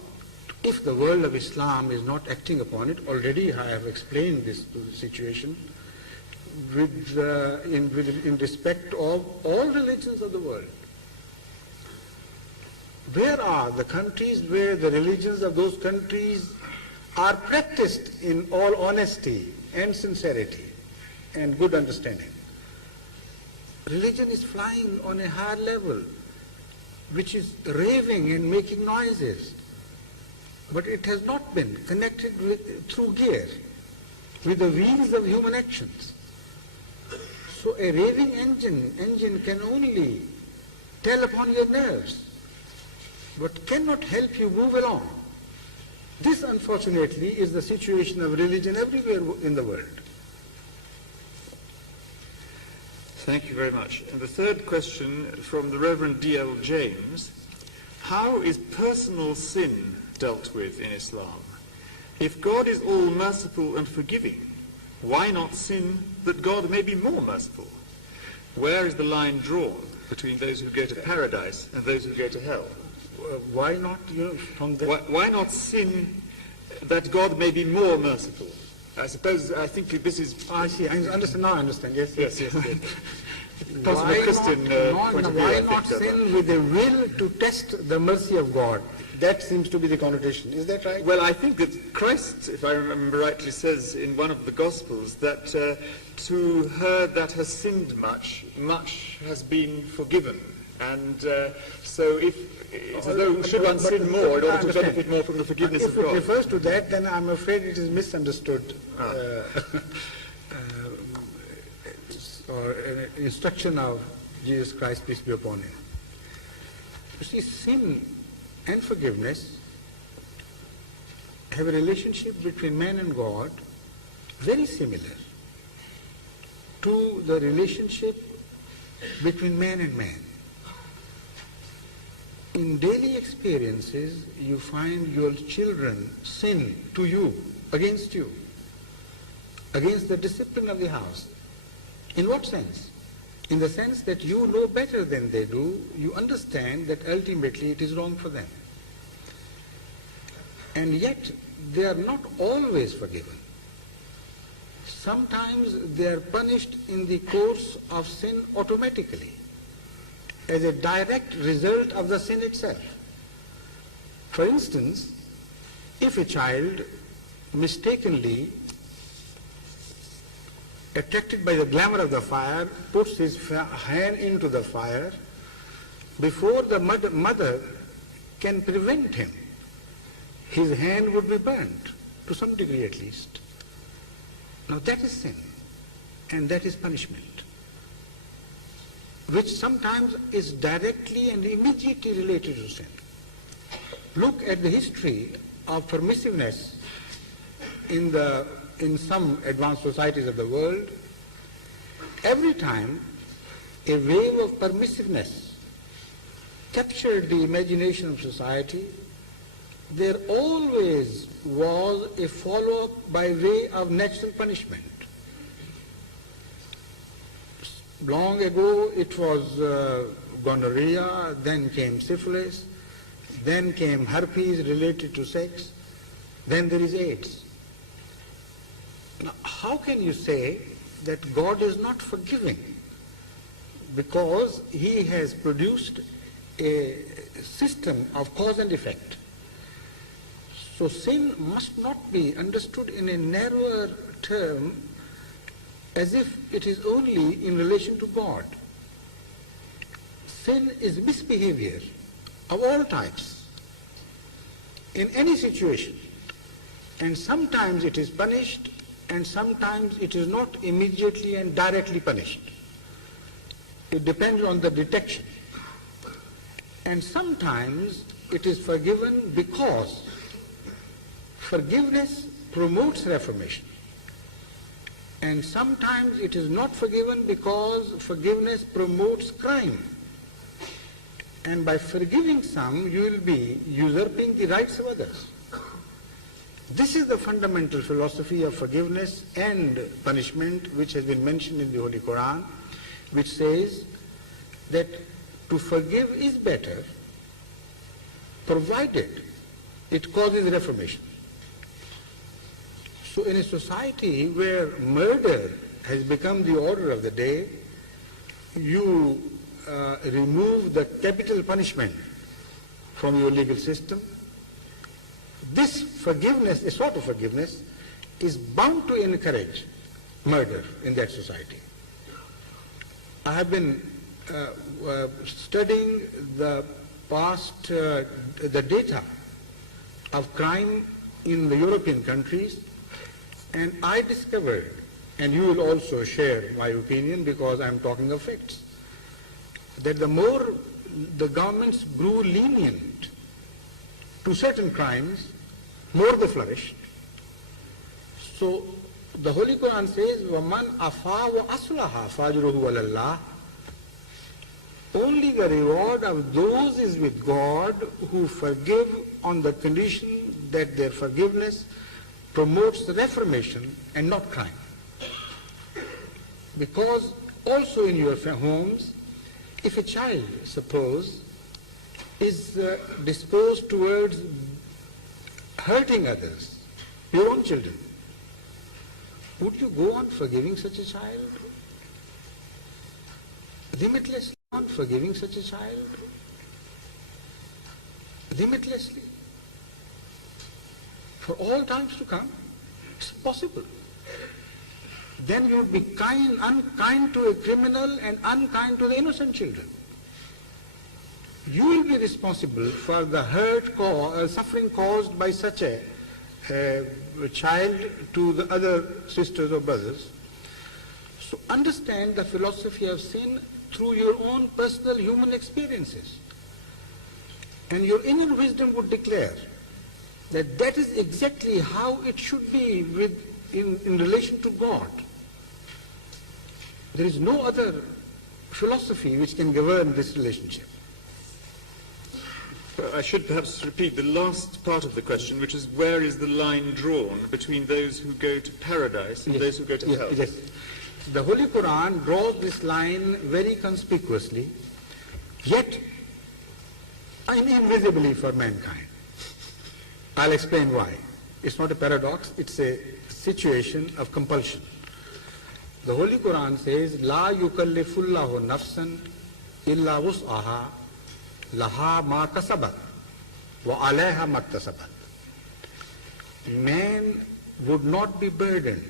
if the world of Islam is not acting upon it, already I have explained this situation in respect of all religions of the world. Where are the countries where the religions of those countries are practiced in all honesty and sincerity and good understanding? religion is flying on a higher level, which is raving and making noises. But it has not been connected through gear with the wheels of human actions. So a raving engine can only tell upon your nerves, but cannot help you move along. This, unfortunately, is the situation of religion everywhere in the world. Thank you very much. And the third question from the Reverend D.L. James: how is personal sin dealt with in Islam? If God is all merciful and forgiving, why not sin that God may be more merciful? Where is the line drawn between those who go to paradise and those who go to hell? Why not, Why not sin that God may be more merciful? I think this is... I see, I understand, now I understand, yes. Possible Christian point of view, why I think, not sin with a will to test the mercy of God? That seems to be the connotation. Is that right? Well, I think that Christ, if I remember rightly, says in one of the Gospels that to her that has sinned much, much has been forgiven. And so it's as though should one sin more in order to benefit more from the forgiveness of God? If it refers to that, then I'm afraid it is misunderstood. Or an instruction of Jesus Christ, peace be upon him. You see, sin and forgiveness have a relationship between man and God very similar to the relationship between man and man. In daily experiences, you find your children sin to you, against the discipline of the house. In what sense? In the sense that you know better than they do, you understand that ultimately it is wrong for them. And yet, they are not always forgiven. Sometimes they are punished in the course of sin automatically, as a direct result of the sin itself. For instance, if a child mistakenly, attracted by the glamour of the fire, puts his hand into the fire, before the mother can prevent him, his hand would be burnt, to some degree at least. Now that is sin, and that is punishment, which sometimes is directly and immediately related to sin. Look at the history of permissiveness in some advanced societies of the world. Every time a wave of permissiveness captured the imagination of society, there always was a follow-up by way of natural punishment. Long ago it was gonorrhea, then came syphilis, then came herpes related to sex, then there is AIDS. Now, how can you say that God is not forgiving? Because he has produced a system of cause and effect. So sin must not be understood in a narrower term as if it is only in relation to God. Sin is misbehavior of all types in any situation, and sometimes it is punished and sometimes it is not immediately and directly punished. It depends on the detection. And sometimes it is forgiven because forgiveness promotes reformation. And sometimes it is not forgiven because forgiveness promotes crime. And by forgiving some, you will be usurping the rights of others. This is the fundamental philosophy of forgiveness and punishment which has been mentioned in the Holy Quran, which says that to forgive is better provided it causes reformation. So in a society where murder has become the order of the day, you remove the capital punishment from your legal system. This forgiveness, a sort of forgiveness, is bound to encourage murder in that society. I have been studying the past, the data of crime in the European countries, and I discovered, and you will also share my opinion because I'm talking of facts, that the more the governments grew lenient to certain crimes, more they flourished. So the Holy Quran says, وَمَنْ أَفَا وَأَصْلَحَ فَأَجْرُهُ عَلَى اللَّهِ. Only the reward of those is with God who forgive on the condition that their forgiveness promotes the reformation and not crime. Because also in your homes, if a child, suppose, is disposed towards hurting others, your own children, would you go on forgiving such a child? Limitlessly on forgiving such a child? Limitlessly? For all times to come? It's possible. Then you would be unkind to a criminal and unkind to the innocent children. You will be responsible for the suffering caused by such a child to the other sisters or brothers. So understand the philosophy of sin through your own personal human experiences. And your inner wisdom would declare that that is exactly how it should be in relation to God. There is no other philosophy which can govern this relationship. I should perhaps repeat the last part of the question, which is where is the line drawn between those who go to paradise and those who go to hell? Yes. The Holy Quran draws this line very conspicuously, yet invisibly for mankind. I'll explain why. It's not a paradox, it's a situation of compulsion. The Holy Quran says, La yukallifullahu nafsan illa wus'aha laha ma kasabat wa alayha maktasabat. Man would not be burdened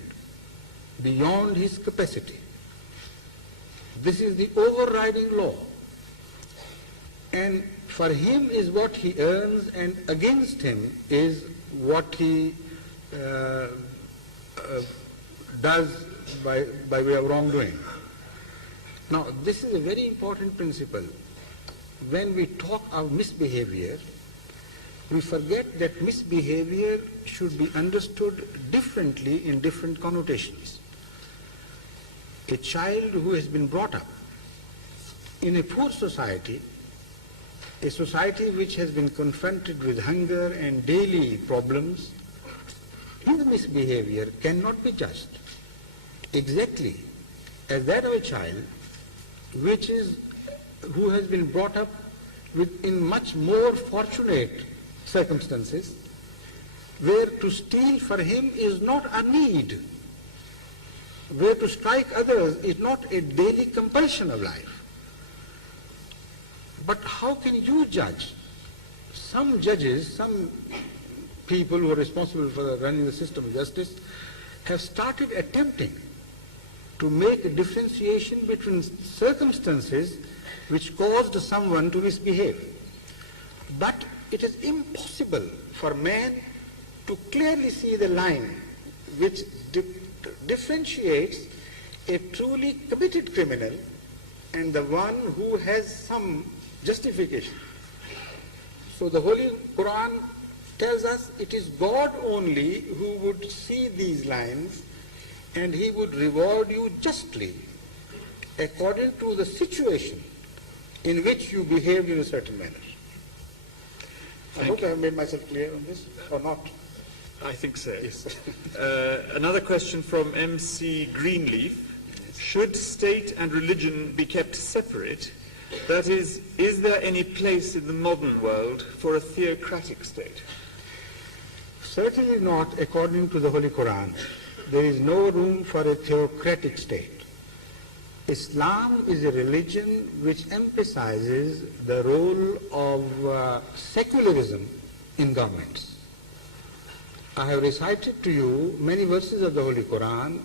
beyond his capacity. This is the overriding law. And for him is what he earns, and against him is what he does by way of wrongdoing. Now, this is a very important principle. When we talk of misbehavior, we forget that misbehavior should be understood differently in different connotations. A child who has been brought up in a poor society, a society which has been confronted with hunger and daily problems, his misbehavior cannot be judged exactly as that of a child who has been brought up in much more fortunate circumstances, where to steal for him is not a need, where to strike others is not a daily compulsion of life. But how can you judge? Some judges, some people who are responsible for running the system of justice have started attempting to make a differentiation between circumstances which caused someone to misbehave. But it is impossible for man to clearly see the line which differentiates a truly committed criminal and the one who has some justification. So the Holy Quran tells us it is God only who would see these lines, and he would reward you justly according to the situation in which you behaved in a certain manner. I hope I have made myself clear on this, or not? I think so. Yes. Another question from MC Greenleaf. Should state and religion be kept separate? That is there any place in the modern world for a theocratic state? Certainly not according to the Holy Quran. There is no room for a theocratic state. Islam is a religion which emphasizes the role of secularism in governments. I have recited to you many verses of the Holy Quran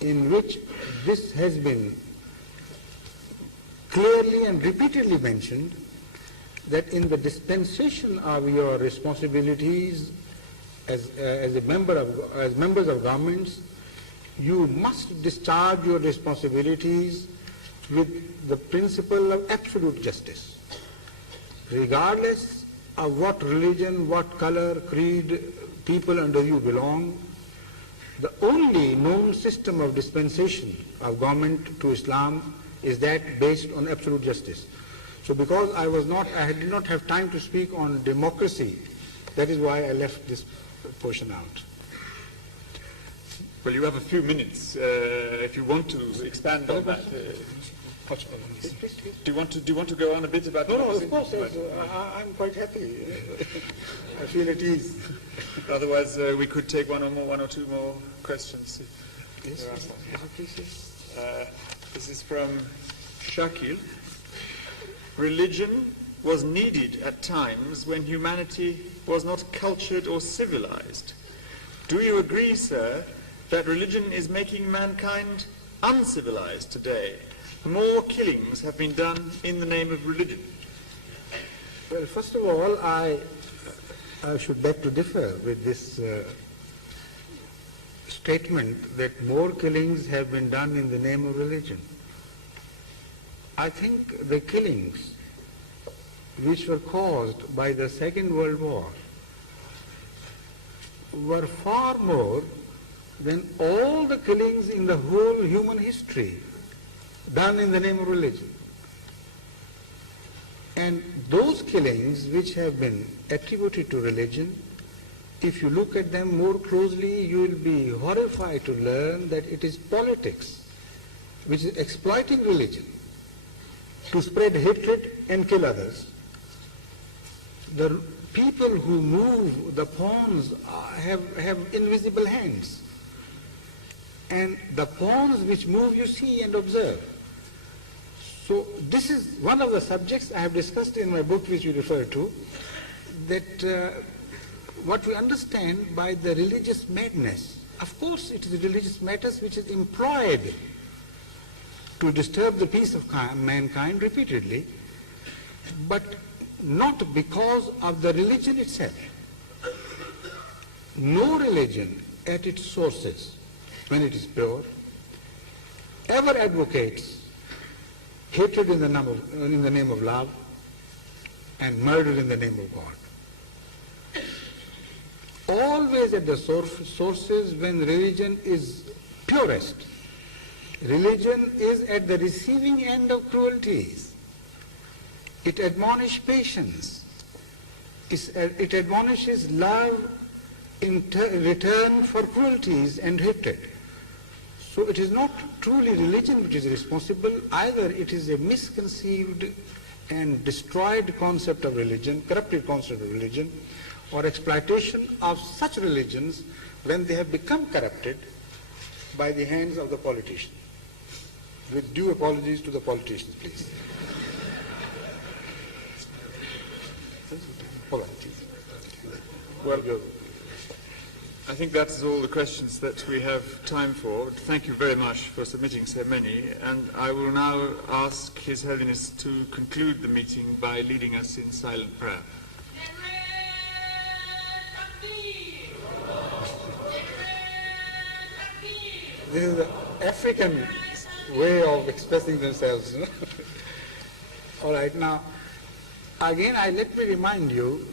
in which this has been clearly and repeatedly mentioned that in the dispensation of your responsibilities as members of governments, you must discharge your responsibilities with the principle of absolute justice, regardless of what religion, what color, creed, people under you belong. The only known system of dispensation of government to Islam is that based on absolute justice. So because I did not have time to speak on democracy, that is why I left this portion out. Well, you have a few minutes if you want to expand on that. Do you want to go on a bit about? No, of course. I'm quite happy. I feel at ease. Otherwise, we could take one or two more questions. Yes, please. This is from Shakil. Religion was needed at times when humanity was not cultured or civilized. Do you agree, sir, that religion is making mankind uncivilized today? More killings have been done in the name of religion. Well, first of all, I should beg to differ with this statement that more killings have been done in the name of religion. I think the killings which were caused by the Second World War were far more than all the killings in the whole human history done in the name of religion. And those killings which have been attributed to religion, if you look at them more closely, you will be horrified to learn that it is politics which is exploiting religion to spread hatred and kill others. The people who move the pawns have invisible hands. And the pawns which move you see and observe. So this is one of the subjects I have discussed in my book which you refer to, that what we understand by the religious madness. Of course it is religious madness which is employed to disturb the peace of mankind repeatedly, but not because of the religion itself. No religion at its sources, when it is pure, ever advocates hatred in the name of love and murder in the name of God. Always at the sources when religion is purest, religion is at the receiving end of cruelties. It admonishes patience. It admonishes love in return for cruelties and hatred. So it is not truly religion which is responsible, either it is a misconceived and destroyed concept of religion, corrupted concept of religion, or exploitation of such religions when they have become corrupted by the hands of the politician. With due apologies to the politicians, please. Well, I think that's all the questions that we have time for. Thank you very much for submitting so many, and I will now ask His Holiness to conclude the meeting by leading us in silent prayer. This is the African way of expressing themselves. All right, now, again, let me remind you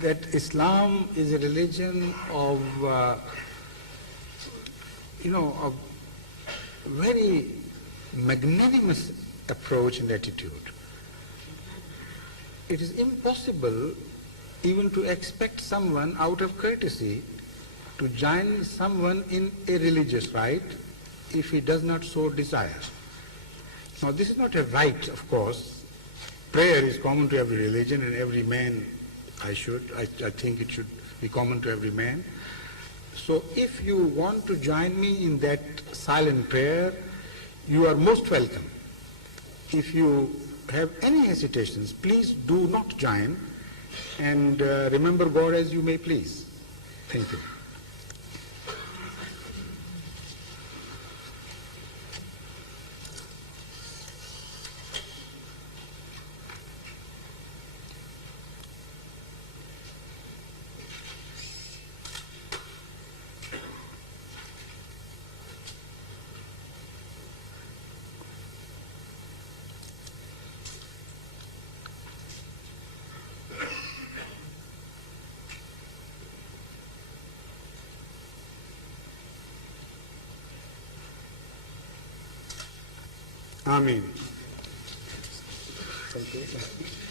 that Islam is a religion of, a very magnanimous approach and attitude. It is impossible even to expect someone out of courtesy to join someone in a religious rite if he does not so desire. Now, this is not a right, of course. Prayer is common to every religion, and every man, I think it should be common to every man. So if you want to join me in that silent prayer, you are most welcome. If you have any hesitations, please do not join, and remember God as you may please. Thank you. Ameen. Something.